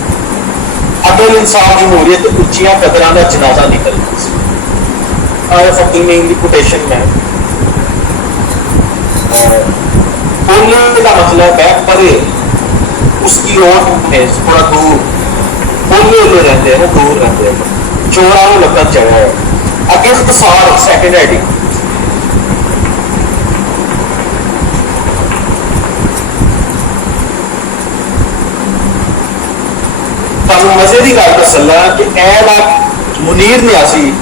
अदल इंसाफ जमहूरियत उच्चियां कदरां का जनाजा निकलना सी आरफ अब्दुल मतीन की कोटेशन में बोलने का मतलब है परे उसकी ओर में थोड़ा दूर बोलने वाले रहते हैं वो दूर रहते हैं चौड़ा वो लगन चढ़ा है अगे इख्तिसार सेकंड हेडिंग तुहानू मजे की गल दसना कि मुनीर ने आसी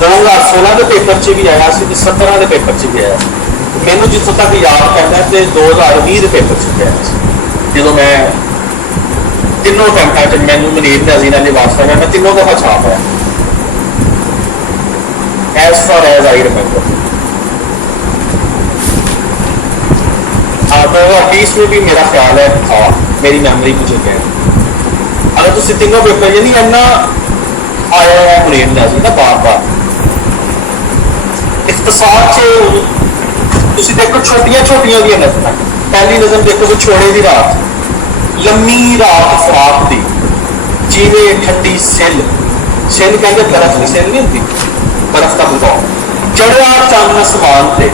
2016 के पेपर च भी आया 17 के पेपर च भी आया मैनू जितों तक याद करना तो 2020 के पेपर च भी आया जो मैं तीनों अटैम्प्टां च मैनू मुनीर ने अजीना ने वास्ता मैं तीनों दफा छाप आया as far as I remember 2020 में भी मेरा ख्याल है था मेरी मेमोरी मुझे कह अगर तुम तीनों पेपर यानी इन्ना आया है मुनीर ने अजीना बार बार इख्तिसार च देखो छोटिया छोटिया भी नजर पहली नजर देखो तो छोड़े की रात लम्मी रात फराक दी जीवे ठंडी सिल सिल कहते बर्फ की सिल नहीं होती बर्फ का बुझाओ चढ़िया चंद आसमान से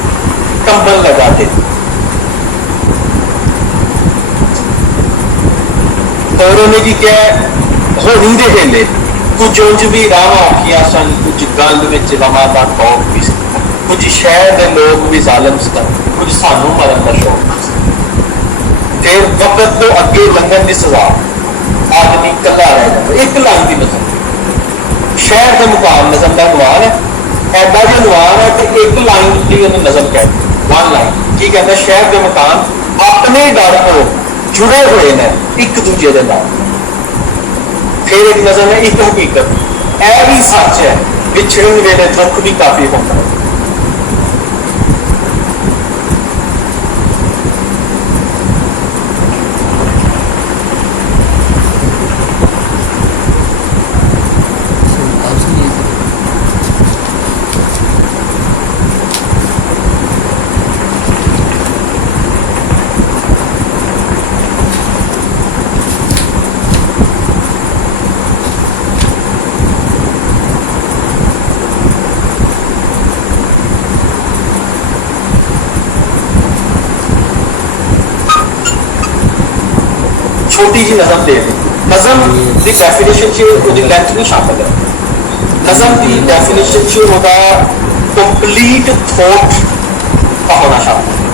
कंबल लगाते और उन्हें की क्या होनी दे हेले कुछ उंज भी राह आखिया सन कुछ गल में लमा का खौफ भी कुछ शहर के लोग भी जालम सन कुछ सानू मरन का शौक फिर वक्त तो अगे लंघन की सजा आदमी कला रह जाता एक लाइन की नजम शहर के मुकाम नजम का नवान है ऐसा जो नवान है कि एक लाइन की उन्हें नजम कहते वन लाइन की कहता शहर के मकान अपने डर को जुड़े हुए ने एक दूजे के नाल फिर एक नजम है एक हकीकत यह भी सच है विछड़न वेले दुख भी काफी होता है छोटी जी नजम दे नजम की डेफिनेशन च लेंथ नहीं शामिल है नजम की डेफिनेशन च होगा कंप्लीट थॉट का होना शामिल है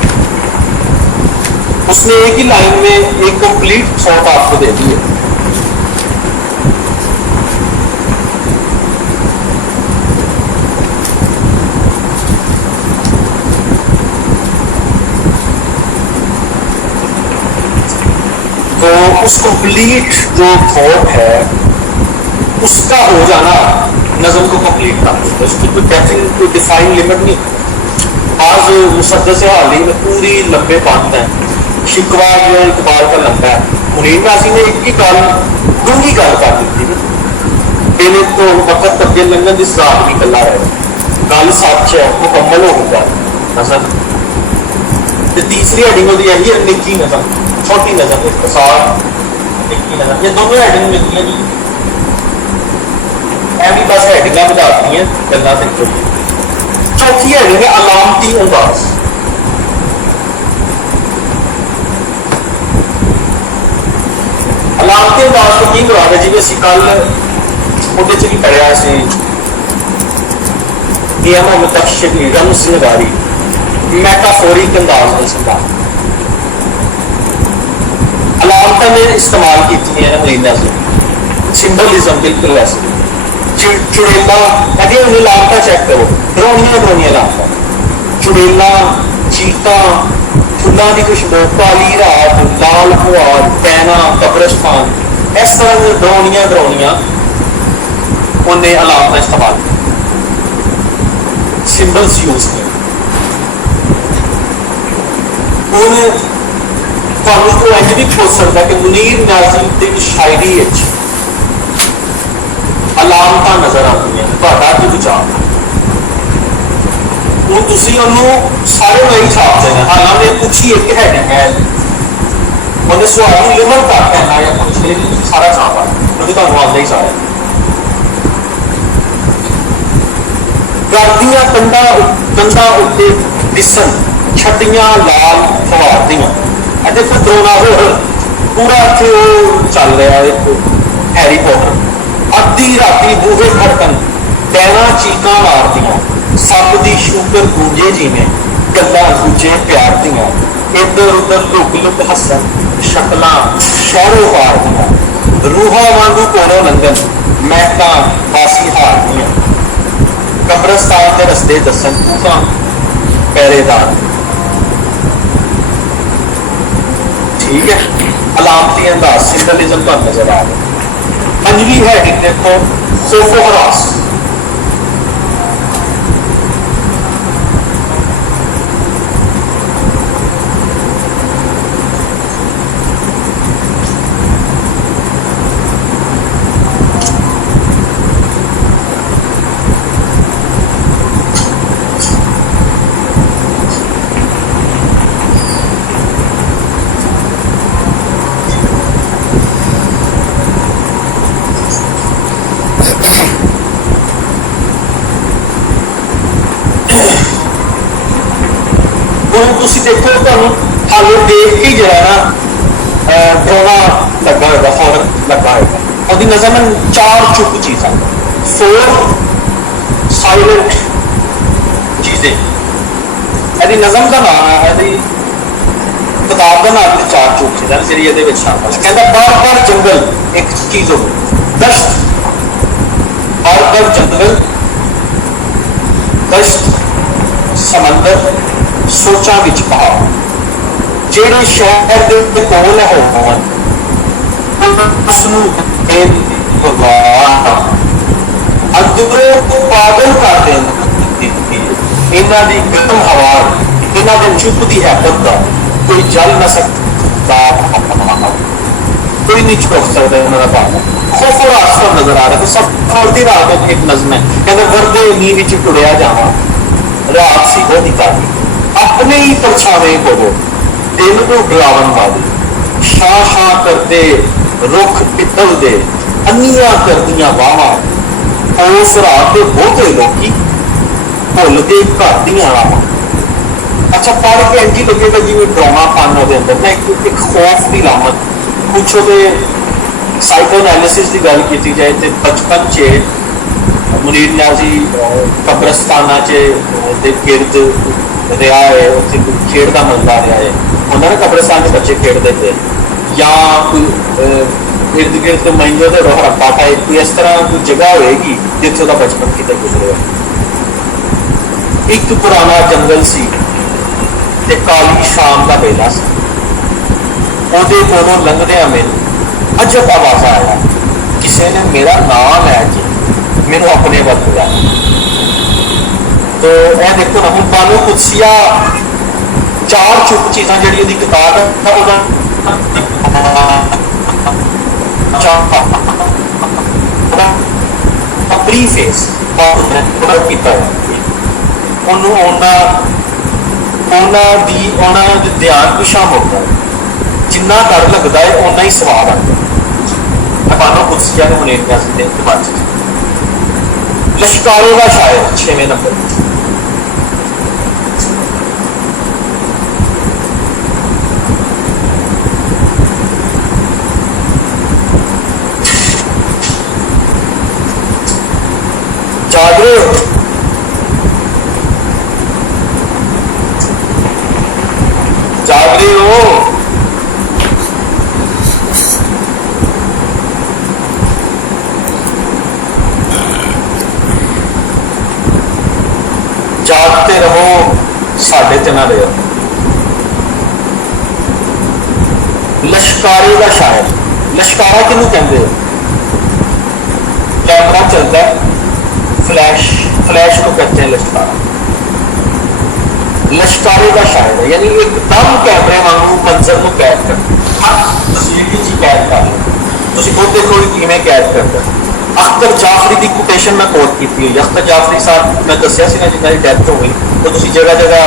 उसने एक ही लाइन में एक कंप्लीट थॉट आपको दे दी है तो उस कंप्लीट जो थॉट है उसका हो जाना नज़म को कंप्लीट कर उसकी कोई डिफाइन लिमिट नहीं आज मुसद्दस हाली में पूरी लंबे बात है शिकवा जो इकबाल का लंबा है मुनीर नासी ने एक ही गल डूंगी गल कर दी थी मेरे तो वक्त अगे लंघन की सराहत भी कला रहे गल सच है मुकम्मल हो गया नज़म तीसरी हेडिंग होती है यही निकी नज़म छोटी नजर इख्तिसार निकी नजर ये दोनों हेडिंग मिलती हैं जी भी बस हेडिंग बता दी हैं गल्लां ते चौथी हेडिंग है अलामती अंदाज अलामती अंदाज को की करा जिवें असीं कल ਉਹਦੇ ਚ ਵੀ ਪੜਿਆ ਸੀ ਇਹ ਰੰਗ ਸਿੰਘਾਰੀ ਮੈਟਾਫੋਰਿਕ ਅੰਦਾਜ਼ ਵਿੱਚ ਸਮਝਾ ਅਲਾਮਤਾਂ ਨੇ ਇਸਤੇਮਾਲ ਕੀਤੀਆਂ ਅੰਗਰੇਜ਼ਾਂ ਨੇ ਸਿੰਬਲਿਜ਼ਮ ਬਿਲਕੁਲ ਵੈਸੇ ਚੁੜੇਲਾ ਇਹਦੀਆਂ ਉਹਨੇ ਲਾਮਤਾਂ ਚੈੱਕ ਕਰੋ ਡਰਾਉਣੀਆਂ ਲਾਮਤਾਂ ਚੁੜੇਲਾ ਚੀਕਾਂ ਫੁੱਲਾਂ ਦੀ ਖੁਸ਼ਬੂ ਕਾਲੀ ਰਾਤ ਲਾਲ ਫੁਆਰ ਪੈਨਾ ਕਬਰਸਤਾਨ ਇਸ ਤਰ੍ਹਾਂ ਦੀਆਂ ਡਰਾਉਣੀਆਂ ਉਹਨੇ ਅਲਾਮਤਾਂ ਇਸਤੇਮਾਲ ਸਿੰਬਲਸ ਯੂਜ਼ ਕੀਤੇ ਹੁਣ ਤੁਹਾਨੂੰ ਕੋਈ ਇੰਜ ਨਹੀਂ ਪੁੱਛ ਸਕਦਾ ਕਿ ਮੁਨੀਰ ਨਾਜ਼ਿਮ ਦੀ ਸ਼ਾਇਰੀ ਵਿੱਚ ਅਲਾਮਤਾਂ ਨਜ਼ਰ ਆਉਂਦੀਆਂ ਨੇ ਤੁਹਾਡਾ ਕੀ ਵਿਚਾਰ ਹੁਣ ਤੁਸੀਂ ਉਹਨੂੰ ਸਾਰੇ ਨਹੀਂ ਛਾਪਦੇ ਨੇ ਹਾਲਾਂਕਿ ਕੁਛ ਹੀ ਇੱਕ ਹੈਡਿੰਗ ਹੈ ਉਹਨੇ ਸਵਾਲ ਨੂੰ ਲਿਮਟ ਕਰ ਕਹਿਣਾ ਜਾਂ ਕੁਛ ਨਹੀਂ ਤੁਸੀਂ ਸਾਰਾ ਛਾਪਾ ਕਿਉਂਕਿ ਤੁਹਾਨੂੰ ਆਉਂਦਾ ਹੀ ਸਾਰਾ ਗਰਦੀਆਂ ਕੰਧਾਂ ਉੱਤੇ ਦਿਸਣ ਛੱਟੀਆਂ ਲਾਲ ਫਵਾਰਦੀਆਂ ਅਤੇ ਫਿਰ ਦੋਨਾ ਹੋਰ ਪੂਰਾ ਇੱਥੇ ਉਹ ਚੱਲ ਰਿਹਾ ਇੱਕ ਹੈਰੀ ਪੋਟਰ ਅੱਧੀ ਰਾਤੀ ਬੂਹੇ ਖੜਕਣ ਪੈਰਾਂ ਚੀਕਾਂ ਮਾਰਦੀਆਂ ਸੱਪ ਦੀ ਸ਼ੂਕਰ ਗੂੰਜੇ ਜਿਵੇਂ ਗੱਲਾਂ ਦੂਜੇ ਪਿਆਰ ਦੀਆਂ ਇੱਧਰ ਉੱਧਰ ਲੁਕ ਹੱਸਣ ਸ਼ਕਲਾਂ ਸ਼ਹਿਰੋਂ ਪਾਰਦੀਆਂ ਰੂਹਾਂ ਵਾਂਗੂ ਕੋਲੋਂ ਲੰਘਣ ਮਹਿਕਾਂ ਬਾਸੀ ਹਾਰਦੀਆਂ ਕਬਰਸਤਾਨ ਦੇ ਰਸਤੇ ਦੱਸਣ ਤਾਂ ਪਹਿਰੇਦਾਰ ठीक है अलामती अंदाज सिंबलिज्म का नजर आ रहा है पंजवी हेडिंग देखो सोफोहरास ਤੁਸੀਂ ਦੇਖੋ ਤੁਹਾਨੂੰ ਹਾਲੇ ਦੇਖ ਕੇ ਜਿਹੜਾ ਨਾ ਡਰਾਉਣਾ ਲੱਗਾ ਹੋਏਗਾ ਫੌਰਨ ਲੱਗਾ ਹੋਏਗਾ ਉਹਦੀ ਨਜ਼ਰ ਨਾਲ ਚਾਰ ਚੁੱਪ ਚੀਜ਼ਾਂ 4 ਸਾਇਲੈਂਟ ਚੀਜ਼ें ਇਹਦੀ ਨਜ਼ਮ ਦਾ ਨਾਮ ਹੈ ਇਹਦੀ ਕਿਤਾਬ ਦਾ ਨਾਮ ਤੇ ਚਾਰ ਚੁੱਪ ਚੀਜ਼ਾਂ ਜਿਹੜੀ ਇਹਦੇ ਵਿੱਚ ਸ਼ਾਮਲ ਹੈ ਕਹਿੰਦਾ ਬਾਰ ਜੰਗਲ ਇੱਕ ਚੀਜ਼ ਹੋ ਦਸ਼ਤ ਬਾਰ ਜੰਗਲ ਦਸ਼ਤ ਸਮੁੰਦਰ ਸੋਚਾਂ ਵਿੱਚ ਪਹਾੜ ਜਿਹੜੇ ਸ਼ਹਿਰ ਦੇ ਕੋਲ ਹੋਣ ਉਸ ਨੂੰ ਅੰਦਰੋਂ ਪਾਗਲ ਕਰ ਦੇਣ ਇਹਨਾਂ ਦੀ ਗਰਮ ਹਵਾ ਇਹਨਾਂ ਦੇ ਚੁੱਪ ਦੀ ਹੈਬਤ ਦਾ ਕੋਈ ਜਲ ਨਾ ਸਕਦਾ ਕੋਈ ਨਹੀਂ ਚੁੱਕ ਸਕਦਾ ਇਹਨਾਂ ਦਾ ਬਾਤ ਖੌਫ ਰਾਸਤਾ ਨਜ਼ਰ ਆ ਰਿਹਾ ਸਭ ਦੀ ਰਾਤ ਨੂੰ ਇੱਕ ਨਜ਼ਮ ਹੈ ਕਹਿੰਦਾ ਵਰਦੇ ਨੀਂਹ ਵਿੱਚ ਟੁਰਿਆ ਜਾਵਾਂ ਰਾਤ ਸੀ ਬਹੁਤੀ ਕਾਲੀ अपने ही परछावे होवो दिल को डरावन वाले शाह करते रुख पितल दे अन्नियां करदियां वावा उस रात के बहुते लोग भुल गए घर दियां रावां अच्छा पढ़ के इंज लगेगा जिवें ड्रामा पन ओहदे अंदर ना एक खौफ की लामत कुछ ओहदे साइको एनालिसिस की गल की जाए तो बचपन च मुनीर न्याजी कब्रस्ताना च गिरद ਰਿਹਾ ਹੈ ਉੱਥੇ ਕੋਈ ਖੇਡ ਦਾ ਮਜ਼ਾ ਰਿਹਾ ਹੈ ਉਹਨਾਂ ਨੇ ਕਬਰਸਤਾਨ ਦੇ ਬੱਚੇ ਖੇਡਦੇ थे ਜਾਂ ਕੋਈ ਇਰਦ ਗਿਰਦ ਮਹਿੰਗੇ ਦੇ ਰੋਹ ਰੱਬਾ ਟਾਈਪ ਕੋਈ ਇਸ ਤਰ੍ਹਾਂ ਕੋਈ ਜਗ੍ਹਾ ਹੋਏਗੀ ਜਿੱਥੇ ਉਹਦਾ ਬਚਪਨ ਕਿਤੇ ਗੁਜ਼ਰਿਆ ਇੱਕ ਪੁਰਾਣਾ ਜੰਗਲ ਸੀ ਤੇ ਕਾਲੀ ਸ਼ਾਮ ਦਾ ਵੇਲਾ ਸੀ ਉਹਦੇ ਕੋਲੋਂ ਲੰਘਦਿਆਂ ਮੈਨੂੰ ਅਜਬ ਆਵਾਜ਼ ਆਇਆ ਕਿਸੇ ਨੇ ਮੇਰਾ ਨਾਮ ਲੈ ਕੇ ਮੈਨੂੰ ਆਪਣੇ ਵੱਲ ਬੁਲਾਇਆ तो यह देखो ना हम बानो कुदसिया चार चुप चीज़ां जिहड़ी उहदी किताब है प्रीफेस किया उन्होंने ध्यान पिछा मुड़ता है जिन्ना डर लगता है उन्ना ही स्वाद आता बानो कुदसिया ने मुनीर न्याज़ी दे बाद लश्कारे का शायर 6वें नंबर ਜਾਗਤੇ ਰਹੋ ਸਾਡੇ ਤੇ ਨਾ ਰਹੋ। लश्कारे का शायर, लश्कारा किनू कहते हो? कैमरा चलता है, फ्लैश, फ्लैश को कहते हैं लश्कारा। लश्कारे का शायर है, यानी एकदम कैमरे वांगू मंजर को कैद कर तस्वीर जी कैद कर लो। तुम खुद देखो किवें कैद करता। अख्तर जाफरी की कोटेशन मैं कोट की हुई। अख्तर जाफरी साहब मैं दसिया ना जिन्हों की डैथ हो गई, तो तुम जगह जगह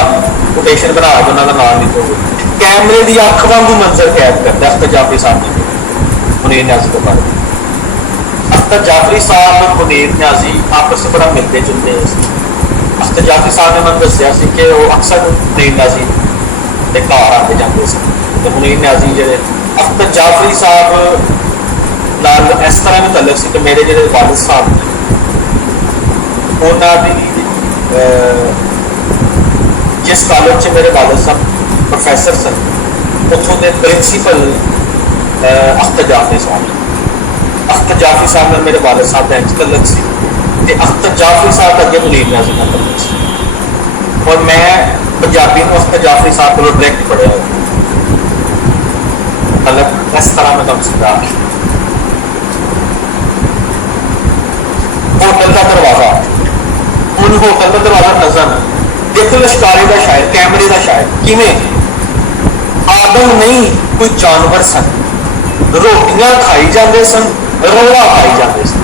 कोटेशन बना के उन्होंने नाम लिखोगे। कैमरे की अख वांगू मंजर कैद करता अख्तर जाफरी साहब ने मुनीर न्याजी के बारे में। अख्तर जाफरी साहब मुनीर न्याजी आपस में बड़ा मिलते जुलते हैं। अख्तर जाफरी साहब ने मैं दसिया कि वो अक्सर मुनीर न्याजी के घर आते जाते सन। तो मुनीर न्याजी जो अख्तर जाफरी साहब नाल इस तरह में तलक से कि मेरे जो वालिद साहब ने उन्होंने जिस कॉलेज से मेरे वालिद साहब प्रोफैसर सन उतों के प्रिंसीपल अख्तर जाफरी साहब। अख्तर जाफरी साहब ने मेरे वालिद साहब का इंज तलक से, अख्तर जाफरी साहब अगे मुनीर न्याजी का तलक से। और मैं पंजाबी में अख्तर जाफरी साहब को डायरैक्ट पढ़िया तलक इस तरह में तुम समझा। होटल का दरवाजा, उन होटल का दरवाजा नजर देखो। लश्कारे का शायर, कैमरे का शायर किमें आदम नहीं कोई जानवर सन, रोटियां खाई जाते सन, रोड़ा खाई जाते सन।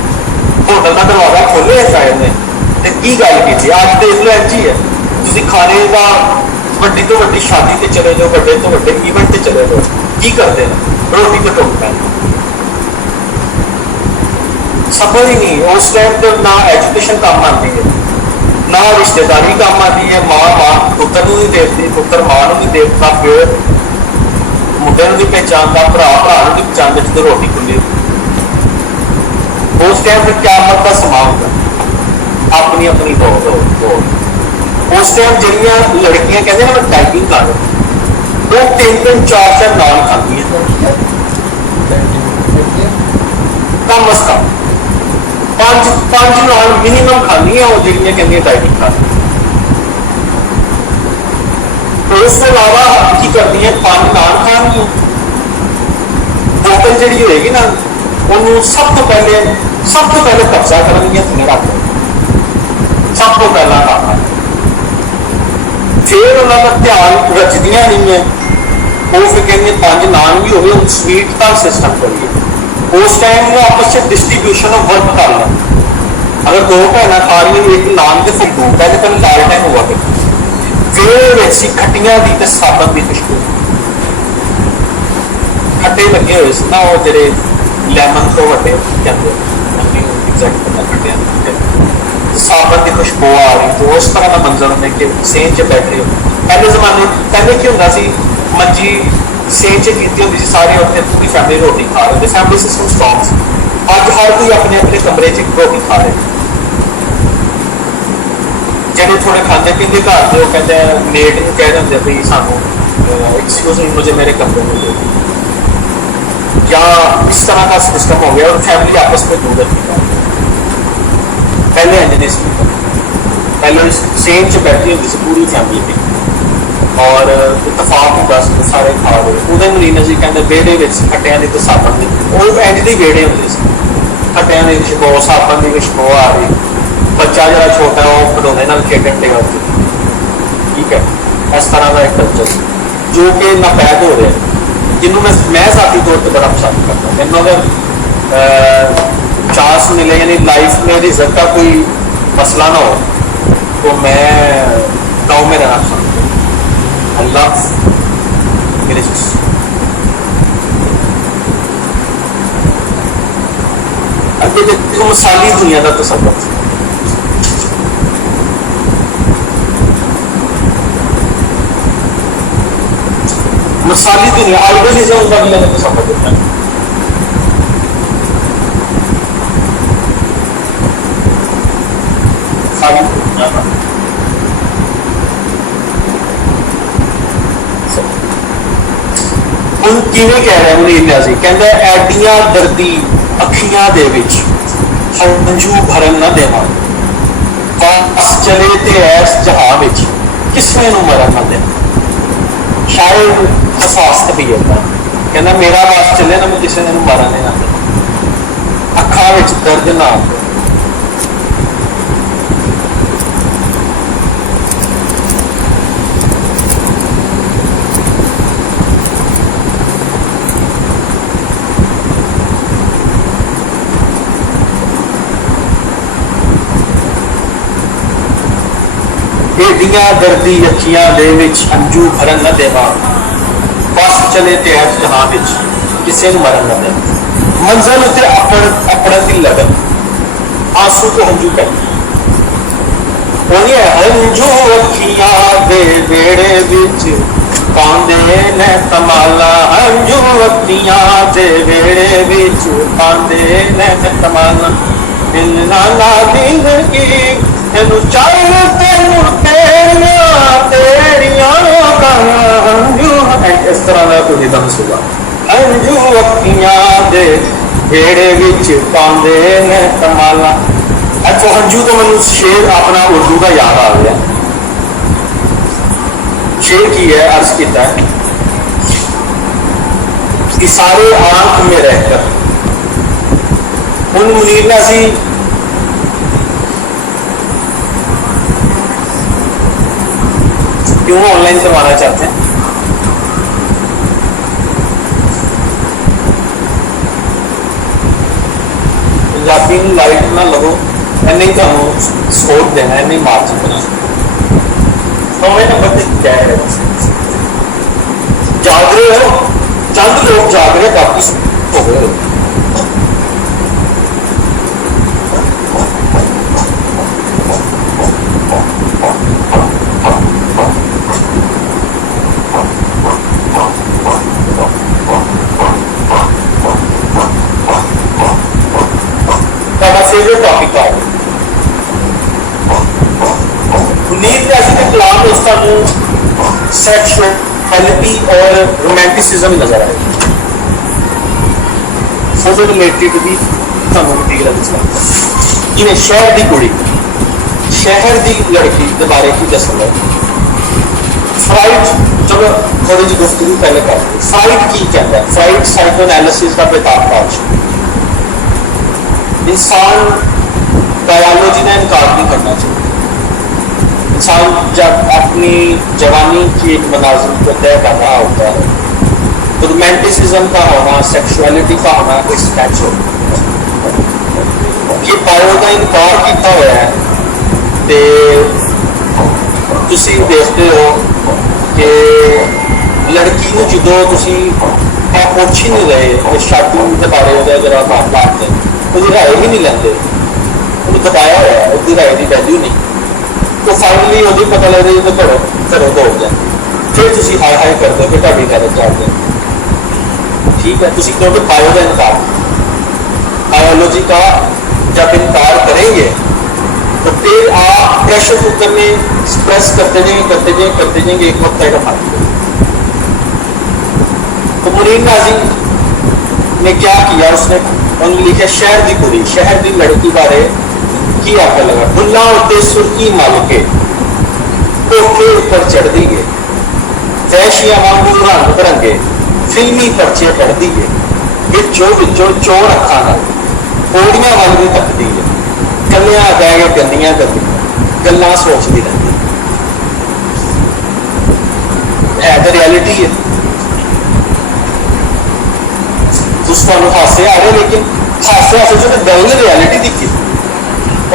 होटल का दरवाजा खोले शायर ने ते की गल की। अज देख लो इंज ही है, तुम खाने का वड्डी तो वड्डी शादी से चले जाओ, वड्डे तो वड्डे इवेंट से चले जाओ, की करते हैं? रोटी तो टुट पैंदी। समझ ही नहीं उस टाइम तो ना एजुकेशन काम आती है, ना रिश्तेदारी काम आती है। मां पुत्र नहीं देखती, पुत्र मां नहीं देखता, प्यो मुंडे नहीं पहचानता, भरा भरा नहीं पहचानता जो रोटी खुली। उस टाइम पर क्या मत का समा होगा, अपनी अपनी दौड़। उस टाइम जड़ियाँ लड़कियां कहते हैं मैं टाइपिंग कर वो 3-3 4-4 नान खाती है कम अज कम 5 नान मिनीमम खानी है वो जड़ियाँ कहती टाइपिंग कर। तो इस अलावा की करती है 5 नान खानी। बोतल जी होगी ना उन्होंने सब तो पहले कब्जा करनगियां थले रख सब तो पहला काम है। फिर उन्होंने ध्यान रचदियां नहीं है, वो फिर कहेंगे 5 नान भी हो गए, स्वीट का सिस्टम करिए। उस टाइम वो आपस में डिस्ट्रीब्यूशन ऑफ वर्क कर लें। अगर 2 भैन खा रही एक नान के फिर 2 पहले पहले लाल टाइम हुआ फिर खट्टियां की तो साबन की खुशबू खट्टे लगे हुए ना वो जेडे लैमन तो वड्डे कहते साबन की खुशबू आ रही। तो उस तरह का मंजर होंगे कि सेन च बैठे हो। पहले जमाने पहले की होंगे सी मंजी सेन च की होंगी सी, सारे अपने पूरी फैमिली रोटी खा रहे थे, फैमिली सिस्टम स्ट्रॉन्ग सी। अज हर कोई अपने अपने कमरे च रोटी खा रहे। जो थोड़े खाते पीते घर के कहते हैं मेट को कह देंगे भाई सानू एक्सक्यूज मी मुझे मेरे कमरे में दे, या इस तरह का सिस्टम हो गया और फैमिली आपस में दूर रखी। पहले इंज नहीं, पहले सेम च बैठी होती सी पूरी फैमिली और इतफाक होगा सारे खा रहे। उदय मरीना जी कहते बेड़े खट्टिया की तो साबन की वो इंज के बेड़े होंगे खट्टिया की खुशबू साबन की खुशबू आ रही। बच्चा जरा छोटा है वो खिलौने नाल खेडन देगा, ठीक है। इस तरह का एक कल्चर जो कि नापैद हो रहा है, जिन्होंने मैं जाती तौर पर बड़ा पसंद करता हूँ। मैंने अगर चांस मिले यानी लाइफ में रिजल्ट का कोई मसला ना हो तो मैं गाँव में रहना पसंद करूँ। अल्लाह मेरे अगे देखो मसाली दुनिया का तसव्वुर मसाली दुनिया आइडियलिज्म का भी मैंने समझ देता है। ਹੁਣ ਕਿਵੇਂ ਕਹਿ ਰਿਹਾ ਮੁਨੀਰ ਨਿਆਜ਼ੀ ਕਹਿੰਦਾ ਐਡੀਆਂ ਦਰਦੀ ਅੱਖੀਆਂ ਦੇ ਵਿੱਚ ਹੰਝੂ ਭਰਨ ਨਾ ਦੇਵਾਂ, बस चले ते ऐस जहां विच किसी नूं मरन ना दे। शायद हसास तबीयत का कहना मेरा बस चले ना मैं किसी नूं मरन ना दे। अखां विच दर्द ना आवे। एडियां दर्दी अखियां दे विच अंजू भरन न देवा। बस चले ते ऐस जहां विच किसी नूं मरन न देवा। मंजिल उत्ते अपड़न दी लगन आंसू तो हंजू कह अंजू अखियां दे वेड़े विच पांदे ने तमाला। अंजू अखियां दे वेड़े विच पांदे ने तमाला। मिलना ना दिल की तेनू चल तेनू तेरियां तेरियां अंजू। इस तरह का कोई दम सुबा अंजू अखियां दे वेड़े विच पांदे ने तमाला। अच्छा अंजू तो मैं शेर अपना उर्दू का याद आ गया। शेर की है अर्ज किया है इशारे आंख में रहकर। उन मुनीर ने असी क्यों ऑनलाइन करवाना चाहते हैं। पंजाबी लाइट ना लगो इन्नी थानू स्कोप देना इन्नी मार्जिन बना। नौवें नंबर पर क्या है जाग रहे हो चंद लोग जाग रहे बाकी हो गए। फेवरेट टॉपिक है नींद का ऐसे कलाम में उसका सेक्सुअलिटी और रोमांटिसिज्म नजर आए। फोटो रिलेटेड भी थानू मटीरियल दसना जिन्हें शहर की कुड़ी शहर की लड़की के बारे की दसना। फ्राइड चलो थोड़ी जी गुफ्तगू पहले कर फ्राइड की कहता है। फ्राइड साइकोएनालिसिस का बेताब इंसान बायोलॉजी का इनकार नहीं करना चाहिए। इंसान जब अपनी जवानी की एक मनाजिर को तय कर रहा होता है तो रोमांटिसिज्म का होना सेक्सुअलिटी का होना इट्स नेचुरल। ये बायो का इनकार किया हुआ है तो तुसी देखते हो कि लड़की को जो तुसी पुछ ही नहीं रहे शादी के बारे में जरा बात है राय ही नहीं लेंगे उन्हें दबाया हुआ है उसकी राय की वैल्यू नहीं। तो फाइनली वो पता लगता है तो घरों दौड़ जाए फिर तुम हाय हाय कर दो कि ਤੁਹਾਡੀ गलत जा दे। ठीक है तुम क्योंकि बायो का इनकार बायोलॉजी का जब इनकार करेंगे तो फिर आप प्रेशर कुकर में प्रेस करते जाएंगे एक वक्त आएगा फाइल। तो मुनीर नाज़ी ने क्या किया उसने उन्होंने लिखा शहर की कुड़ी शहर की लड़की बारे की आकर लगा। बुल्ला उत्ते सुर्खी मल के कोठे उपर चढ़ती है फैशिया वांगू रंग बिरंगे फिल्मी पर्चे पढ़ती है विचों चोर अखा पौड़ियां वांगू तकती है कलियां कह के गंदियां करती गल्लां सोचती रहती है तो रियलिटी है। तुम हासे आ रहे लेकिन हासे हासे जो गल ने रियलिटी दिखी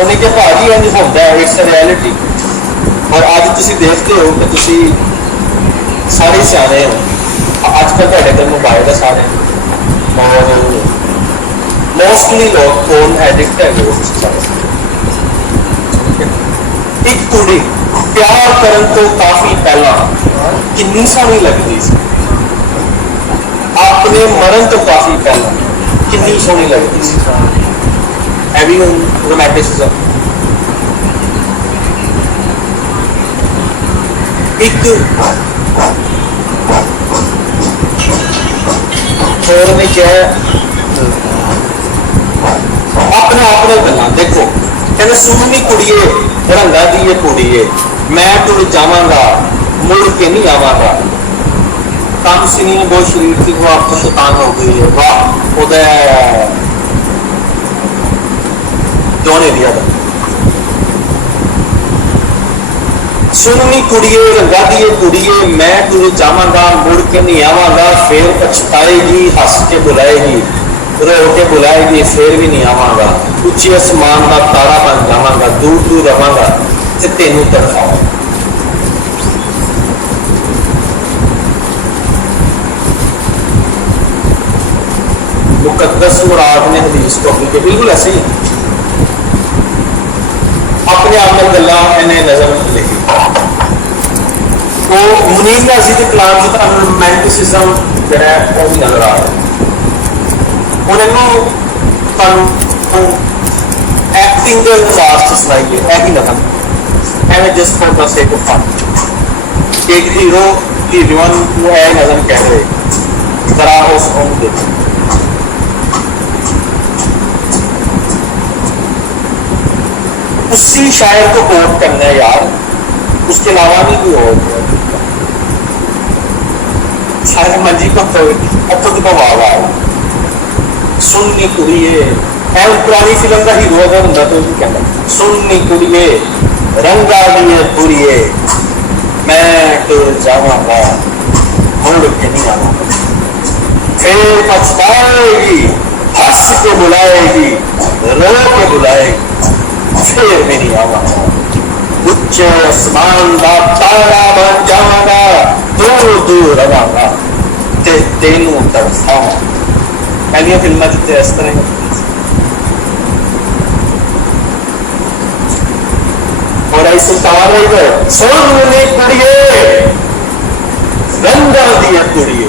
उन्हें क्या भाजी इंज होता है इट्स रियलिटी। और अज तुम देखते हो कि तुम सारे सियाने हो अजकल तुहाडे कोल मोबाइल है सारे और मोस्टली लोग फोन एडिक्ट है। एक कुड़ी प्यार करन तो काफी पहला कितनी सोहनी लगती सी अपने मरण तो काफी पहला कितनी सोहनी लगती सी। हैविंग रोमांटिसिज्म एक और ने क्या अपने आप ने गल्लां देखो कहते सुननी कुड़िए रंगा दी ये कुड़िए मैं तुर जावांगा मुड़ के नहीं आवांगा। काम सिनी ने बहुत शरीर थी वो अब तो शैतान हो गई है। वाह उदय जोने दिया था। सुननी कुड़िए रंगा दी ये कुड़िए मैं तुझे जावांगा मुड़ के नहीं आवांगा। फिर पछताएगी हंस के बुलाएगी रो के बुलाएगी फिर भी नहीं आवांगा। उच्चे आसमान का तारा बन जावांगा दूर दूर रवांगा ते तेनू तड़फावांगा। मुकद्दस मुराद ने हदीस को अपनी बिल्कुल ऐसे ही अपने आप में गल्लां इन्हें नजर लिखी। तो मुनीर नाज़ी के कलाम से तो रोमांटिसिज्म जरा वो भी नजर आ रहा है। एक्टिंग के अंदाज सुनाइए ऐसी लगन एवं just for the sake of fun. एक हीरो हीरोइन को ऐ नजर कह रहे जरा उस फिल्म देखो। उसी शायर को कोट करना है यार उसके अलावा नहीं कोई और शायर मंजी को तो वाह वाह सुननी कुड़िए है पुरानी फिल्म का हीरो अगर होंगे तो कहना सुननी कुड़िए रंगा दिए कुड़िए मैं तो जावांगा मुड़ के नहीं आवांगा। फिर पछताएगी हंस के बुलाएगी रो के बुलाएगी फिर भी नहीं आवांगा। उच्च आसमान का तारा बन जावांगा दूर दूर रवांगा ते तेनू तरसावांगा। पहली फिल्म जितने इस तरह और आई सुल्तान सोने कुड़िए रंगा दिए कुड़िए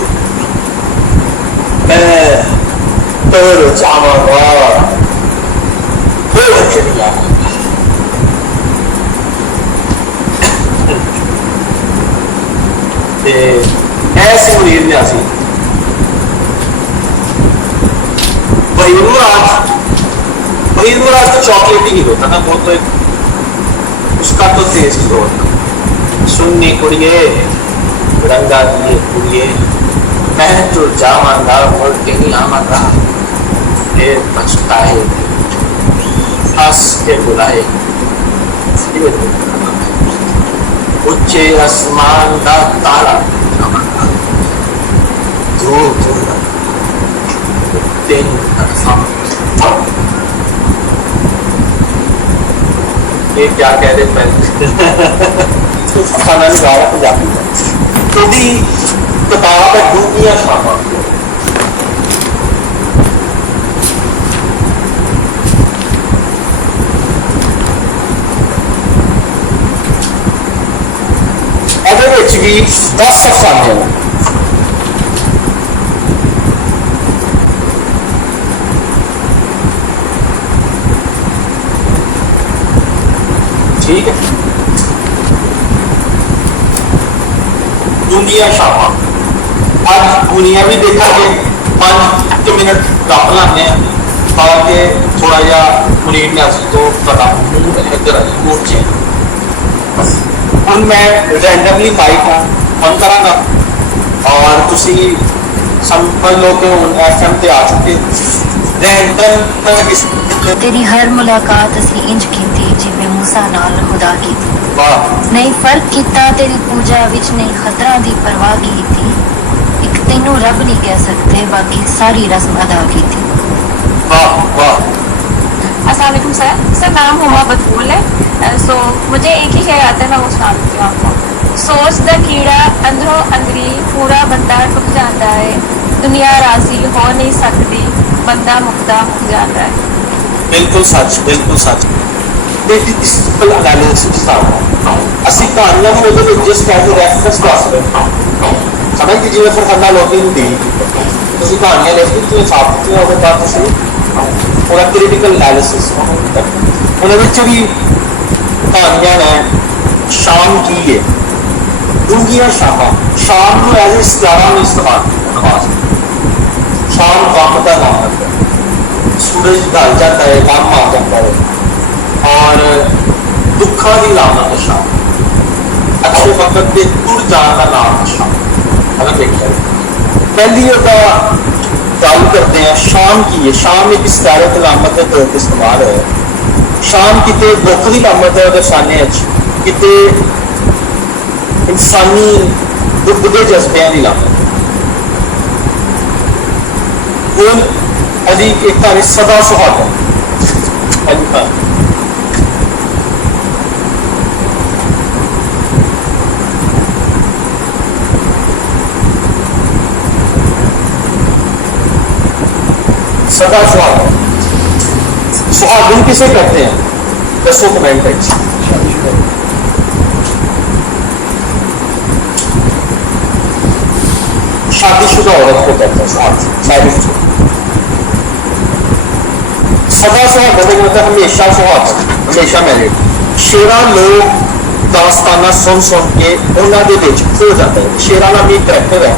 मैं तर जावांगा फिर नहीं आवांगा। ऐसे मुनीर ने आसी वहीद मुराद तो चॉकलेटी ही होता ना वो तो एक उसका तो टेस्ट ही होता। सुननी कुड़िए रंगा दिए कुड़िए मैं तो जावांगा मुड़ के नहीं आवांगा। फिर पछताए हंस के बुलाए उच्चे आसमान का तारा दूर दूर ये क्या कह रहे तो खाना निकाला पंजाबी में तो भी किताब है डूंगियां शामा। भी 10 अफसाने हैं। ठीक है दुनिया शामा आज दुनिया भी देखेंगे 5 मिनट रख लाने ताकि थोड़ा जा मुनीर नाज़ी तो पता इधर आई मोर्चे हम मैं रैंडमली माइक ऑन करांगा और तुसी समझ लो कि FM ते आ चुके रैंडम तेरी हर मुलाकात असी इंज कीती जिवें मूसा नाल खुदा कीती। नहीं फर्क किता तेरी पूजा विच नहीं खतरा दी परवाह कीती। एक तेनू रब नहीं कह सकते बाकी सारी रस्म अदा कीती। वाह वाह। अस्सलाम वालेकुम सर नाम हुमा बतूल है। सो मुझे एक ही शेर आता है मैं वो सुना देती हूँ आपको। सोच दा कीड़ा अंदरों अंदरी पूरा बंदा टुट जाता है। दुनिया राजी हो नहीं सकती बंदा मुक्ता हो जाता है। बिल्कुल सच बिल्कुल सच। सिंपल एनालिसिस ਅਸੀਂ ਕਹਾਣੀਆਂ ਨੂੰ ਉਹਦੇ ਵਿੱਚ ਜਸਟ ਐਜ਼ ਅ ਰੈਫਰੈਂਸ ਕਰ ਸਕਦੇ ਸਮਝ ਕਿ ਜਿਵੇਂ ਫਰਖਾਨਾ ਲੋਕੀ ਨੂੰ ਡੀਲ ਕੀਤਾ ਤੁਸੀਂ ਕਹਾਣੀਆਂ ਲਿਖਦੇ ਤੁਸੀਂ ਸਾਫ ਕੀਤੀਆਂ ਉਹਦੇ ਬਾਅਦ ਤੁਸੀਂ ਉਹਦਾ ਕ੍ਰਿਟੀਕਲ ਐਨਾਲਿਸਿਸ ਉਹਨਾਂ ਵਿੱਚ ਵੀ ਕਹਾਣੀਆਂ ਨੇ ਸ਼ਾਮ ਕੀ ਹੈ ਡੂੰਘੀਆਂ ਸ਼ਾਮਾਂ ਸ਼ਾਮ ਨੂੰ ਐਜ਼ ਇਸਲਾਮ ਨੂੰ ਇਸਤੇਮਾਲ ਕੀਤਾ ਨਮਾਜ਼ ਸ਼ਾਮ ਵਕਤ ਦਾ ਨਾਮ है सूरज ढल जाता है काम आ जाता है और दुखा की लानत शाम, अच्छे वक्त के तुर जाने का नाम शाम। अगर देखिए पहली गल करते हैं शाम की है। शाम एक इस्तारत लामत के तौर पर इस्तेमाल है। शाम किते दुख की लामत है दर्शाने किते इंसानी दुख के जज्बिया की लामत। हूँ अजी एक कहानी सदा सुहागन। सदा सुहागन, सुहागन किसे कहते हैं? दसो कमेंट है। शादीशुदा औरत को कहते हैं सुहागन। सदा सुहागन मतलब हमेशा सुहागन, हमेशा मैरिड। शेरा लोग दास्ताना सुन सुन के उन्होंने खो जाता है। शेरा नाम एक करैक्टर है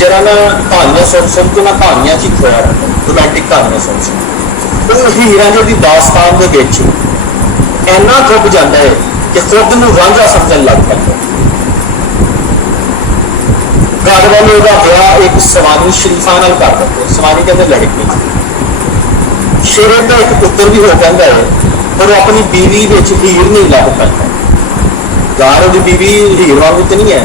जरा ना कहानियां सुन के ना कहानियां च खोया रहता है। रोमांटिक कहानियां सुन हीरां की दास्तान के इन्ना डुब जाता है कि खुद को रांझा समझन लग पैंदा। घर वाले ब्याह एक सवानी शरीफा नाल कर देते। सवानी कहते लड़की। शेरे का एक पुत्र भी हो जाता है पर अपनी बीवी हीर नहीं लग पाता। यार वो बीवी हीर वाली तो नहीं है।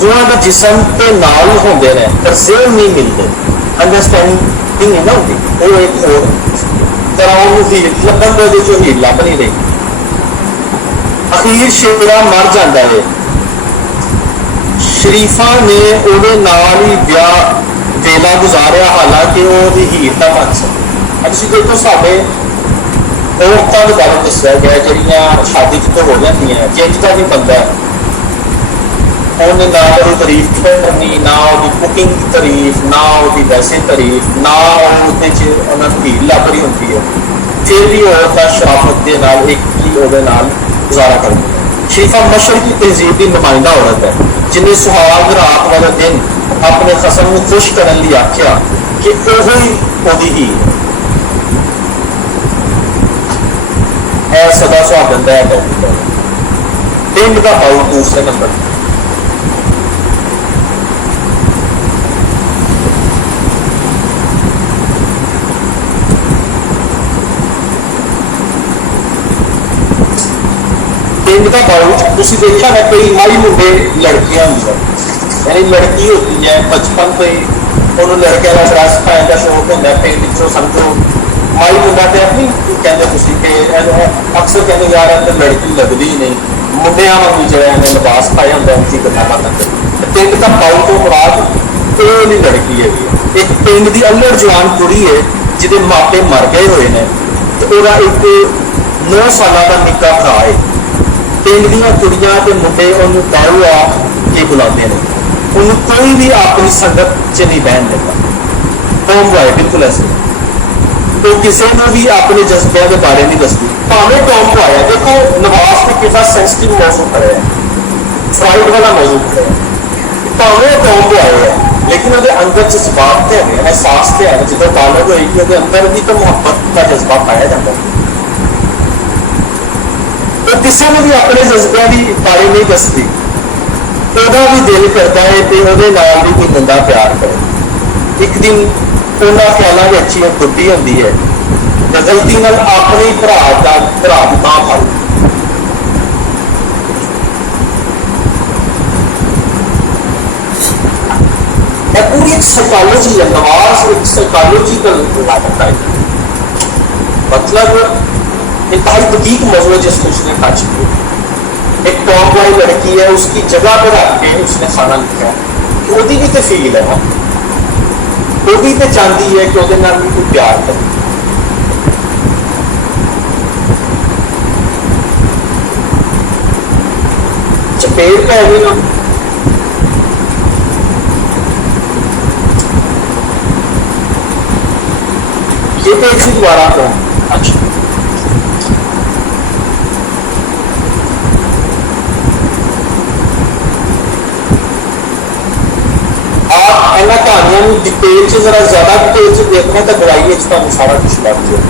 दोनों का जिसम के नाल होंगे ने पर जेल नहीं मिलते। अंडरस्टैंडिंग नहीं ना होती। वो एक और तरह हीर लभन के हीर लभ नहीं रही। अखीर शेरा मर जाता है। शरीफा ने ਉਹਦੇ ਨਾਲ ही ਵਿਆਹ ਵੇਲਾ ਗੁਜ਼ਾਰਿਆ ਹਾਲਾਂਕਿ ਉਹ ਉਹਦੀ ਹੀਰ ਦਾ ਬਣ ਸਕੇ। ਅਸੀਂ ਦੇਖੋ ਸਾਡੇ ਔਰਤਾਂ ਦੇ ਬਾਰੇ ਦੱਸਿਆ ਗਿਆ ਜਿਹੜੀਆਂ ਸ਼ਾਦੀ ਤੋਂ ਹੋ ਜਾਂਦੀਆਂ ਜਿੰਜ ਦਾ ਵੀ ਬੰਦਾ ਉਹਨੇ ਨਾ ਉਹਦੀ ਤਾਰੀਫ ਕਰਨੀ, ਨਾ ਉਹਦੀ ਕੁਕਿੰਗ ਦੀ ਤਾਰੀਫ, ਨਾ ਉਹਦੀ ਵੈਸੇ ਤਾਰੀਫ, ਨਾ ਉਹਦੇ 'ਚ ਉਹਨਾਂ ਨੂੰ ਹੀਰ ਲੱਭ ਰਹੀ ਹੁੰਦੀ ਹੈ। ਫਿਰ ਵੀ ਔਰਤਾਂ ਸ਼ਰਾਫਤ ਦੇ ਨਾਲ ਇੱਕ ਹੀ ਉਹਦੇ ਨਾਲ ਗੁਜ਼ਾਰਾ ਕਰਦੀ ਹੈ। शरीफा मशरकी तहजीब की नुमाइंदा औरत है जिन्हें सुहाग रात वाले दिन अपने खसम को खुश करने लिए आख्या कि ओही ही है। सदा सुहागन का टॉपिक पिंड का बाऊ दूसरे नंबर। पिंड का बाऊ तुम देखा है कई माई मुंडे लड़कियां होंगे यानी लड़की होती है बचपन से ही उन्होंने लड़कियों का ड्रैस पाने का शौक होता है। पिंड चो समझो माई मुंडा तो अपनी कहते कि अक्सर कहते यार अंदर लड़की लगती ही नहीं मुंडिया वांगू जो इन्हें लिबास पाया होंगे उनकी गल्लां करते। पिंड का बाऊ तो मुराद ये नहीं लड़की है एक पिंड की अल्लड़ जवान कुड़ी है जिहदे मापे मर गए हुए हैं तो वह एक 9 साल का निक्का भरा है। पिंड दियां कुड़ियां ते मुंडे उन्होंने दारू आ के बुलाते हैं। उन्होंने कोई भी अपनी संगत च नहीं बहन देता। टॉम बॉय बिल्कुल ऐसे तो किसी ने भी अपने जज्बिया के बारे नहीं दसती भावें टॉम बॉय है। देखो नवाज ने कितना सेंसिटिव मौजू खड़े है फ्राइड वाला मौजू खड़े है भावें टॉम बॉय है लेकिन वो अंदर जज्बात तो है एहसास तो है। जो बालग होएगी वो अंदर भी तो मुहब्बत का जज्बा पाया जाता है। तो किसी ने भी अपने जज्बिया की बारे नहीं दसती ਉਹਦਾ भी दिल करता है कि ਉਹਦੇ ਨਾਲ भी कोई बंदा प्यार करे। एक दिन ਉਹਨਾਂ ख्यालों में अच्छी बुढ़ी होती है तो गलती नाल अपने भरा की बांह फड़ पूरी एक साइकोलॉजी है। नवाज एक साइकोलॉजिकल लागत है मतलब इंतहाई दकीक मौजूद है जिसको उसने टच किया। एक टॉप वाली लड़की है उसकी जगह पर रख के उसने खाना लिखा है वो भी तो फील है ना वो भी तो चाहती है कि वो भी कोई प्यार करे। चपेट पै गई ना ये तो एक सी दोबारा तो अच्छा इन्होंने कहानियों डिटेल से जरा ज्यादा डिटेल से देखना तो गवाही सारा कुछ लग जाए।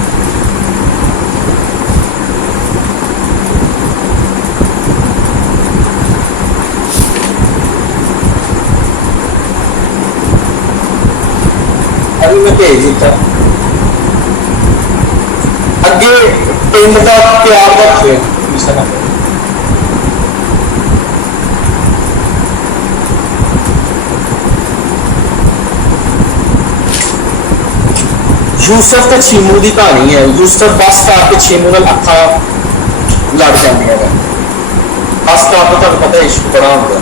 अभी मैं भेज दिता अगे पिंड का प्यार का खेत मिशन है यूसुफ तो चीमू की कहानी है यूसुफ बस स्टॉप पे चीमू ने अखा लड़ जाए बस स्टॉप पर तुम पता इश्क बड़ा होगा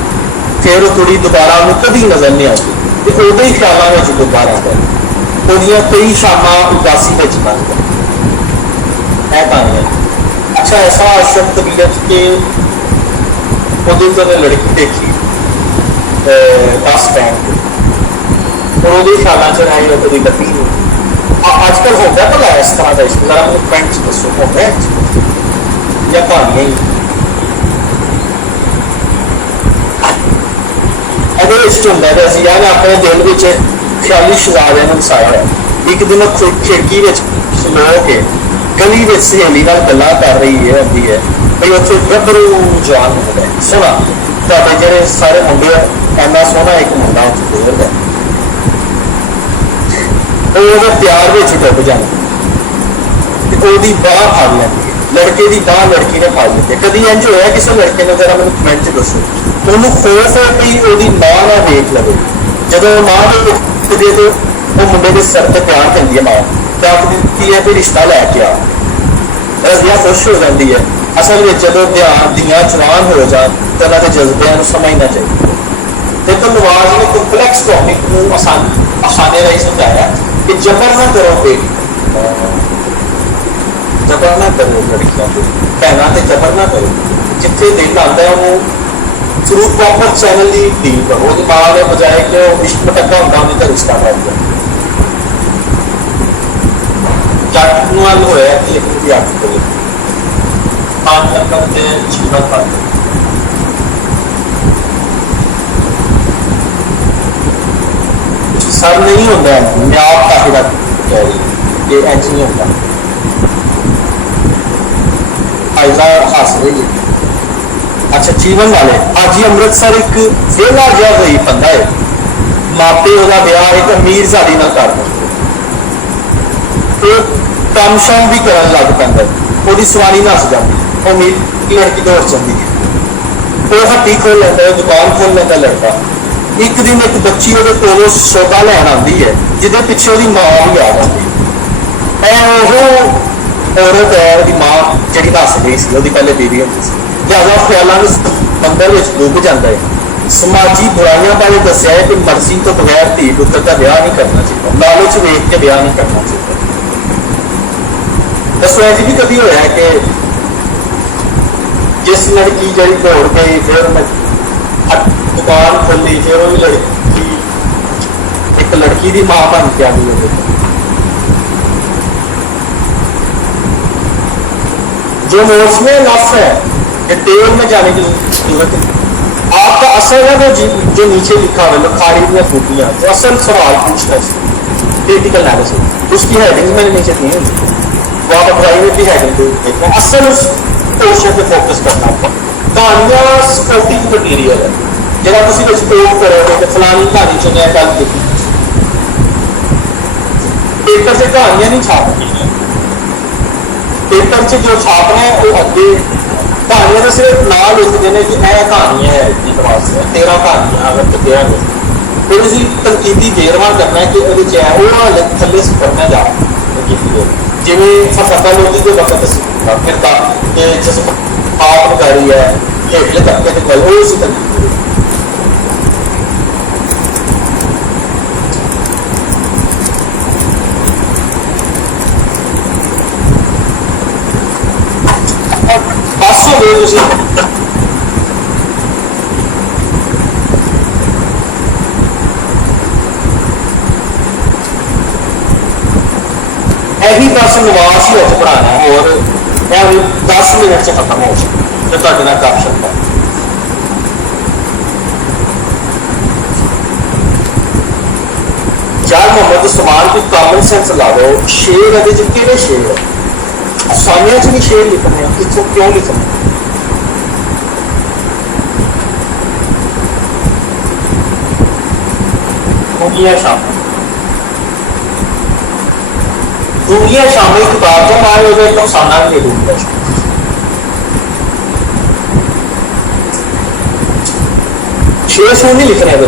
फिर वो कुड़ी दोबारा कभी नजर नहीं आती तो उदे ही ख्यालों में दोबारा आता है कई शामा उदासी में लंघ है कहानी है अच्छा ऐसा अशरफ तबीयत के उन्हें लड़की देखी बस स्टैंड और वो ख्यालों च रही वो कभी गड्डी आजकल हो गया भला इस तरह का इश्क जरा मैंने कमेंट च दसो हो गया या कहानियां ही अगर इश्क होंगे तो असं यार अपने दिल में ख्याली शहजादे ने वसाया है एक दिन खिड़की खलो के गली में सहेली गल्लां कर रही है आती है भाई उत्थे गभरू जवान मुंडा है सोहना तुहाडे जिहड़े सारे मुंडे इन्ना सोहना एक मुंडा उत्थे गुजरदा वो प्यार में डुब जाती बाह फड़ लेंदी है लड़के की बाह लड़की ने फड़ ली है कभी इंज होया किसी लड़के ने जरा मैं कमेंट दसो उन्होंने खौफ है कि वो मां ना देख लवे जो मां देखती तो वो मुंडे के सिर से प्यार देंदी है मां तो आखती है भी रिश्ता लैके आ रजिया खुश हो जाती है असल में जो ध्यान दियाँ जवान हो जाए तो उन्होंने जज्बिया समझना चाहिए देखो नवाज ने कंपलैक्स टॉपिक को आसानी राही समझाया कि जबर ना करो बेटी जबर ना करो लड़कियों को भैनों से जबर ना करो जिथे दिन आता है वो थ्रू प्रॉपर चैनल ही डील करो वो मां ने बजाय कि इश्क पटका होता उन्हें तो रिश्ता पै गया जट नाल होया कि एक भी अख खोले पांच नंबर से जीवन पाते सर नहीं होता मैं आप काफी तक कह रही ये इंज नहीं होता फायदा हासिल रही है अच्छा जीवन वाले आज ही अमृतसर एक वेला जहा गई बंदा है मापे का ब्याह एक अमीर साड़ी ना कर तो काम शाम भी कर लग पैंदा वो सवारी नस जाती वो अमीर लड़की दौड़ जाती है वो हट्टी खोल लेंदा दुकान खोल लेंदा लड़का एक दिन एक बच्ची वो कोलों सौदा लैन आती है जिदे पिछे वो मां भी आ जाती है औरत है वो मां जी नस गई सी वो पहले बेबी होती सी लिहाजा ख्यालों में बंदर में डुब जाता है समाजी बुराइयों बारे दसिया है कि मर्जी तो बगैर धी पुत्र का ब्याह नहीं करना चाहिए लालच वेख के ब्याह नहीं करना चाहिए दसो ऐसी भी कभी होया कि जिस लड़की जी दौड़ गई फिर दुकान खोली फिर वो लड़की एक लड़की की मां बन के आ गई जो मौसम लफ है डिटेल में जाने की जरूरत है आपका असल है वो जो नीचे लिखा हुआ लखारी में खूबियां जो असल सवाल पूछता है क्रिटिकल एनालिसिस उसकी हेडिंग मैंने नीचे दी है वो आप प्राइवेटली हेडिंग देखना असल उस पोर्शन पे फोकस करना आपको कहानियां सपोर्टिंग मटीरियल है जरा तुम रिपोर्ट करोगे कि फलानी कहानी च मैं गल की पेपर से कहानियां नहीं छापनी पेपर से जो छापना है वो अगे कहानियां तो सिर्फ ना लिखते हैं कि यह कहानी है इतनी क्लास से 13 कहानियां अगर तो दिया गया फिर उसी तनकीदी वेरवा करना है कि वो थले पढ़ना जा जिमें फलसफा लोधी के वक्त फिर जज्बात नगारी है हेठले तबके की गल वो उसी तनकीदी बस हो गए यही बस निवास ही अच्छे पढ़ाना और 10 मिनट से खत्म हो तो कर सकता यार मोहम्मद उस्मान कोई कॉमन सेंस ला दो शेर है शेर है असामिया च नहीं शेर लिखने हैं इतों क्यों लिखने शाम दूरियां शामिल किताब तो मारे हो तो साना भी नहीं दूंगा 600 नहीं लिखना है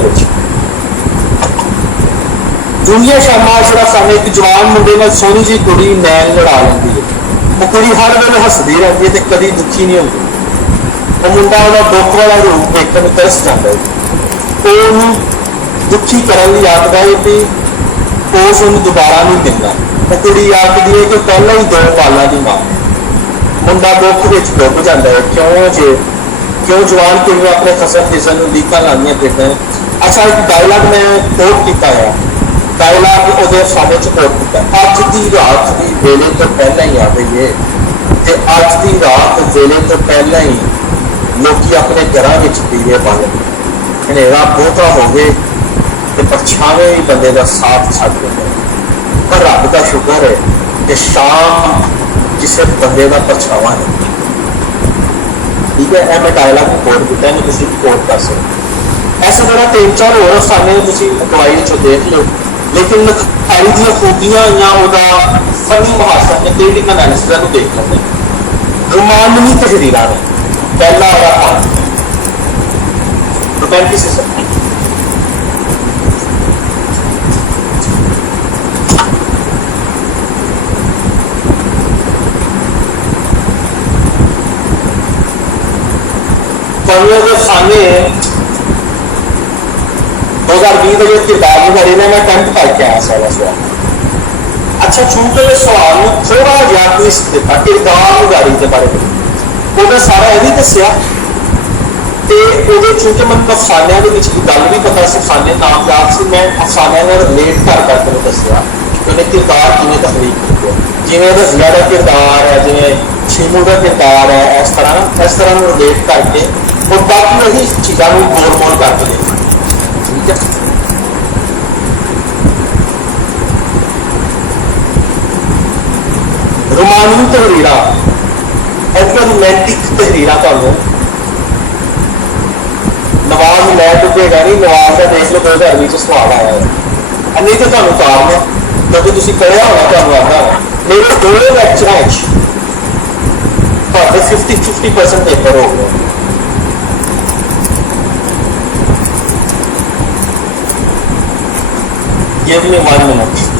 दुनिया शामा जरा सामने एक जवान मुंडे में सोहनी जी कुड़ी नैन लड़ा लेंदी है वो कुड़ी हर वेले हसदी रहती है ते कदी दुखी नहीं होती वो मुंडा ਉਹਦਾ ਦੁੱਖ ਵਾਲਾ ਰੂਪ ਦੇਖਣ ਨੂੰ ਤਰਸ ਜਾਂਦਾ ਹੈ ਉਹਨੂੰ ਦੁਖੀ ਕਰਨ ਲਈ ਆਖਦਾ ਹੈ ਕਿ ਉਸ ਨੂੰ ਦੁਬਾਰਾ ਨਹੀਂ ਦਿੰਦਾ ਉਹ ਕੁੜੀ ਆਖਦੀ ਹੈ ਕਿ ਪਹਿਲਾਂ ਹੀ 2 ਬਾਲਾਂ ਦੀ ਮਾਂ ਮੁੰਡਾ ਦੁੱਖ ਵਿੱਚ ਡੁੱਬ ਜਾਂਦਾ ਹੈ क्यों जवान कुड़ियां अपने खसम किसन ਨੂੰ ਲੀਕਾਂ ਲਾਉਂਦੀਆਂ ਫਿਰਦੇ ਨੇ ਅੱਛਾ ਇੱਕ ਡਾਇਲੌਗ ਮੈਂ ਕੋਟ ਕੀਤਾ ਹੈ ਡਾਇਲੌਗ ਉਹਦੇ ਸਾਹਮਣੇ ਚ ਕੋਟ ਕੀਤਾ ਅੱਜ ਦੀ ਰਾਤ ਦੀ ਵੇਲੇ ਤੋਂ ਪਹਿਲਾਂ ਹੀ ਆ ਗਈ ਹੈ ਤੇ ਅੱਜ ਦੀ ਰਾਤ ਵੇਲੇ ਤੋਂ ਪਹਿਲਾਂ ਹੀ ਲੋਕੀ ਆਪਣੇ ਘਰਾਂ ਵਿੱਚ ਦੀਵੇ ਬਾਲਣ ਹਨੇਰਾ ਬਹੁਤਾ ਹੋਵੇ ਤੇ ਪਰਛਾਵੇਂ ਹੀ ਬੰਦੇ ਦਾ ਸਾਥ ਛੱਡ ਦਿੰਦੇ ਪਰ ਰੱਬ ਦਾ ਸ਼ੁਕਰ ਹੈ ਕਿ ਸ਼ਾਮ ਕਿਸੇ ਬੰਦੇ ਦਾ ਪਰਛਾਵਾਂ ਹੈ ठीक है मैं डायलॉग कोड किया नहीं किसी कोड कर सकते ऐसा तरह 3-4 और अफसाने दवाई देख लो लेकिन लिखाई दी खूबियां या फनी मुहासरा ने क्रिटिकल एनालिसिस देख लेते रोमानवी तहरीर ने पहला रोमांटिसिज्म सामने 2020 का जो किरदार निभाई ने मैं अटेम्प्ट करके आया सारा सवाल अच्छा चूंकि मैं सवाल में थोड़ा जिहा ट्विस्ट दिता किरदार निभाई के बारे में ਉਹਦਾ ਸਾਰਾ ਇਹ ਵੀ ਦੱਸਿਆ ਤੇ ਉਹਦੇ ਚੂंकि ਮੈਨੂੰ ਅਫਸਾਨਿਆਂ ਦੇ ਵਿੱਚ ਗਲ ਵੀ ਪਤਾ ਸੀ ਅਫਸਾਨੇ ਨਾਮ ਯਾਦ ਸੀ ਮੈਂ ਅਫਸਾਨਿਆਂ ਨਾਲ ਰਿਲੇਟ ਕਰ ਤੈਨੂੰ ਦੱਸਿਆ ਕਿ ਉਹਨੇ ਕਿਰਦਾਰ ਕਿਵੇਂ ਤਖਲੀਕ ਕੀਤਾ ਜਿਵੇਂ ਰਜ਼ੀਆ ਦਾ ਕਿਰਦਾਰ ਹੈ ਜਿਵੇਂ ਸ਼ੀਮੂ ਦਾ ਕਿਰਦਾਰ ਹੈ ਇਸ ਤਰ੍ਹਾਂ ਨੂੰ ਰਿਲੇਟ ਕਰਕੇ और बाकी वही चीज़ों को गोल मोल करके ठीक है रोमानवी तहरीर एक रोमांटिक तहरीर तुहानू नवाज लै डुबेगा नहीं नवाज का देख लो 2020 सवाल आया है नहीं तो तुहानू उतार ने क्योंकि तुसीं पढ़िया होना तुहानू आता मेरे 2 लैक्चरां 50% पेपर हो गया Give me 1 minute.